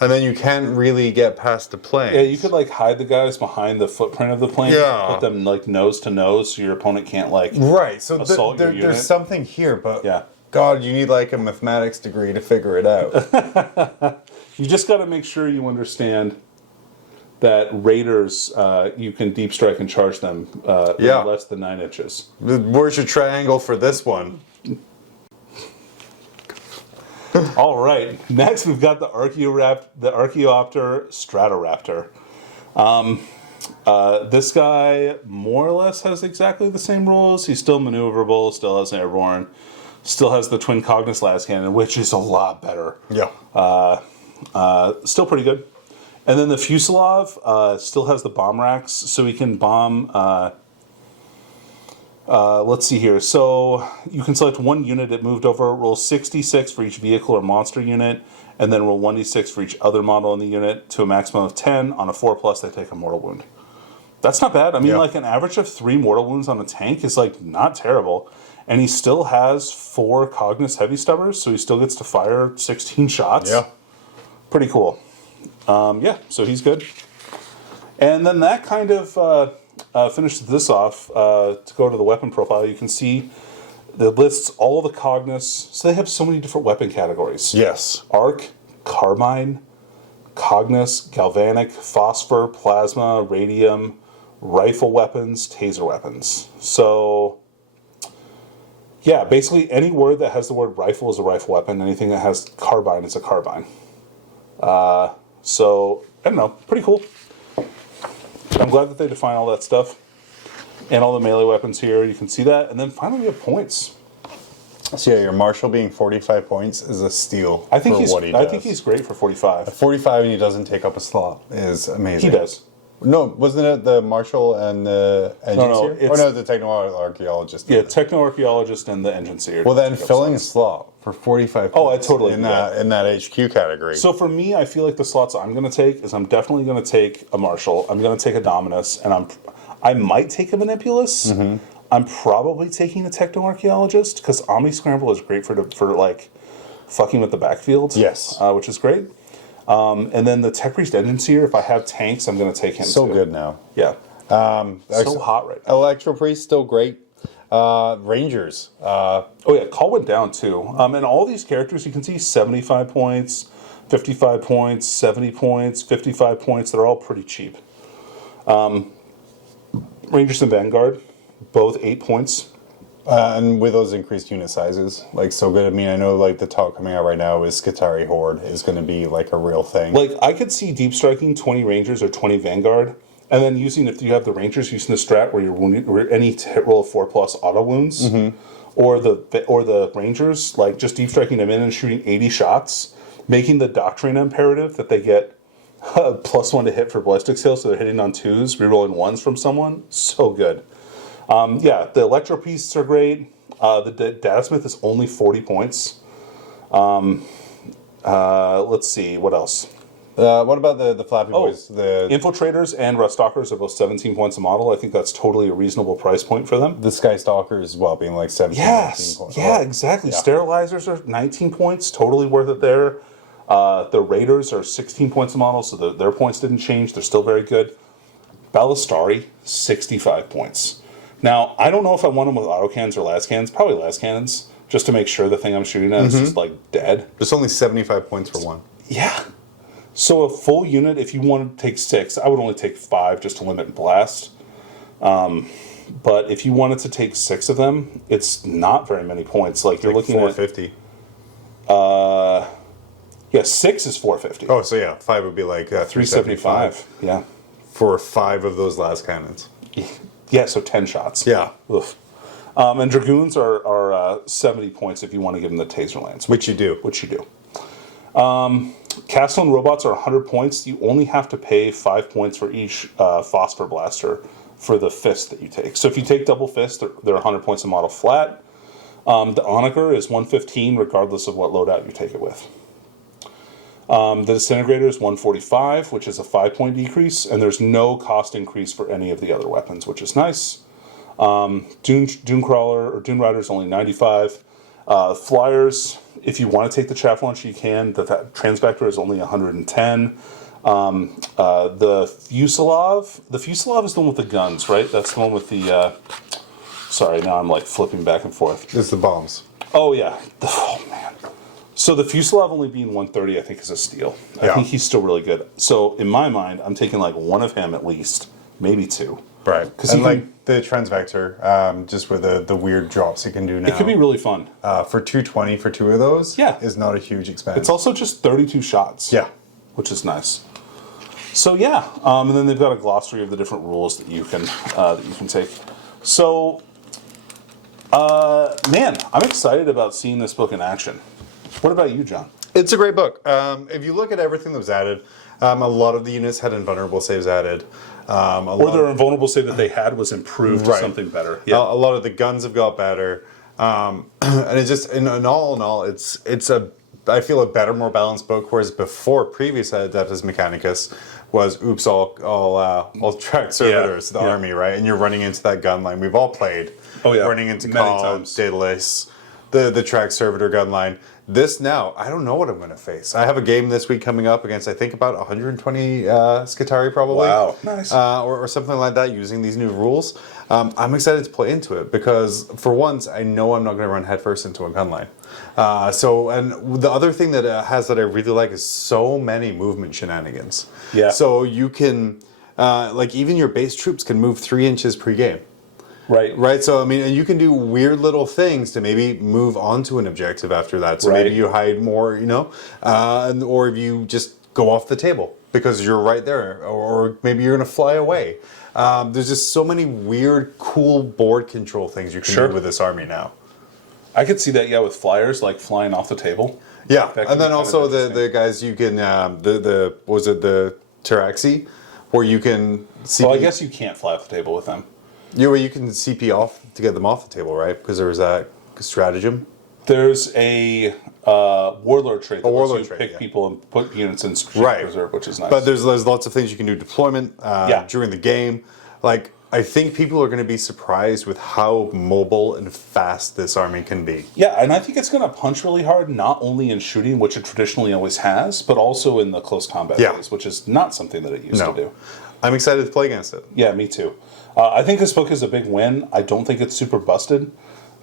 And then you can't really get past the plane. Yeah, you could hide the guys behind the footprint of the plane. Yeah. Put them nose to nose, so your opponent can't right. So assault your unit. There's something here, but yeah. God, you need a mathematics degree to figure it out. You just got to make sure you understand that raiders, you can deep strike and charge them in less than 9 inches. Where's your triangle for this one? All right. Next, we've got the Archaeopter Stratoraptor. This guy more or less has exactly the same rules. He's still maneuverable, still has airborne, still has the twin Cognus las cannon, which is a lot better. Yeah. Still pretty good. And then the Fusilov still has the bomb racks, so we can bomb. Let's see here. So you can select one unit it moved over, roll 66 for each vehicle or monster unit, and then roll 1d6 for each other model in the unit to a maximum of 10. On a 4+, they take a mortal wound. That's not bad. I mean, like an average of 3 mortal wounds on a tank is like not terrible. And he still has 4 Cognis Heavy Stubbers, so he still gets to fire 16 shots. Yeah. Pretty cool. Yeah, so he's good. And then that kind of finishes this off. To go to the weapon profile, you can see it lists all the Cognis. So they have so many different weapon categories. Yes. Arc, Carbine, Cognis, Galvanic, Phosphor, Plasma, Radium, Rifle weapons, Taser weapons. So, yeah, basically any word that has the word rifle is a rifle weapon. Anything that has carbine is a carbine. So, I don't know, pretty cool. I'm glad that they define all that stuff. And all the melee weapons here, you can see that. And then finally we have points. So yeah, your Marshal being 45 points is a steal I think for what he does. I think he's great for 45. 45 and he doesn't take up a slot is amazing. He does. No, wasn't it the Marshal and the engine seer? it's- Or no, the techno-archaeologist. Yeah, techno-archaeologist and the engine seer. Well, then filling a slot for 45 Oh, I points totally in get that HQ category. So for me, I feel like the slots I'm going to take is I'm definitely going to take a Marshal. I'm going to take a Dominus, and I might take a Manipulus. Mm-hmm. I'm probably taking a Techno-Archaeologist because Omni Scramble is great for like fucking with the backfield. Yes. Which is great. And then the Tech Priest Engine Seer, if I have tanks, I'm going to take him so too. good now. Yeah. So hot right now. Electro Priest still great. Rangers. Oh yeah, Call went down too. And all these characters you can see 75 points, 55 points, 70 points, 55 points. They're all pretty cheap. Rangers and Vanguard, both 8 points. And with those increased unit sizes, like so good. I mean, I know like the talk coming out right now is Skitarii Horde is going to be like a real thing. Like I could see deep striking 20 Rangers or 20 Vanguard, and then if you have the Rangers using the strat where you're wounded, where any hit roll of 4+ auto wounds, or the Rangers like just deep striking them in and shooting 80 shots, making the Doctrina imperative that they get +1 to hit for ballistic sales, so they're hitting on 2s, rerolling 1s from someone. So good. Yeah, the Electro Pieces are great. The Datasmith is only 40 points. Let's see, what else? What about the Flappy Boys? The Infiltrators and Ruststalkers are both 17 points a model. I think that's totally a reasonable price point for them. Sky Stalkers as well, being like 17, 19 points. Yeah, exactly. Yeah. Sterilizers are 19 points, totally worth it there. The Raiders are 16 points a model, so their points didn't change. They're still very good. Ballistari, 65 points. Now, I don't know if I want them with autocannons or lascannons. Probably lascannons, just to make sure the thing I'm shooting at is just like dead. There's only 75 points for one. Yeah. So a full unit, if you want to take 6, I would only take 5 just to limit blast. But if you wanted to take 6 of them, it's not very many points. Like you're looking 450. at 6 is 450. Oh, so yeah, 5 would be like 375. Yeah. For 5 of those last cannons. Yeah, so 10 shots. Yeah. Oof. And Dragoons are 70 points if you want to give them the Taser Lance. Which you do. Which you do. Castle and Robots are 100 points. You only have to pay 5 points for each Phosphor Blaster for the fist that you take. So if you take double fist, they're 100 points a model flat. The Onager is 115 regardless of what loadout you take it with. The Disintegrator is 145, which is a 5-point decrease, and there's no cost increase for any of the other weapons, which is nice. Dunecrawler or Dune Rider is only 95. Flyers, if you want to take the chaff launch, you can. The Transvector is only 110. The Fusilov is the one with the guns, right? That's the one with the. Sorry, now I'm like flipping back and forth. It's the bombs. Oh yeah. Oh man. So the Fusilov only being 130, I think, is a steal. I think he's still really good. So in my mind, I'm taking like one of him at least, maybe 2. Right. Because like the Transvector, just with the weird drops you can do now. It could be really fun. For 220 for 2 of those is not a huge expense. It's also just 32 shots. Yeah. Which is nice. So yeah, and then they've got a glossary of the different rules that you can take. So, man, I'm excited about seeing this book in action. What about you, John? It's a great book. If you look at everything that was added, A lot of the units had invulnerable saves added. Or their invulnerable save that they had was improved to something better. Yeah. A lot of the guns have got better. And it's just, in all, it's I feel a better, more balanced book, whereas before, previous Adeptus Mechanicus was, oops, all track servitors, the army, right? And you're running into that gun line. We've all played. Oh, yeah. Running into many Call, times. Daedalus, the track servitor gun line. This now, I don't know what I'm going to face. I have a game this week coming up against, I think, about 120 Scutari probably. Wow, nice. Or something like that using these new rules. I'm excited to play into it because, for once, I know I'm not going to run headfirst into a gun line. And the other thing that it has that I really like is so many movement shenanigans. Yeah. So you can, even your base troops can move 3 inches per game. Right. So, I mean, and you can do weird little things to maybe move onto an objective after that. So maybe you hide more, or if you just go off the table because you're right there, or maybe you're going to fly away. There's just so many weird, cool board control things you can do with this army now. I could see that, with flyers, like flying off the table. Yeah, and then also the guys you can, what was it, the Taraxi, where you can CP. Well, I guess you can't fly off the table with them. You can CP off to get them off the table, right? Because there was that stratagem. There's a Warlord trait that Warlord lets you trait, pick people and put units in strategic reserve, which is nice. But there's lots of things you can do deployment during the game. Like, I think people are going to be surprised with how mobile and fast this army can be. Yeah, and I think it's going to punch really hard, not only in shooting, which it traditionally always has, but also in the close combat phase, which is not something that it used to do. I'm excited to play against it. Yeah, me too. I think this book is a big win. I don't think it's super busted.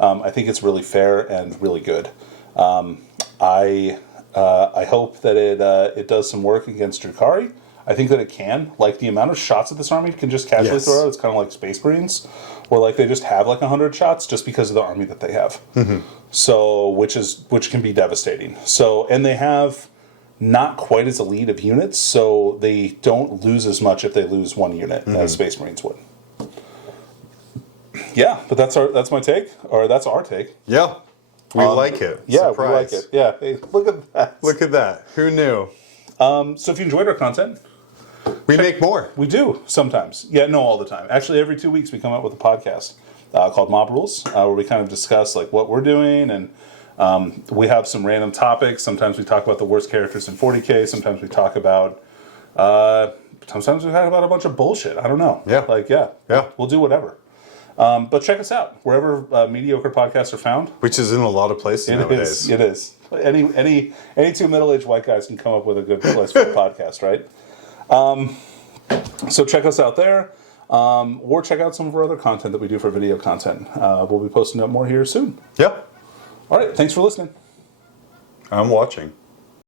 I think it's really fair and really good. I hope that it does some work against Drukhari. I think that it can. Like, the amount of shots that this army can just casually throw out, it's kind of like Space Marines, where like they just have like 100 shots just because of the army that they have. So, which can be devastating. So, and they have not quite as elite of units, so they don't lose as much if they lose one unit as Space Marines would. Yeah, but that's my take, or that's our take. Yeah, we like it. Yeah, Surprise. we like it. Yeah, hey, look at that. Look at that. Who knew? So if you enjoyed our content, we make more. We do sometimes. Yeah, no, all the time. Actually, every 2 weeks we come out with a podcast called Mob Rules, where we kind of discuss like what we're doing, and we have some random topics. Sometimes we talk about the worst characters in 40K. Sometimes we talk about. Sometimes we talk about a bunch of bullshit. I don't know. Yeah. We'll do whatever. But check us out wherever mediocre podcasts are found. Which is in a lot of places nowadays. It is. Any two middle-aged white guys can come up with a good place for a podcast, right? So check us out there, or check out some of our other content that we do for video content. We'll be posting up more here soon. Yep. All right. Thanks for listening. I'm watching.